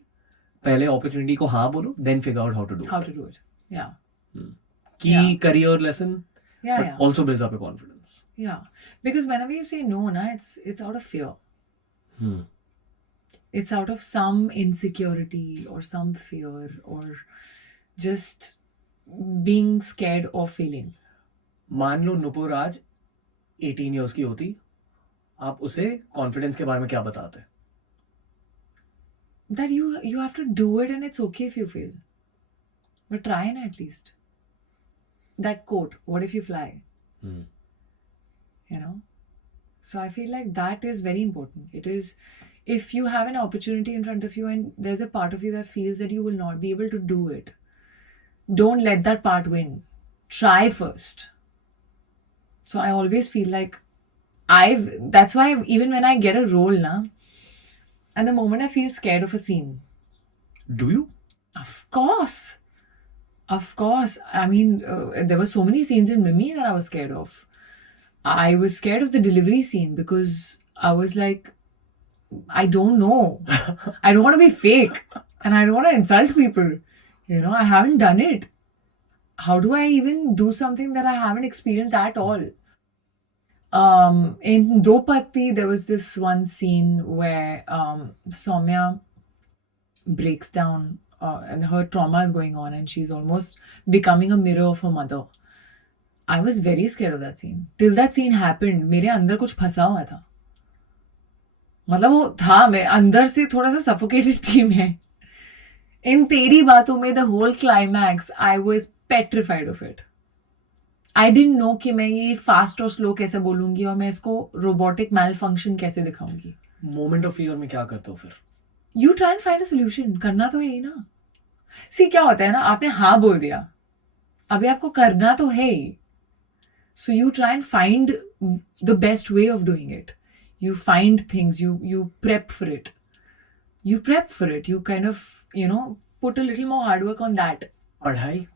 पहले अपॉर्चुनिटी को हाँ बोलो, then figure out how to do How to do it. Yeah. की Yeah. Career lesson Yeah, but yeah. also builds up your confidence. Yeah. Because whenever you say no, na, it's out of fear. Hmm. It's out of some insecurity or some fear or just being scared of failing. मान लो नुपुर आज 18 years की होती, आप उसे confidence के बारे में क्या बताते? That you have to do it and it's okay if you fail. But try and at least. That quote, what if you fly? Hmm. You know? So I feel like that is very important. It is, if you have an opportunity in front of you and there's a part of you that feels that you will not be able to do it, don't let that part win. Try first. So I always feel like that's why even when I get a role now, and the moment I feel scared of a scene. Do you? Of course. Of course. I mean, there were so many scenes in Mimi that I was scared of. I was scared of the delivery scene because I was like, I don't know. I don't want to be fake. And I don't want to insult people. You know, I haven't done it. How do I even do something that I haven't experienced at all? In Dopatti, there was this one scene where Soumya breaks down and her trauma is going on and she's almost becoming a mirror of her mother. I was very scared of that scene. Till that scene happened, मेरे अंदर कुछ फंसा हुआ था. मतलब वो था, मैं अंदर से थोड़ा सा suffocated थी मैं. In तेरी बातों में the whole climax, I was petrified of it. I didn't know कि मैं ये fast और slow कैसे बोलूंगी और मैं इसको robotic malfunction कैसे दिखाऊंगी. Moment of fear में क्या करते हो फिर? You try and find a solution. करना तो है ही ना. See, क्या होता है ना, आपने हाँ बोल दिया, अभी आपको करना तो है ही. So you try and find the best way of doing it. You find things, you prep for it. You prep for it. You kind of, you know, put a little more hard work on that. पढ़ाई?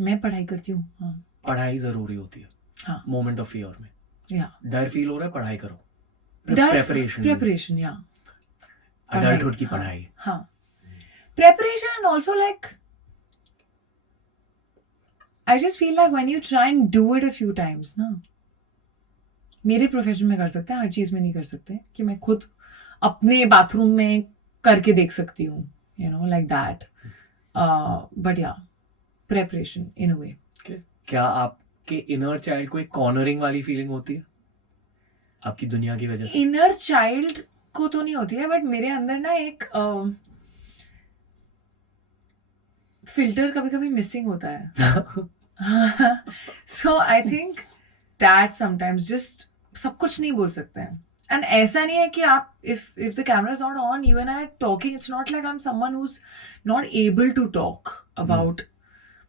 मैं पढ़ाई करती हूँ. हाँ. पढ़ाई जरूरी होती है. हाँ. Moment of fear में. Yeah. डर फील हो रहा है, पढ़ाई करो. Preparation, yeah. Adulthood की पढ़ाई. हाँ. Preparation and also like, I just feel like when you try and do it a few times, ना, मेरे प्रोफेशन में कर सकते हैं, हर चीज में नहीं कर सकते, कि मैं खुद अपने बाथरूम में करके देख सकती हूँ, you know, like that. But yeah, preparation in a way. Okay. क्या आपके इनर चाइल्ड को एक कॉर्नरिंग वाली फीलिंग होती है आपकी दुनिया की वजह से? इनर चाइल्ड को तो नहीं होती है, बट मेरे अंदर ना एक फिल्टर कभी कभी मिसिंग होता है. So I think that sometimes just सब कुछ नहीं बोल सकते हैं. And ऐसा नहीं है कि आप if the camera is not on, you and I are talking, it's not like I'm someone who's not able to talk about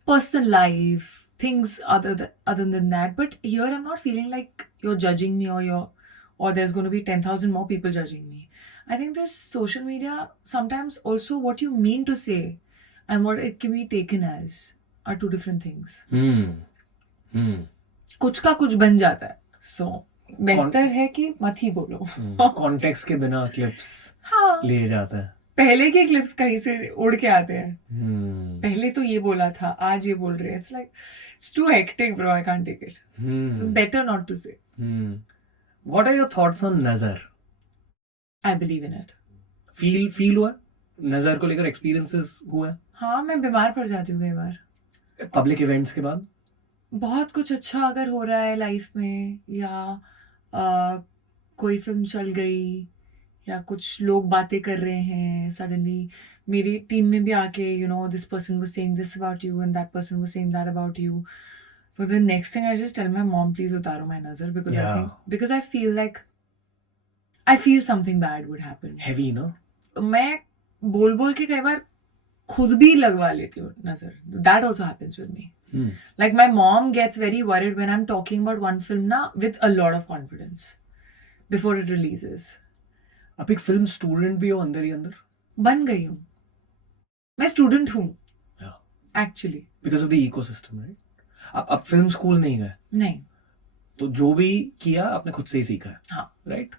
personal life, things other than that. But here I'm not feeling like you're judging me or there's going to be 10,000 more people judging me. I think this social media, sometimes also what you mean to say and what it can be taken as are two different things. कुछ का कुछ बन जाता है. So बेहतर है कि मत ही बोलो. कॉन्टेक्स्ट के बिना क्लिप्स हाँ. लिए जाता है. पहले के क्लिप्स कहीं से उड़ के आते हैं. पहले तो ये बोला था, आज ये बोल रहे हैं. It's like, it's too hectic, bro. I can't take it. So better not to say. What are your thoughts on नजर? I believe in it. Feel हुआ नजर को लेकर, एक्सपीरियंसेस हुआ? हाँ, मैं बीमार पड़ जाती हूँ कई बार. पब्लिक इवेंट्स के बाद? बहुत कुछ अच्छा अगर हो रहा है लाइफ में, या कोई फिल्म चल गई, या कुछ लोग बातें कर रहे हैं सडनली, मेरी टीम में भी आके this person was saying this about you and that person was saying that about you, but the next thing I just tell my mom, please utaro my nazar, because I feel like I feel something bad would happen. Heavy, no? मैं बोल बोल के कई बार खुद भी लगवा लेती हूँ नजर. That also happens with me. Like my mom gets very worried when I'm talking about one film na with a lot of confidence before it releases. आप एक फिल्म स्टूडेंट भी हो अंदर ही अंदर? बन गई हूँ. मैं स्टूडेंट हूँ. Yeah. Actually. Because of the ecosystem, right? आप फिल्म स्कूल नहीं गए? नहीं. तो जो भी किया आपने खुद से ही सीखा है. हाँ. Right?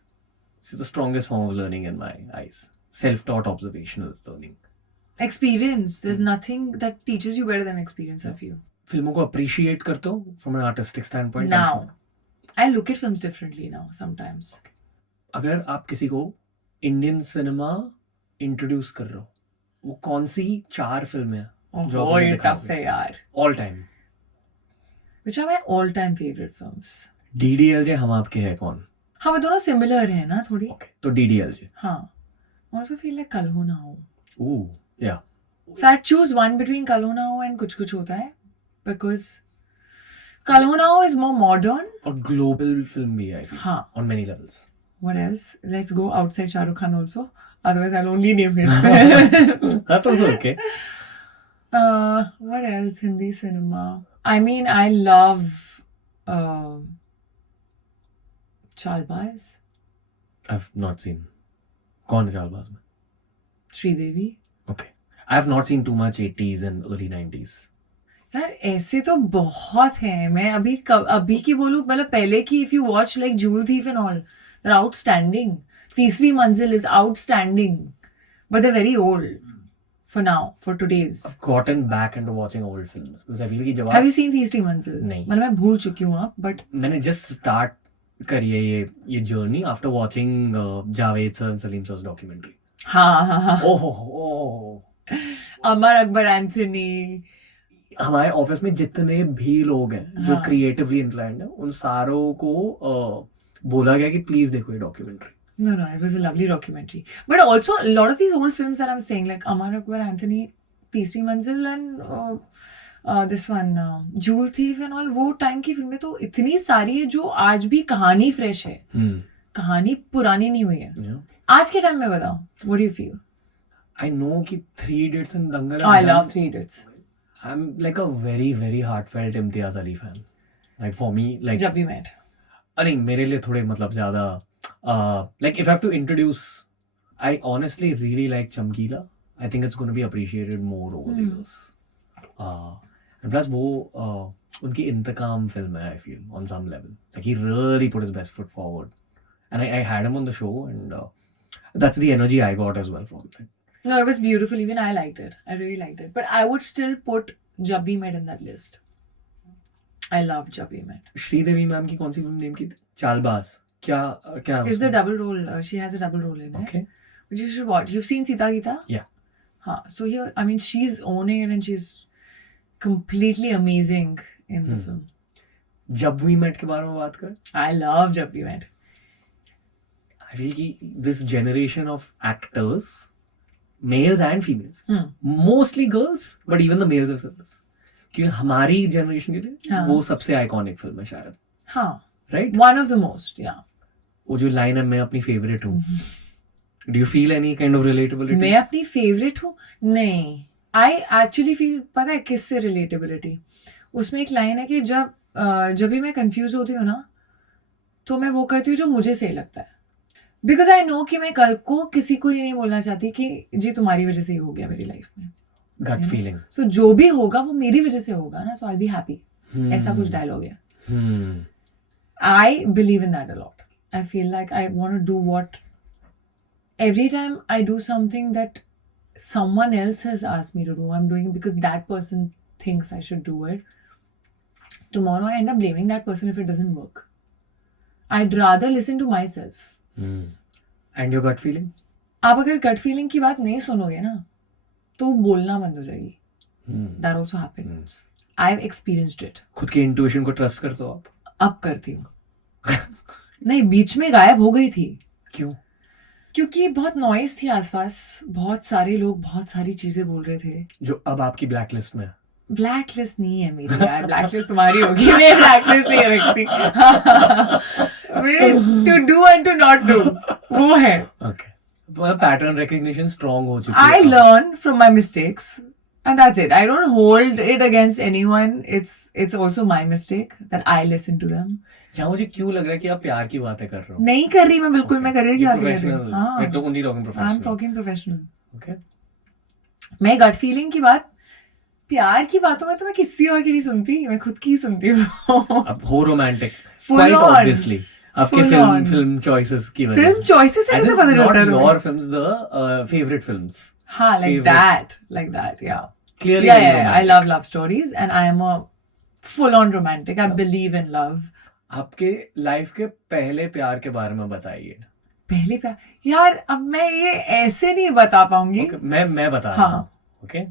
This is the strongest form of learning in my eyes. Self-taught observational learning. Experience. There's nothing that teaches you better than experience, I feel. फिल्मों को appreciate करते हो from an artistic standpoint? Now. I look at films differently now sometimes. Okay. अगर आप किसी को Indian cinema introduce कर रहे हो, वो कौन सी 4 फिल्में हैं जो आपने दिखाई? टफ है यार. All time. Which are my all-time favorite films? DDLJ हम आपके हैं कौन? हाँ, वो दोनों सिमिलर हैं ना थोड़ी. Okay. तो DDLJ. हाँ. I also feel like कल हो ना हो. Ooh, yeah. So I choose one between कल हो ना हो and कुछ कुछ होता है, because कल हो ना हो is more modern. और global film भी है, I feel. हाँ. On many levels. What else? Let's go outside Shah Rukh Khan also. Otherwise, I'll only name his films. That's also okay. What else? Hindi cinema. I mean, I love Chalbaz. I've not seen. कौन है चालबाज में? Sridevi. Okay. I have not seen too much 80s and early 90s. यार ऐसे तो बहुत हैं. मैं अभी की बोलूँ, मतलब पहले की, if you watch like Jewel Thief and all, they're outstanding. तीसरी मंजिल is outstanding, but they're very old for now, for today's. I've gotten back into watching old films because I feel कि जब Have you seen तीसरी मंजिल? नहीं. मतलब मैं भूल चुकी हूँ अब, but मैंने just start करी है ये journey after watching Javed sir and Salim sir's documentary. हाँ. Oh. अमर अकबर एंथनी. हमारे ऑफिस में जितने भी लोग हैं जो क्रिएटिवली इंक्लाइंड है, उन सारों को बोला गया कि प्लीज देखो ये documentary. No, it was a lovely documentary. But also, a lot of these old films that I'm saying, like Amar Akbar Anthony, तीसरी मंजिल and this one, Jewel Thief and all, वो टाइम की फिल्में तो इतनी सारी है जो आज भी कहानी फ्रेश है. कहानी पुरानी नहीं हुई है. आज के टाइम में बताओ, what do you feel? I know कि 3 Idiots and Dangal. I love 3 Idiots. I'm like a very, very heartfelt Imtiaz Ali fan. Like for me, like जब भी met. नहीं, मेरे लिए थोड़े मतलब ज़्यादा like if I have to introduce, I honestly really like Chamkila. I think it's going to be appreciated more over the years. And plus वो उनकी इंतकाम फिल्म है, I feel, on some level. Like he really put his best foot forward. And I had him on the show, and that's the energy I got as well from it. No, it was beautiful. Even I liked it. I really liked it. But I would still put Jab We Met in that list. I love Jab We Met. Sridevi ma'am की कौन सी film name की थी? चालबाज. क्या It's the double role. She has a double role in it. Okay. Which you should watch. You've seen Sita Gita? Yeah. So here, I mean, she's owning it and she's completely amazing in the film. जब we met के बारे में बात कर. I love Jab We Met. I feel कि this generation of actors, males and females, mostly girls, but even the males have said this, कि हमारी generation के लिए वो सबसे iconic फिल्म है शायद. हाँ. Right? One of the most, yeah. वो जो लाइन है, मैं अपनी favorite हूँ. Do you feel any kind of relatability? मैं अपनी favorite हूँ? नहीं. I actually feel, पता है किससे relatability? उसमें एक लाइन है कि जब भी मैं confused होती हूँ ना, तो मैं वो करती हूँ जो मुझे सही लगता है. Because I know कि मैं कल को किसी को ये नहीं बोलना चाहती कि जी तुम्हारी वजह से ये हो गया मेरी लाइफ में. Gut feeling. So जो भी होगा वो मेरी वजह से होगा ना, so I'll be happy. ऐसा कुछ डायलॉग है. I believe in that a lot. I feel like I want to do what, every time I do something that someone else has asked me to do, I'm doing it because that person thinks I should do it. Tomorrow I end up blaming that person if it doesn't work. I'd rather listen to myself. And your gut feeling? आप अगर gut feeling की बात नहीं सुनोगे ना, तो बोलना बंद हो जाएगी. That also happens. I've experienced it. खुद के इंट्यूशन को ट्रस्ट करते हो आप? अब करती हूँ. नहीं, बीच में गायब हो गई थी. क्यों? क्योंकि बहुत नॉइज थी आसपास, बहुत सारे लोग बहुत सारी चीजें बोल रहे थे. जो अब आपकी ब्लैक लिस्ट में है. ब्लैक लिस्ट नहीं है मेरी यार, ब्लैक लिस्ट तुम्हारी होगी, मैं ब्लैक लिस्ट नहीं रखती. मेरे to do and to not do वो है. ओके, पैटर्न रिकग्निशन स्ट्रांग हो चुकी है. I learn from my mistakes and that's it. I don't hold it against anyone. It's also my mistake that I listen to them. यहाँ मुझे क्यों लग रहा है कि आप प्यार की बातें कर रहे हो? नहीं कर रही मैं, बिल्कुल मैं करियर की बात कर रही हूँ. Professional. हाँ, We're only talking professional. I'm talking professional. Okay. मैं गट फीलिंग की बात, प्यार की बातों में तो मैं किसी और की नहीं सुनती, मैं खुद की ही सुनती हूँ. अब हो romantic. Full Quite on. obviously. आपके Full on. फिल्म चॉइसेस की वजह फिल्म चॉइसेस से कैसे पता चलता है Not तुम्हें? your films, the favorite films. हाँ, like favorite. that, yeah. Clearly Yeah, very yeah, I romantic. love love stories and I am a full-on romantic. I believe in love. आपके life के पहले प्यार के बारे में बताइए. पहले प्यार यार, अब मैं ये ऐसे नहीं बता पाऊंगी. Okay, मैं बता रहा हूँ. हाँ. Okay.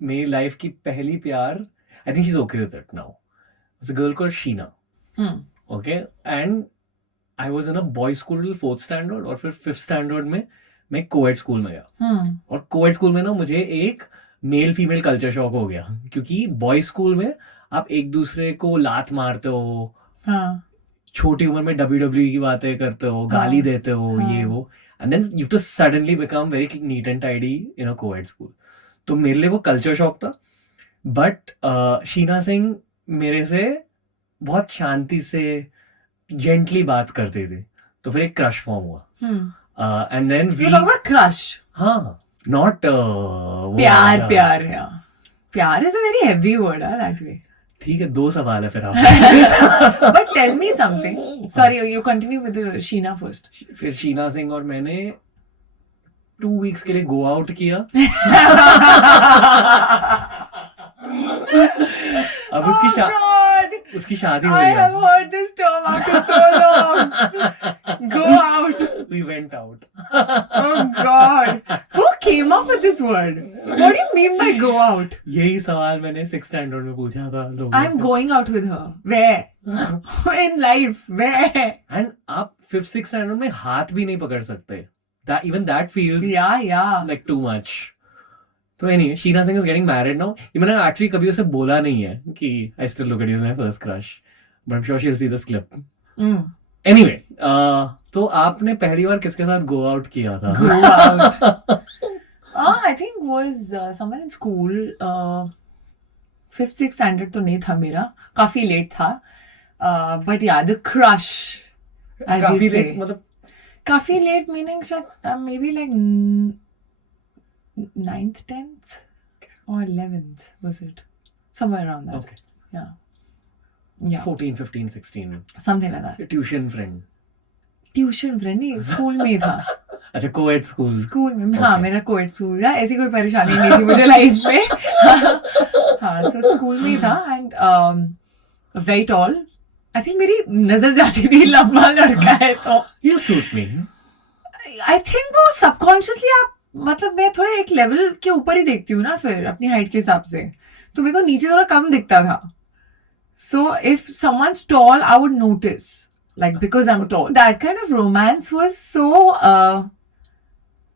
मेरी लाइफ की पहली प्यार, I think she's okay with it now. It's a girl called Sheena. Hmm. Okay, and I was in a boys school till 4th standard और फिर 5th standard में मैं कोएड स्कूल में गया. हम्म. और कोएड स्कूल में ना मुझे एक मेल फीमेल कल्चर शॉक हो गया, क्योंकि बॉयज स्कूल में आप एक दूसरे को लात मारते हो, हाँ. छोटी उम्र में WWE की बातें करते हो, गाली हाँ. देते हो, हाँ. ये वो, and then you too suddenly become very neat and tidy in a coed school. तो मेरे लिए वो कल्चर शॉक था. बट शीना सिंह मेरे से बहुत शांति से जेंटली बात करती थी, तो फिर एक क्रश फॉर्म हुआ. And then You talk about crush. हाँ, नॉट प्यार प्यार है. प्यार is a very heavy word, that way. ठीक है, 2 सवाल है फिर आप. But tell me something. Sorry, you continue with the Sheena first. फिर शीना सिंह और मैंने 2 weeks के लिए गो आउट किया. अब Oh God. उसकी शादी हो I गई. have heard this term after so long. Go out. We went out. Oh God. Who came up with this word? What do you mean by go out? यही सवाल मैंने 6th standard में पूछा था लोगों I'm से. going out with her. Where? In life. Where? And आप 5th 6th standard में हाथ भी नहीं पकड़ सकते. Even that feels Yeah. like too much. तो anyway, Sheena Singh is getting married now. ये मैंने actually कभी उसे बोला नहीं है कि I still look at you as my first crush. But I'm sure she'll see this clip. Anyway, तो आपने पहली बार किसके साथ go out किया था? Go out. I think was somewhere in school. 5th 6th standard तो नहीं था मेरा, काफी लेट था. But yeah, the crush, as you काफी say. late, मतलब काफी late meaning maybe like 9th 10th or 11th was it, somewhere around that. okay. Yeah 14, 15, 16. something like that. Tuition friend. Tuition friend नहीं, school में ही था. अच्छा, co-ed school. School में. हाँ, Okay. मेरा कोएड स्कूल था. ऐसी कोई परेशानी नहीं थी मुझे लाइफ में. हाँ, सो स्कूल में ही था. And very tall. I think मेरी नजर जाती थी लंबा लड़का है तो. He'll suit me. I think वो सबकॉन्शियसली आप, मतलब मैं थोड़ा एक लेवल के ऊपर ही देखती हूँ ना फिर अपनी हाइट के हिसाब से, तो मेरे को नीचे थोड़ा कम दिखता था. So if someone's toll I would notice, like because I'm tall. That kind of romance was so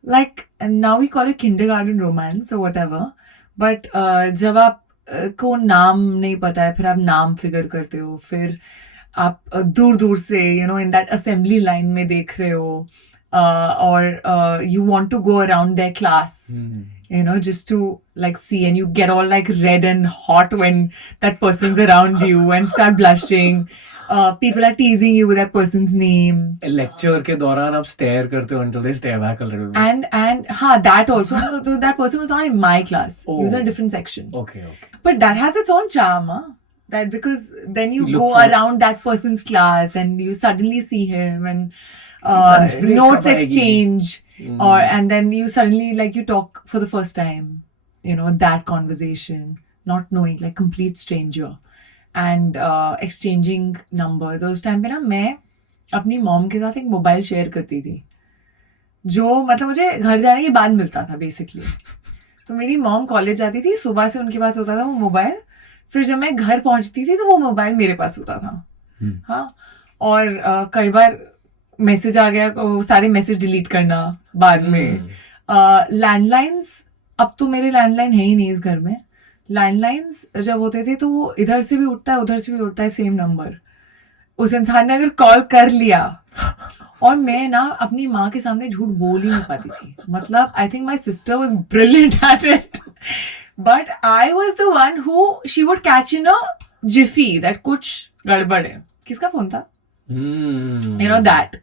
like, and now we call it kindergarten romance or whatever. But जब आप को नाम नहीं पता है, फिर आप नाम फिगर करते हो, फिर आप दूर दूर से in that assembly line में देख रहे हो, or you want to go around their class, just to like see, and you get all like red and hot when that person's around you and start blushing. People are teasing you with that person's name. Lecture के दौरान आप stare करते हो until they stare back a little bit. And that also. So that person was not in my class. He was in a different section. Okay. But that has its own charm, that because then you Look go for- around that person's class and you suddenly see him and Lunch break notes कब आएगी? exchange, and then you suddenly like you talk for the first time, that conversation, not knowing, like complete stranger, and exchanging numbers. उस time पे ना मैं अपनी mom के साथ एक मोबाइल शेयर करती थी, जो मतलब मुझे घर जाने के बाद मिलता था बेसिकली. तो मेरी मॉम कॉलेज जाती थी, सुबह से उनके पास होता था वो मोबाइल, फिर जब मैं घर पहुंचती थी तो वो मोबाइल मेरे पास होता था. हाँ. और कई बार मैसेज आ गया, वो सारे मैसेज डिलीट करना बाद में. लैंडलाइंस, अब तो मेरे लैंडलाइन है ही नहीं इस घर में. लैंडलाइंस जब होते थे तो वो इधर से भी उठता है उधर से भी उठता है सेम नंबर. उस इंसान ने अगर कॉल कर लिया और मैं ना अपनी माँ के सामने झूठ बोल ही नहीं पाती थी. मतलब I think my sister was brilliant at it, but I was the one who she would catch in a Zifi that कुछ गड़बड़ है. किसका फोन था? You know that.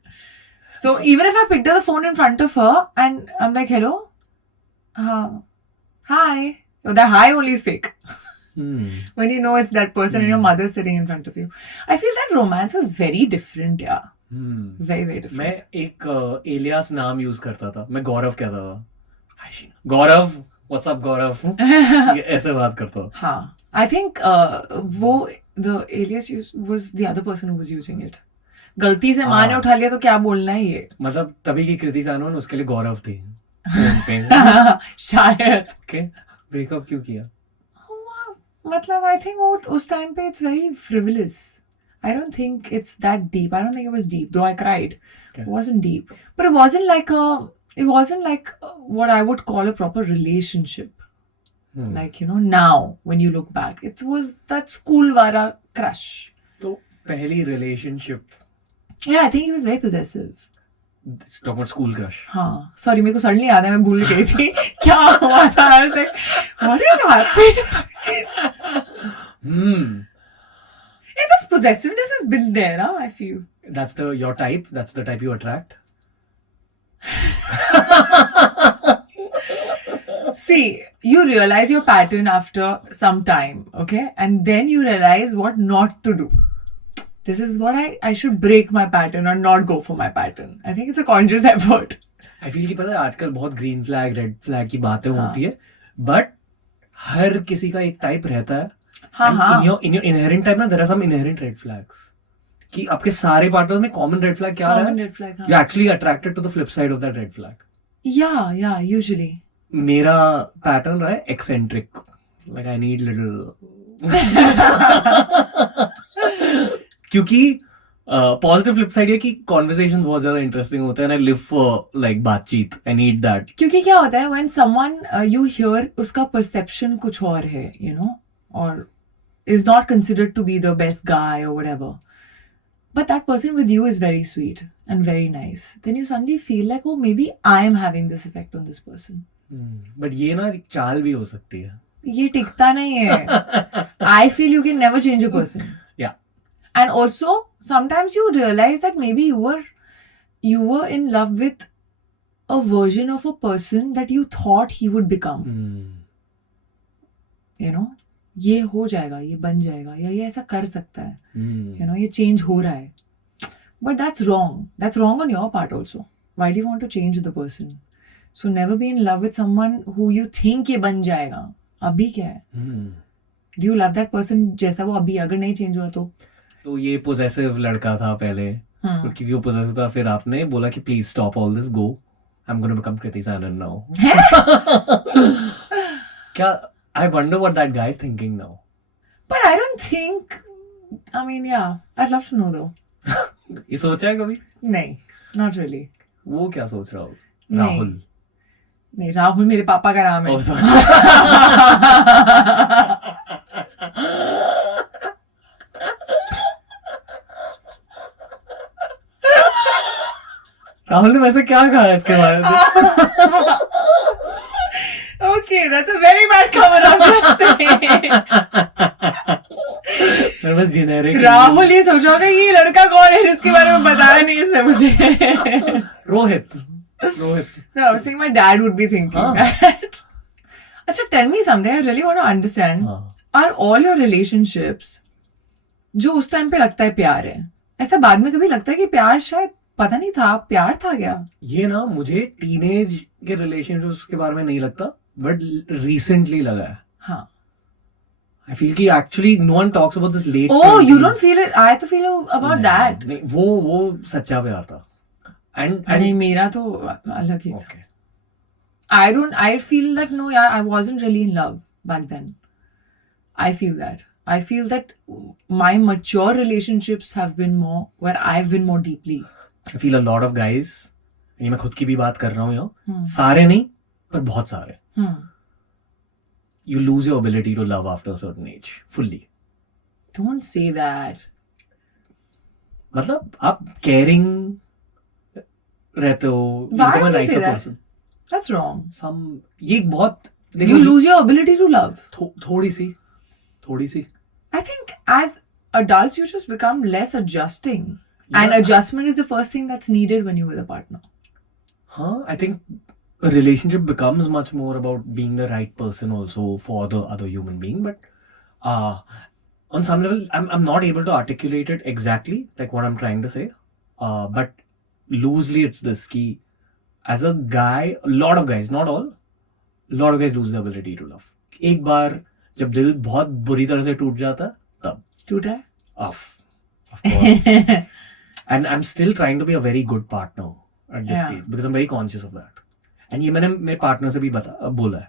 So even if I picked up the phone in front of her and I'm like, hello, hi. Oh, that hi only is fake. When you know it's that person and your mother's sitting in front of you. I feel that romance was very different, yeah. Very, very different. मैं एक alias नाम use करता था. मैं गौरव कहता था. हाय शीना. गौरव, what's up गौरव. ये ऐसे बात करता था. हाँ. I think वो the alias was the other person who was using it. गलती से माँ ने उठा लिया तो क्या बोलना है ये. मतलब तभी की कृति सानोन उसके लिए गौरव थी. शायद. ओके. ब्रेकअप क्यों किया? मतलब I think वो उस टाइम पे it's very frivolous. I don't think it's that deep. I don't think it was deep, though I cried. Okay. It wasn't deep, but it wasn't like what I would call a proper relationship. Like, you know, now when you look back, it was that school wara crush. तो पहली relationship. Yeah, I think he was very possessive. Talk about school crush. हाँ, sorry, मेरे को suddenly याद है, मैं भूल गई थी क्या हुआ था. I was like, what had happened? Yeah, this possessiveness has been there, huh? I feel. That's your type. That's the type you attract. See, you realize your pattern after some time, okay? And then you realize what not to do. This is what I should break my pattern or not go for my pattern. I think it's a conscious effort. I feel कि पता है आजकल बहुत green flag red flag की बातें होती है, but हर किसी का एक टाइप रहता है. हाँ. In your inherent type ना there are some inherent red flags. कि आपके सारे पार्टनर्स में common red flag क्या रहा है? Common red flag, हाँ. You're actually attracted to the flip side of that red flag. Yeah, usually. मेरा पैटर्न रहा है eccentric. Like I need little. क्योंकि पॉजिटिव फ्लिप साइड है कि कॉन्वर्सेशंस बहुत ज्यादा इंटरेस्टिंग होते हैं. आई लिव फॉर लाइक बातचीत. I need that. क्योंकि क्या होता है व्हेन समवन यू हियर उसका परसेप्शन कुछ और है, यू नो, और is not considered to be the best guy or whatever, but that person with you is very sweet and very nice, then you suddenly feel like, oh, maybe I am having this effect on this person. But ये ना एक चाल भी हो सकती है. ये टिकता नहीं है. I feel you can never change a person. Yeah. And also sometimes you realize that maybe you were in love with a version of a person that you thought he would become. You know, ये हो जाएगा, ये बन जाएगा, या ये ऐसा कर सकता है. You know, ये चेंज हो रहा है. But that's wrong. That's wrong on your part also. Why do you want to change the person? So never be in love with someone who you think ये बन जाएगा. अभी क्या है? Do you love that person जैसा वो अभी, अगर नहीं चेंज हुआ तो ये पोजेसिव लड़का था पहले. क्योंकि वो पोजेसिव था, फिर आपने बोला कि please stop all this, go, I am gonna become Kriti Sanon now. क्या I wonder what that guy is thinking now. But I don't think, I mean, yeah, I'd love to know though. ये सोचा है कभी? नहीं, not really. वो क्या सोच रहा हो? राहुल. नहीं, राहुल मेरे पापा का नाम है. Oh, sorry. राहुल ने वैसे क्या कहा इसके बारे में? Okay, that's a very bad cover up. बस जेनेरिक. राहुल ये सोच रहा होगा कि ये लड़का कौन है जिसके बारे में बताया नहीं इसने मुझे. Rohit. No, I was saying my dad would be thinking that. अच्छा, tell me something. I really want to understand. Are all your relationships जो उस टाइम पे लगता है प्यार है, ऐसा बाद में कभी लगता है कि प्यार शायद पता नहीं था, प्यार था क्या? ये ना मुझे टीनेज के रिलेशनशिप्स के बारे में नहीं लगता, बट रिसेंटली लगा है. हाँ. I feel कि actually no one talks about this late. Oh, 20s. You don't feel it? I to feel about that. नहीं, वो सच्चा प्यार था. And नहीं, मेरा तो अलग ही था. I feel that no, yeah, I wasn't really in love back then. I feel that. I feel that my mature relationships have been more where I've been more deeply. I feel a lot of guys, यानी मैं खुद की भी बात कर रहा हूँ यहाँ, सारे नहीं पर बहुत सारे, you lose your ability to love after a certain age fully. Don't say that. मतलब आप caring रहते हो, you Why become a would you nicer say that? person. That's wrong. ये बहुत You lose your ability to love. थोड़ी सी I think as adults you just become less adjusting. And adjustment is the first thing that's needed when you're with a partner. I think a relationship becomes much more about being the right person also for the other human being, but on some level I'm not able to articulate it exactly like what I'm trying to say, but loosely it's this key. As a guy, a lot of guys, not all, a lot of guys lose the ability to love. एक बार जब दिल बहुत बुरी तरह से टूट जाता है तब टूटा है? Of course. And I'm still trying to be a very good partner at this stage because I'm very conscious of that. And ये मैंने मेरे partner से भी बोला है.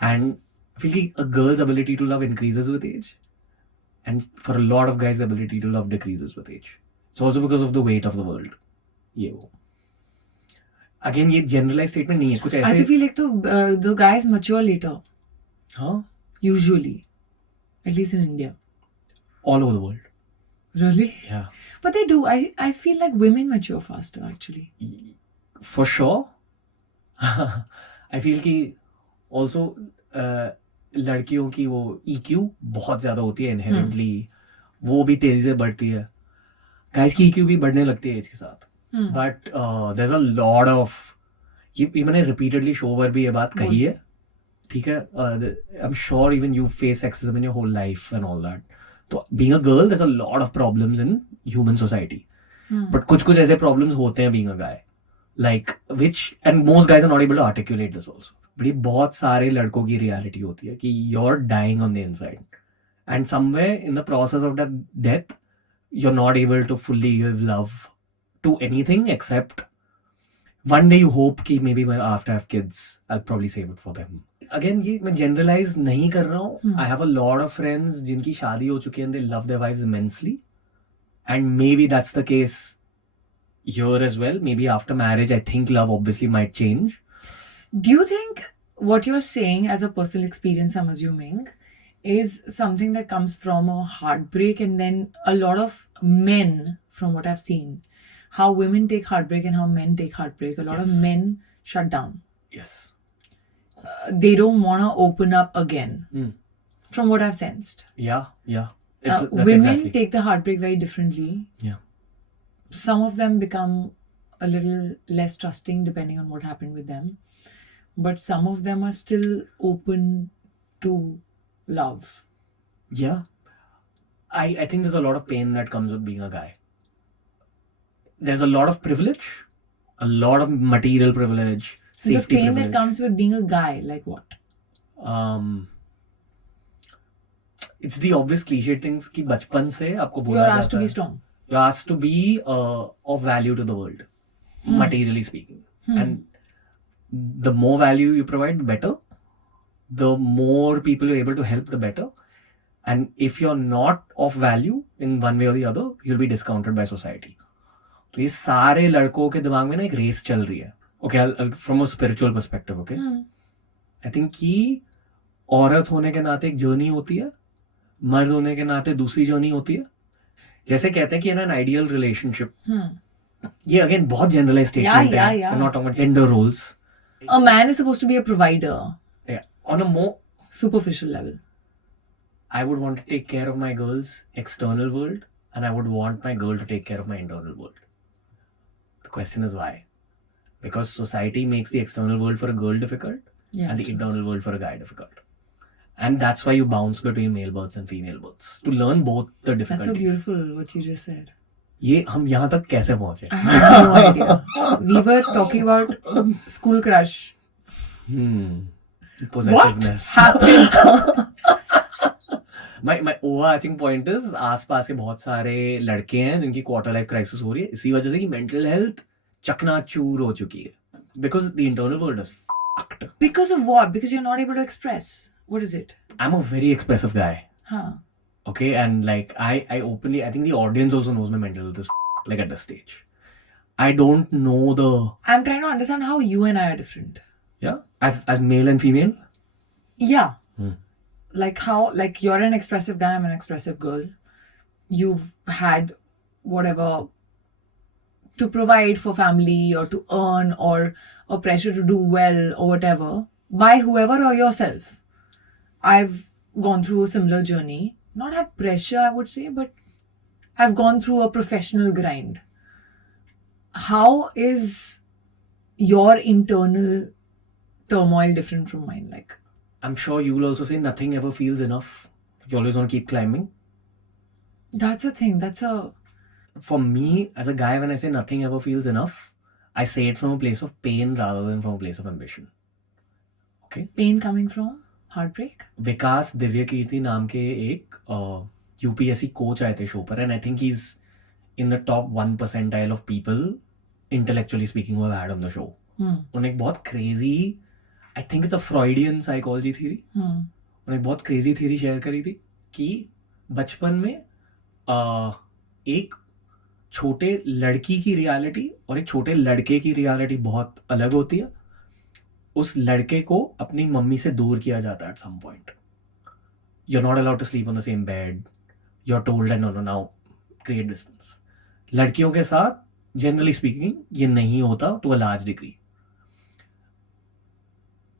And I feel like a girl's ability to love increases with age. And for a lot of guys, the ability to love decreases with age. It's also because of the weight of the world. ये वो. Again, ये generalized statement नहीं है. कुछ ऐसे. I feel like the guys mature later. हाँ. Usually. At least in India. All over the world. Really? Yeah. But they do. I feel like women mature faster actually. For sure. I feel कि also लड़कियों की वो EQ बहुत ज़्यादा होती है inherently. वो भी तेज़ी से बढ़ती है. Guys की EQ भी बढ़ने लगती है एज के साथ. But there's a lot of ये मैंने repeatedly show पर भी ये बात कही है. ठीक है. I'm sure even you face sexism in your whole life and all that. So being a girl, there's a lot of problems in human society. But कुछ ऐसे problems होते हैं being a guy. Like which, and most guys are not able to articulate this also. But ये बहुत सारे लड़कों की reality होती है कि you're dying on the inside. And somewhere in the process of that death, you're not able to fully give love to anything except one day you hope कि maybe when after I have kids, I'll probably save it for them. Again, ये मैं generalize नहीं कर रहा हूँ. I have a lot of friends जिनकी शादी हो चुकी है and they love their wives immensely. And maybe that's the case here as well. Maybe after marriage, I think love obviously might change. Do you think what you're saying as a personal experience, I'm assuming, is something that comes from a heartbreak, and then a lot of men, from what I've seen, how women take heartbreak and how men take heartbreak, a lot of men shut down. Yes. They don't want to open up again, from what I've sensed. Yeah. Women take the heartbreak very differently. Yeah. Some of them become a little less trusting depending on what happened with them. But some of them are still open to love. Yeah. I think there's a lot of pain that comes with being a guy. There's a lot of privilege, a lot of material privilege, safety the pain privilege. that comes with being a guy, like what? It's the obvious cliched things कि बचपन से आपको बोला You're asked जाता to be है. strong. You're asked to be of value to the world, materially speaking. And the more value you provide, the better. The more people you're able to help, the better. And if you're not of value in one way or the other, you'll be discounted by society. तो ये सारे लड़कों के दिमाग में ना एक race चल रही है. Okay, from a spiritual perspective, okay? I think कि औरत होने के नाते एक जर्नी होती है, मर्द होने के नाते दूसरी जर्नी होती है. जैसे कहते हैं कि in an ideal relationship, ये again बहुत generalized statement है. Yeah. We're not talking about gender roles. A man is supposed to be a provider. Yeah. On a more superficial level. I would want to take care of my girl's external world, and I would want my girl to take care of my internal world. The question is why? Because society makes the external world for a girl difficult and the internal world for a guy difficult. And that's why you bounce between male births and female births, to learn both the difficulties. That's so beautiful what you just said. ये हम यहाँ तक कैसे पहुँचे? I have no idea. We were talking about school crush. Possessiveness. What happened? My overarching point is आसपास के बहुत सारे लड़के हैं जिनकी क्वार्टर लाइफ क्राइसिस हो रही है इसी वजह से कि मेंटल हेल्थ चकनाचूर हो चुकी है. Because the internal world is fucked. Because of what? Because you're not able to express. What is it? I'm a very expressive guy. Huh. Okay, and like I openly, I think the audience also knows my mental health is like at this stage. I don't know the I'm trying to understand how you and I are different. as male and female. Yeah. Hmm. Like how, like you're an expressive guy, I'm an expressive girl. You've had whatever to provide for family or to earn or a pressure to do well or whatever by whoever or yourself. I've gone through a similar journey. Not had pressure, I would say, but I've gone through a professional grind. How is your internal turmoil different from mine? Like, I'm sure you will also say nothing ever feels enough. You always want to keep climbing. that's a thing. That's a. For me, as a guy, when I say nothing ever feels enough, I say it from a place of pain rather than from a place of ambition. Okay. Pain coming from heartbreak? विकास दिव्य कीर्ति नाम के एक UPSC coach आए थे show पर, and I think he is in the top 1 percentile of people intellectually speaking who have had on the show. उन्होंने एक बहुत crazy, I think it's a Freudian psychology theory, उन्होंने एक बहुत क्रेजी थ्योरी शेयर करी थी कि बचपन में एक छोटे लड़की की रियलिटी और एक छोटे लड़के की रियलिटी बहुत अलग होती है. उस लड़के को अपनी मम्मी से दूर किया जाता है at some point. You are not allowed to sleep on the same bed. You are told and no now create distance. लड़कियों के साथ जनरली स्पीकिंग ये नहीं होता to a large degree.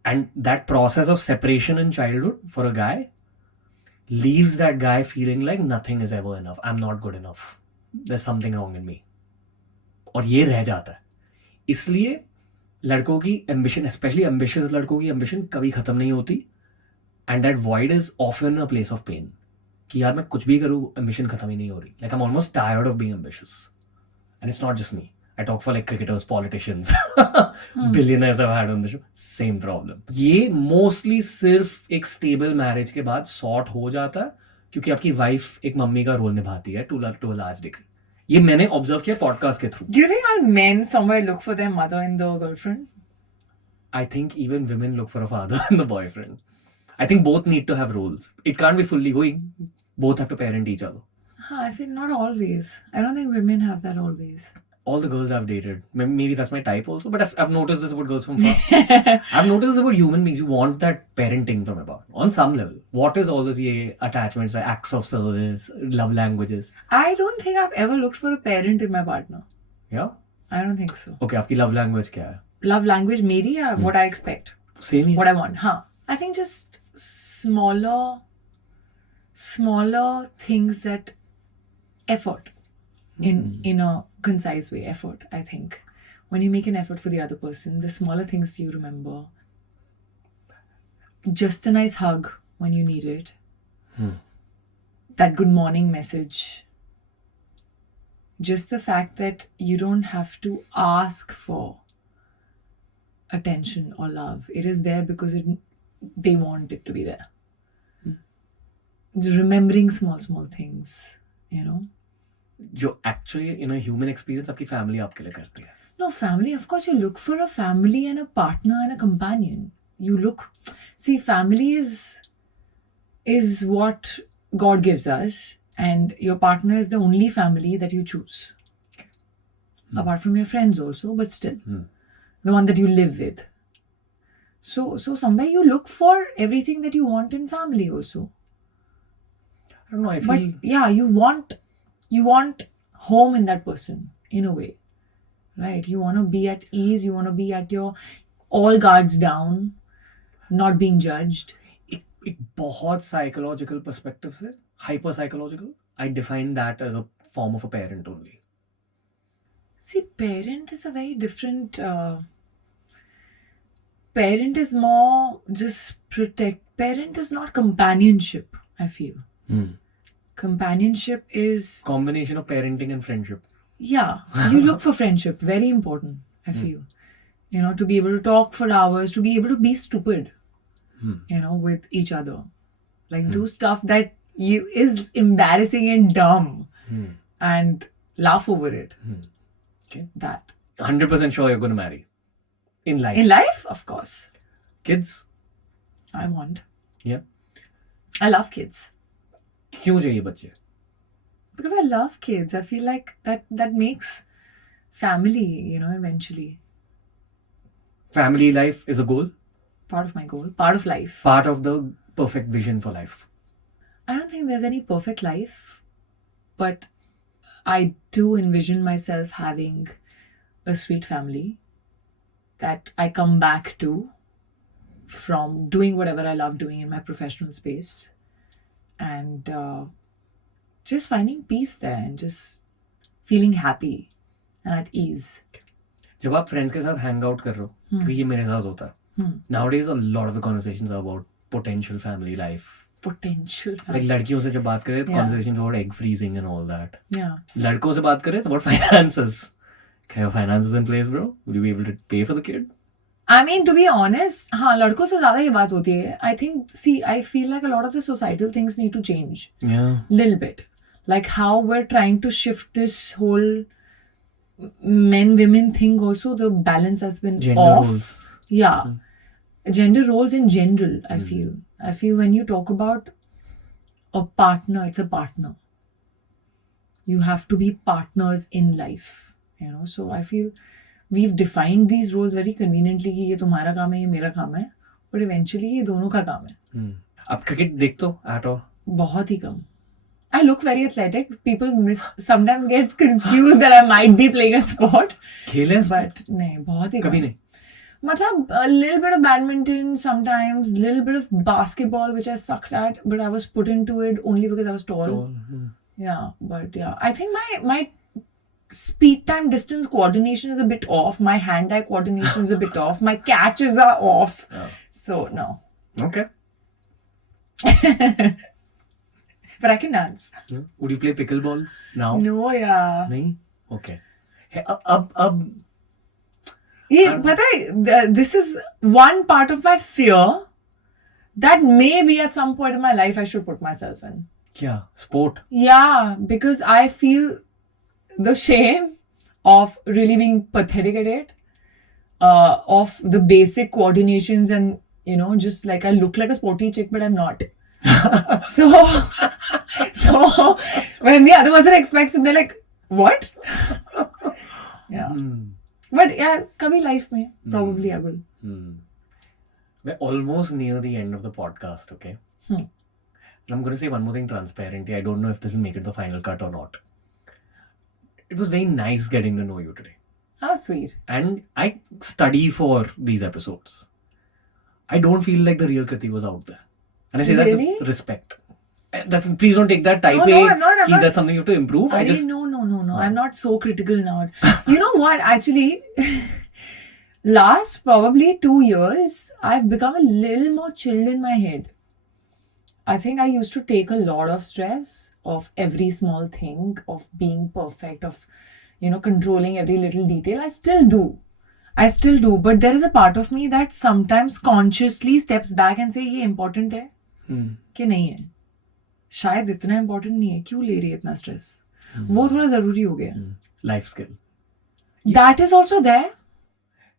And that process of separation in childhood for a guy leaves that guy feeling like nothing is ever enough. I'm not good enough. There's something wrong in me. और ये रह जाता है. इसलिए लड़कों की ambition, specially ambitious लड़कों की एम्बिशन कभी खत्म नहीं होती. And that void is often a place of pain. कि यार मैं कुछ भी करूँ एम्बिशन खत्म ही नहीं हो रही. Like I am almost tired of being ambitious. And it's not just me. I talk for like cricketers, politicians, billionaires I've had on the show. Same problem. ये mostly सिर्फ एक stable marriage के बाद sort हो जाता है क्योंकि आपकी wife एक मम्मी का role निभाती है to a large degree. ये मैंने observe किया podcast के through. Do you think all men somewhere look for their mother in the girlfriend? I think even women look for a father in the boyfriend. I think both need to have roles. It can't be fully going. Both have to parent each other. I feel not always. I don't think women have that always. All the girls I've dated, maybe that's my type also, but I've noticed this about girls from far. I've noticed this about human beings. You want that parenting from above on some level. What is all this attachments, acts of service, love languages? I don't think I've ever looked for a parent in my partner. Yeah? I don't think so. Okay, आपकी love language क्या है? Love language मेरी या what I expect? Same here. What I want. हाँ. I think just smaller things that effort in a concise way. Effort, I think. When you make an effort for the other person, the smaller things you remember. Just a nice hug when you need it. That good morning message. Just the fact that you don't have to ask for attention or love. It is there because they want it to be there. Remembering small things, you know. जो actually in a human experience आपकी family आपके लिए करती है. No, family, of course, you look for a family and a partner and a companion. You look, see, family is what God gives us, and your partner is the only family that you choose. Apart from your friends also, but still, the one that you live with. So somewhere you look for everything that you want in family also. I don't know, I feel... But yeah, you want home in that person, in a way. Right? You want to be at ease, you want to be at your all guards down, not being judged. एक बहुत psychological perspective से, hyper psychological, I define that as a form of a parent only. See, parent is a very different... parent is more just protect. Parent is not companionship, I feel. Companionship is... Combination of parenting and friendship. Yeah, you look for friendship. Very important, I feel. You know, to be able to talk for hours, to be able to be stupid, you know, with each other. Like do stuff that is embarrassing and dumb and laugh over it. Okay. That. 100% sure you're going to marry. In life. In life, of course. Kids? I want. Yeah. I love kids. क्यों चाहिए बच्चे? Because I love kids. I feel like that makes family, eventually. Family life is a goal? Part of my goal. Part of life. Part of the perfect vision for life? I don't think there's any perfect life, but I do envision myself having a sweet family that I come back to from doing whatever I love doing in my professional space, and just finding peace there and just feeling happy and at ease. जब आप friends के साथ hang out कर रहे हो, क्योंकि ये मेरे साथ होता है, nowadays a lot of the conversations are about potential family life. Potential Like family. लड़कियों से जब बात करें तो Yeah. conversations about egg freezing and all that. Yeah. लड़कों से बात करें it's about finances. Okay, your finances in place, bro? Will you be able to pay for the kid? I mean, to be honest, हाँ लड़कों से ज़्यादा ये बात होती है. I think, see, I feel like a lot of the societal things need to change. Yeah. Little bit. Like how we're trying to shift this whole men-women thing also, the balance has been Gender off. roles. Yeah. Gender roles in general, I feel. I feel when you talk about a partner, it's a partner. You have to be partners in life. So I feel we've defined these roles very conveniently कि ये तुम्हारा काम है, ये मेरा काम है. But eventually ये दोनों का काम है. आप क्रिकेट देखते हो at all? बहुत ही कम. I look very athletic. People sometimes get confused that I might be playing a sport. खेले हैं sport? But नहीं, बहुत ही कभी कम. नहीं. मतलब a little bit of badminton sometimes, little bit of basketball which I sucked at, but I was put into it only because I was tall. Yeah, but yeah, I think my speed time distance coordination is a bit off. My hand-eye coordination is a bit off. My catches are off. Yeah. So no. Okay. But I can dance. Would you play pickleball now? No, yeah. नहीं? Okay. Hey, अब ये पता है, this is one part of my fear that maybe at some point in my life I should put myself in. क्या? Sport? Yeah, because I feel the shame of really being pathetic at it, of the basic coordinations and, just like I look like a sporty chick, but I'm not. So when the other person expects it, they're like, what? Yeah. But yeah, kabhi life mein, probably I will. We're almost near the end of the podcast, okay? And I'm going to say one more thing transparently. I don't know if this will make it the final cut or not. It was very nice getting to know you today. How sweet. And I study for these episodes. I don't feel like the real Kriti was out there. And I say that with respect. Please don't take that type No, I'm not. That's something you have to improve. No. I'm not so critical now. You know what? Actually, last probably 2 years, I've become a little more chilled in my head. I think I used to take a lot of stress of every small thing, of being perfect, of, controlling every little detail. I still do. But there is a part of me that sometimes consciously steps back and say, ये important है कि नहीं है? शायद इतना important नहीं है, क्यों ले रही है इतना stress? वो थोड़ा जरूरी हो गया. Life skill. That is also there.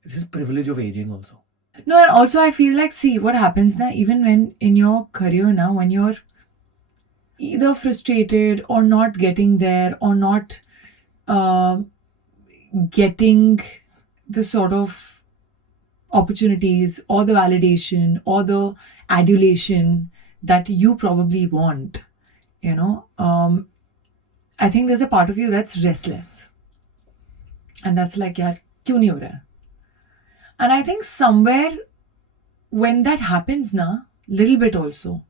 This is privilege of aging also. No, and also I feel like, see, what happens now, even when in your career now, when you're either frustrated or not getting there or not getting the sort of opportunities or the validation or the adulation that you probably want, I think there's a part of you that's restless. And that's like, yaar, kyun nahi ho raha? And I think somewhere when that happens na, little bit also,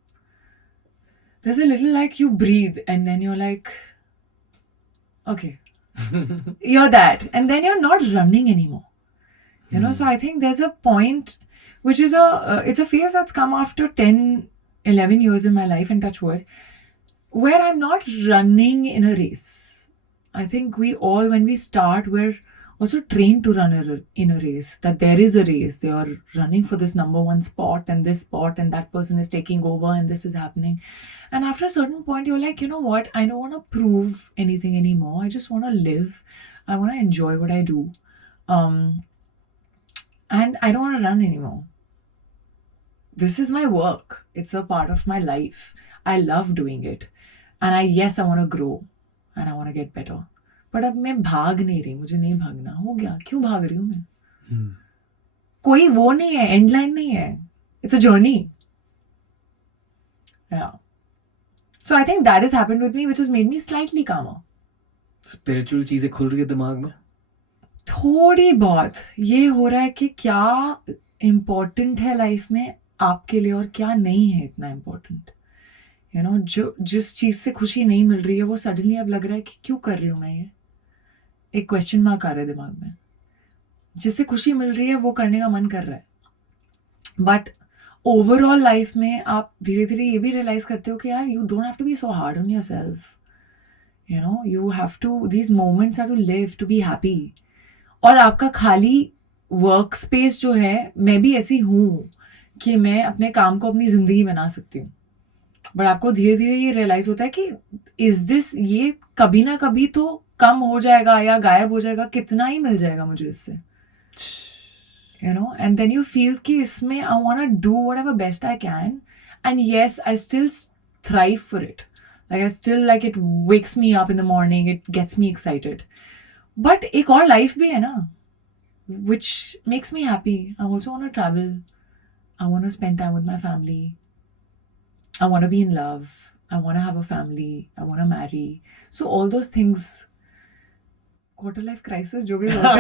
there's a little like you breathe and then you're like, okay, you're that. And then you're not running anymore. So I think there's a point, which is it's a phase that's come after 10, 11 years in my life, and touch wood, where I'm not running in a race. I think we all, when we start, we're also trained to run in a race, that there is a race. They are running for this number one spot and this spot, and that person is taking over and this is happening. And after a certain point, you're like, you know what? I don't want to prove anything anymore. I just want to live. I want to enjoy what I do. And I don't want to run anymore. This is my work. It's a part of my life. I love doing it. and I want to grow and I want to get better. But अब मैं भाग नहीं रही, मुझे नहीं भागना, हो गया, क्यों भाग रही हूँ मैं? कोई वो नहीं है, एंड लाइन नहीं है, it's a journey. Yeah. So I think that has happened with me, which has made me slightly calmer. Spiritual चीजें खुल रही है दिमाग में? थोड़ी बहुत ये हो रहा है कि क्या इम्पोर्टेंट है लाइफ में आपके लिए और क्या नहीं है इतना इम्पोर्टेंट. यू नो, जो जिस चीज़ से खुशी नहीं मिल रही है वो सडनली अब लग रहा है कि क्यों कर रही हूँ मैं ये. एक क्वेश्चन मार्क आ रहा है दिमाग में. जिससे खुशी मिल रही है वो करने का मन कर रहा है. बट ओवरऑल लाइफ में आप धीरे धीरे ये भी रियलाइज करते हो कि यार you don't have to be so hard on yourself. You know, you have to, these moments are to live, to be happy. और आपका खाली वर्क स्पेस जो है, मैं भी ऐसी हूँ कि मैं अपने काम को अपनी ज़िंदगी बना सकती हूँ. बट आपको धीरे धीरे ये रियलाइज होता है कि इज दिस, ये कभी ना कभी तो कम हो जाएगा या गायब हो जाएगा, कितना ही मिल जाएगा मुझे इससे. You know, and then you feel कि इसमें I want to do whatever best I can, and yes, I still thrive for it. Like I still, like, it wakes me up in the morning, it gets me excited. But एक और life भी है ना, which makes me happy. I also want to travel. I want to spend time with my family. I want to be in love. I want to have a family. I want to marry. So all those things, quarter life crisis जो भी होता है.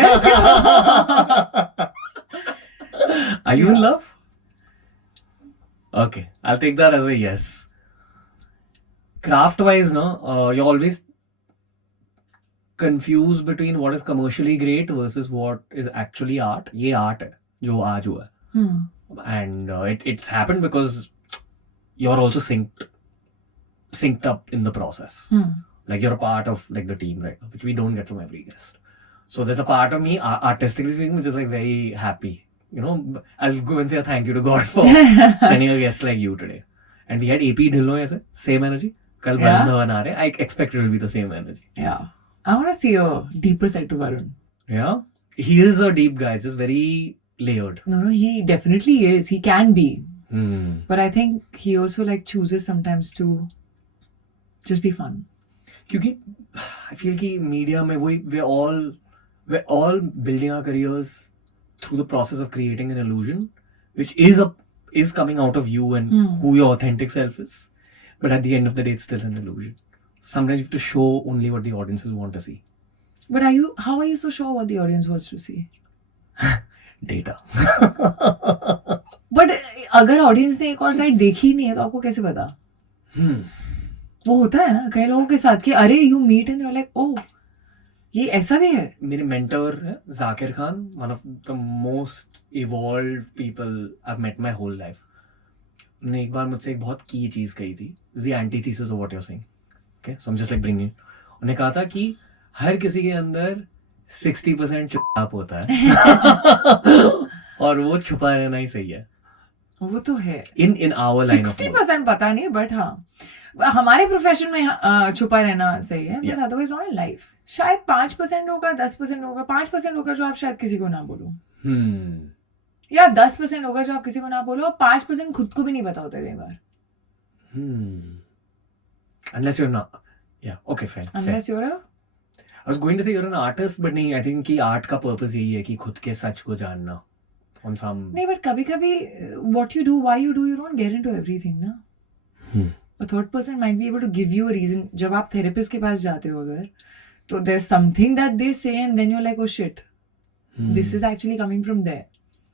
Are you in love? Okay, I'll take that as a yes. Craft-wise, no, you're always confused between what is commercially great versus what is actually art. ये art है जो आज हुआ है. And it's happened because you're also synced up in the process. Like you're a part of like the team right now, which we don't get from every guest. So there's a part of me, artistically speaking, which is like very happy. You know, I'll go and say a thank you to God for sending a guest like you today. And we had AP Dhillon as same energy. Kal Varun Dhawan aa rahe. I expect it will be the same energy. Yeah. I want to see a deeper side to Varun. Yeah. He is a deep guy. It's just very layered. No, he definitely is. He can be. But I think he also like chooses sometimes to just be fun. क्योंकि I feel कि media में वही we're all building our careers through the process of creating an illusion, which is coming out of you and who your authentic self is. But at the end of the day, it's still an illusion. Sometimes you have to show only what the audiences want to see. But how are you so sure what the audience wants to see? Data. But अगर audience ने एक और side देखी नहीं है तो आपको कैसे पता? वो होता है ना कई लोगों के साथ कि अरे you meet and you're like, oh, ये ऐसा भी है. मेरे mentor है Zakir Khan, one of the most evolved people I've met my whole life. उन्होंने एक बार मुझसे एक बहुत की चीज़ कही थी. It's the antithesis of what you're saying. Okay, so I'm just like bringing it. उन्होंने कहा था कि हर किसी के अंदर 60% चुप होता है और वो छुपा रहना ही सही है. वो तो है. In our line of 60% पता नहीं, but हाँ, हमारे प्रोफेशन में छुपा रहना सही है, but otherwise not in life. शायद 5% होगा, 10% होगा, 5% होगा जो आप शायद किसी को ना बोलो, या 10% होगा जो आप किसी को ना बोलो, और 5% खुद को भी नहीं पता होता कई बार. Unless you're not, yeah, okay, fine. Unless you're a, I was going to say you're an artist, but नहीं, I think कि art का purpose यही है कि खुद के सच को जानना. On some. नहीं, but कभी-कभी what you do, why you do, you don't get into everything ना. A third person might be able to give you a reason. जब आप therapist के पास जाते हो अगर, तो there's something that they say and then you're like, oh shit, this is actually coming from there.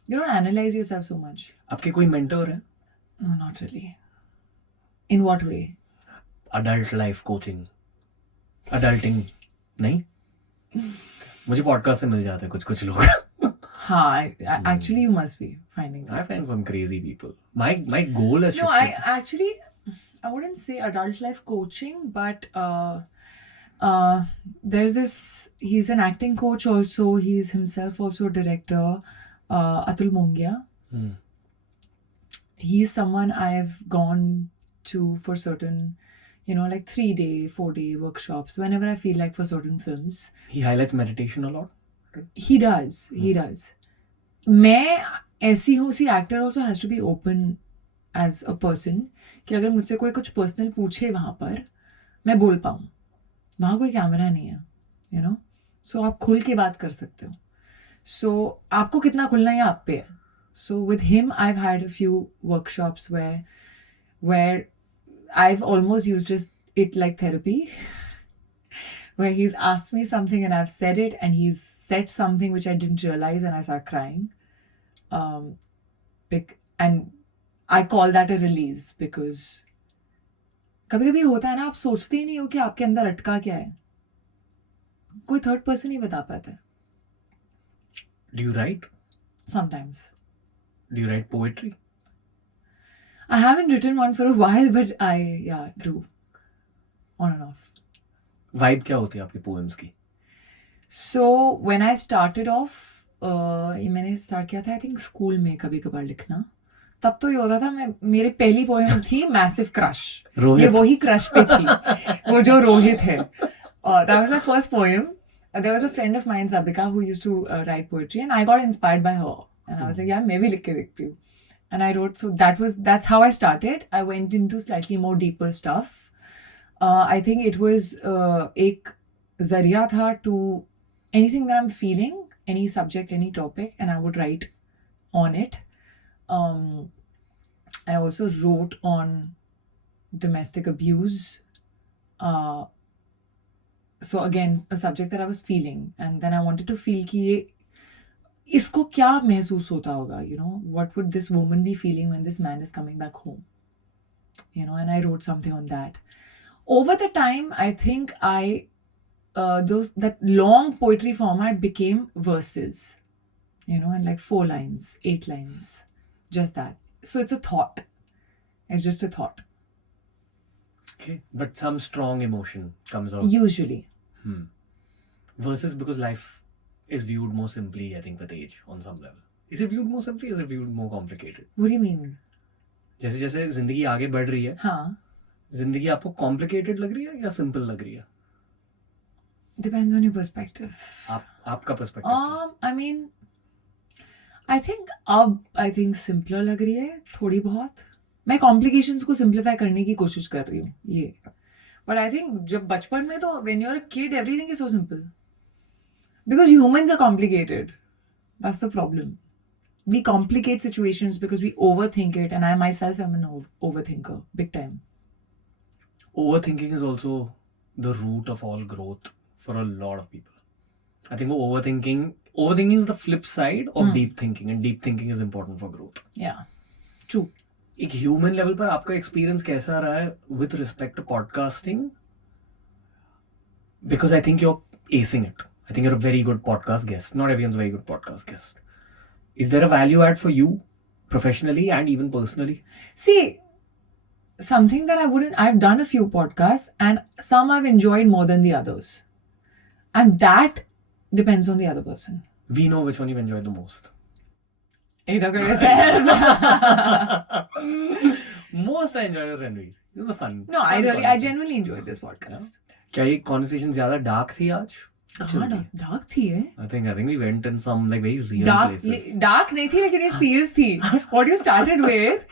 You don't analyze yourself so much. आपके कोई mentor है? No, not really. In what way? Adult life coaching, adulting, नहीं? मुझे podcast से मिल जाते हैं कुछ लोग. हाँ, actually you must be finding that. I find some crazy people. My goal is no, I wouldn't say adult life coaching, but there's this, he's an acting coach also, he's himself also a director, Atul Mongia. He's someone I've gone to for certain, you know, like 3-day, 4-day workshops whenever I feel like for certain films. He highlights meditation a lot. He does. मैं ऐसी हूँ, सी actor also has to be open as a person कि अगर मुझसे कोई कुछ personal पूछे वहाँ पर, मैं बोल पाऊँ. वहाँ कोई कैमरा नहीं है, you know, so आप खुल के बात कर सकते हो. So आपको कितना खुलना है आप पे है. So with him I've had a few workshops where I've almost used it like therapy. Where he's asked me something and I've said it, and he's said something which I didn't realize, and I start crying. And I call that a release, because कभी कभी होता है ना, आप सोचते ही नहीं हो कि आपके अंदर अटका क्या है. कोई थर्ड पर्सन ही बता पाता है. Do you write? Sometimes. Do you write poetry? I haven't written one for a while, but I do. On and off. Vibe क्या होती है आपकी poems की? So when I started off, ये मैंने स्टार्ट किया था आई थिंक स्कूल में कभी कभार लिखना. तब तो ये होता था, मेरी पहली पोएम थी मैसिव क्रश. ये वही क्रश पे थी, वो जो रोहित है. That was my first poem. There was a friend of mine, Zabika, who used to write poetry, and I got inspired by her. And I was like, yeah, मैं भी लिख के देखती हूँ. And I wrote, so that's how I started. I went into slightly more deeper stuff. I think it was एक जरिया था to anything that I'm feeling, any subject, any topic, and I would write on it. I also wrote on domestic abuse. So again, a subject that I was feeling, and then I wanted to feel कि ये इसको क्या महसूस होता होगा, you know, what would this woman be feeling when this man is coming back home, you know, and I wrote something on that. Over the time, I think that long poetry format became verses, you know, and like 4 lines, 8 lines, just that. So it's a thought. It's just a thought. Okay, but some strong emotion comes out. Usually. Versus because life is viewed more simply, I think, with age on some level. Is it viewed more simply? Is it viewed more complicated? What do you mean? जैसे जैसे जिंदगी आगे बढ़ रही है, हाँ. जिंदगी आपको complicated लग रही है या simple लग रही है? Depends on your perspective. आपका perspective. I mean, I think अब simpler लग रही है थोड़ी बहुत. मैं complications को simplify करने की कोशिश कर रही हूँ ये. But I think जब बचपन में तो when you're a kid, everything is so simple. Because humans are complicated. That's the problem. We complicate situations because we overthink it, and I myself am an overthinker, big time. Overthinking is also the root of all growth for a lot of people. I think overthinking is the flip side of deep thinking, and deep thinking is important for growth. Yeah, true. एक human level पर आपका experience कैसा रहा है with respect to podcasting? Because I think you are acing it. I think you are a very good podcast guest. Not एवरीवन's a very good podcast guest. Is there a value add for you professionally and even personally? See, something that I've done a few podcasts, and some I've enjoyed more than the others. And that depends on the other person. We know which one you've enjoyed the most. You talk about yourself. Most I enjoyed with Ranveer. It was a fun. No, I genuinely enjoyed this podcast. क्या ये conversation ज्यादा dark थी आज? कहाँ dark थी है? I think we went in some like very real places. Dark नहीं थी, लेकिन ये serious थी. What you started with,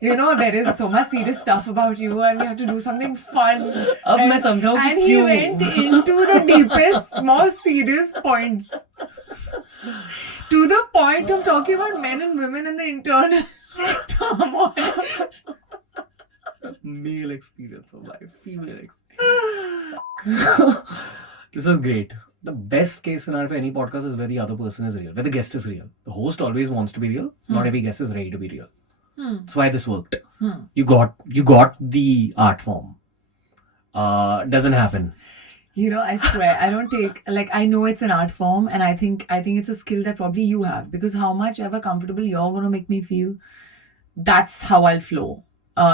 you know, there is so much serious stuff about you, and we have to do something fun. अब मैं समझाऊँ कि and क्यों? he went into the deepest, most serious points. To the point of talking about men and women and the internal turmoil. Male experience of life, female experience. This is great. The best case scenario for any podcast is where the other person is real, where the guest is real. The host always wants to be real. Not every guest is ready to be real. That's why this worked. You got the art form. Doesn't happen. You know, I swear, I don't take, like, I know it's an art form, and I think it's a skill that probably you have, because how much ever comfortable you're going to make me feel, that's how I'll flow.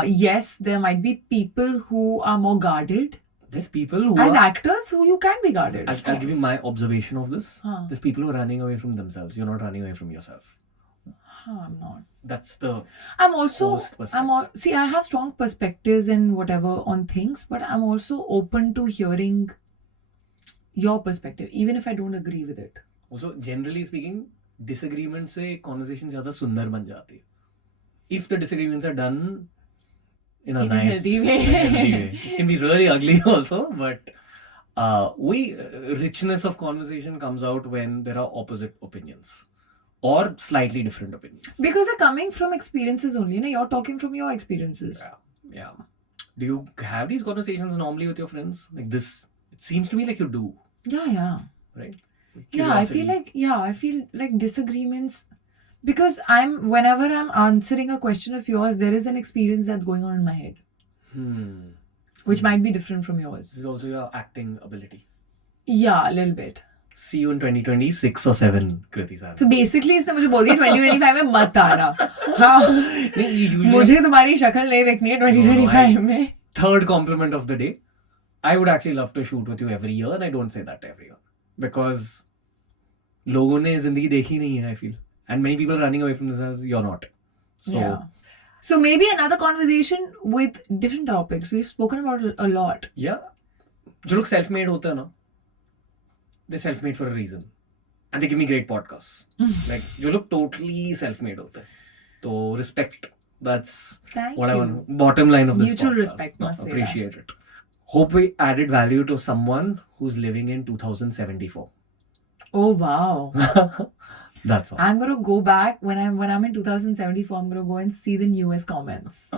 Yes, there might be people who are more guarded. There's people who as actors who you can be guarded. I'll give you my observation of this. There's people who are running away from themselves. You're not running away from yourself. I'm not. That's the I'm also see, I have strong perspectives and whatever on things, but I'm also open to hearing your perspective, even if I don't agree with it. Also, generally speaking, disagreement से conversation ज़्यादा सुंदर बन जाती है. If the disagreements are done in a In a nice, healthy way. healthy way. It can be really ugly also, but richness of conversation comes out when there are opposite opinions or slightly different opinions. Because they're coming from experiences only, na? You're talking from your experiences. Yeah. Do you have these conversations normally with your friends? Like this, it seems to me like you do, Yeah. right? Yeah, I feel like disagreements, because whenever I'm answering a question of yours, there is an experience that's going on in my head, which might be different from yours. This is also your acting ability. Yeah, a little bit. See you in 2026 or 7, Kriti sir. So basically इसने मुझे बोल दिया 2025 में मत आना. हाँ. मुझे तुम्हारी शक्ल नहीं देखनी है 2025 में. Third compliment of the day. I would actually love to shoot with you every year, and I don't say that every year because लोगों ने जिंदगी देखी नहीं है, I feel, and many people running away from this as you're not. So Yeah. So maybe another conversation with different topics. We've spoken about a lot. Yeah, जो लोग self-made होते हैं ना, they're self-made for a reason, and they give me great podcasts. Like जो लोग totally self-made होते हैं, तो respect. That's Thank what you. I want. Bottom line of this Mutual podcast. respect, must say appreciate it. Hope we added value to someone who's living in 2074. Oh wow. That's all. I'm gonna go back when I'm in 2074. I'm gonna go and see the newest comments.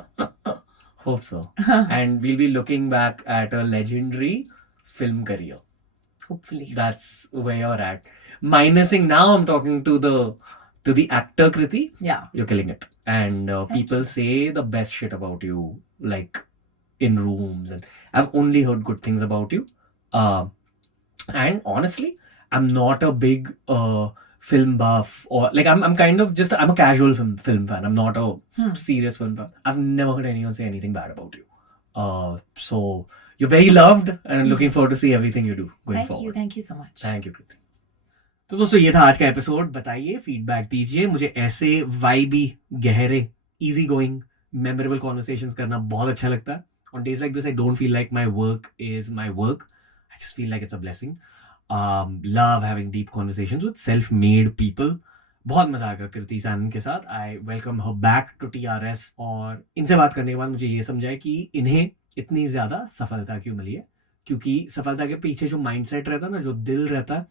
Hope so. And we'll be looking back at a legendary film career. Hopefully. That's where you're at. Minusing now, I'm talking to the actor Kriti. Yeah. You're killing it. And people say the best shit about you, like in rooms, and I've only heard good things about you. And honestly, I'm not a big film buff, or like I'm kind of just I'm a casual film fan. I'm not a serious film fan. I've never heard anyone say anything bad about you. So you're very loved, and I'm looking forward to see everything you do going forward. Thank you so much. Thank you, Kriti. तो दोस्तों ये था आज का episode. बताइए, feedback दीजिए. मुझे ऐसे वाइबी, गहरे, इजी गोइंग, मेमोरेबल कॉन्वर्सेशंस करना बहुत अच्छा लगता है. On days like this, I don't feel like my work is my work. I just feel like it's a blessing. Love having deep conversations with self-made people. बहुत मजा आएगा कृति सैनन के साथ. I welcome her back to TRS. और इनसे बात करने के बाद मुझे ये समझा है कि इन्हें इतनी ज़्यादा सफलता क्यों मिली है. क्योंकि सफलता के पीछे जो माइंडसेट रहता है ना, जो दिल रहता है,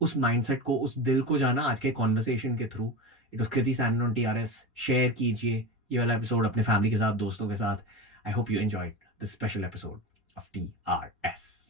उस माइंडसेट को, उस दिल को जाना आज के कॉन्वर्सेशन के through. It was Kriti Sanon on TRS. Share कीजिए ये वाला एपिसोड अपने फैमिली के साथ, दोस्तों के साथ. I hope you enjoyed this special episode of TRS.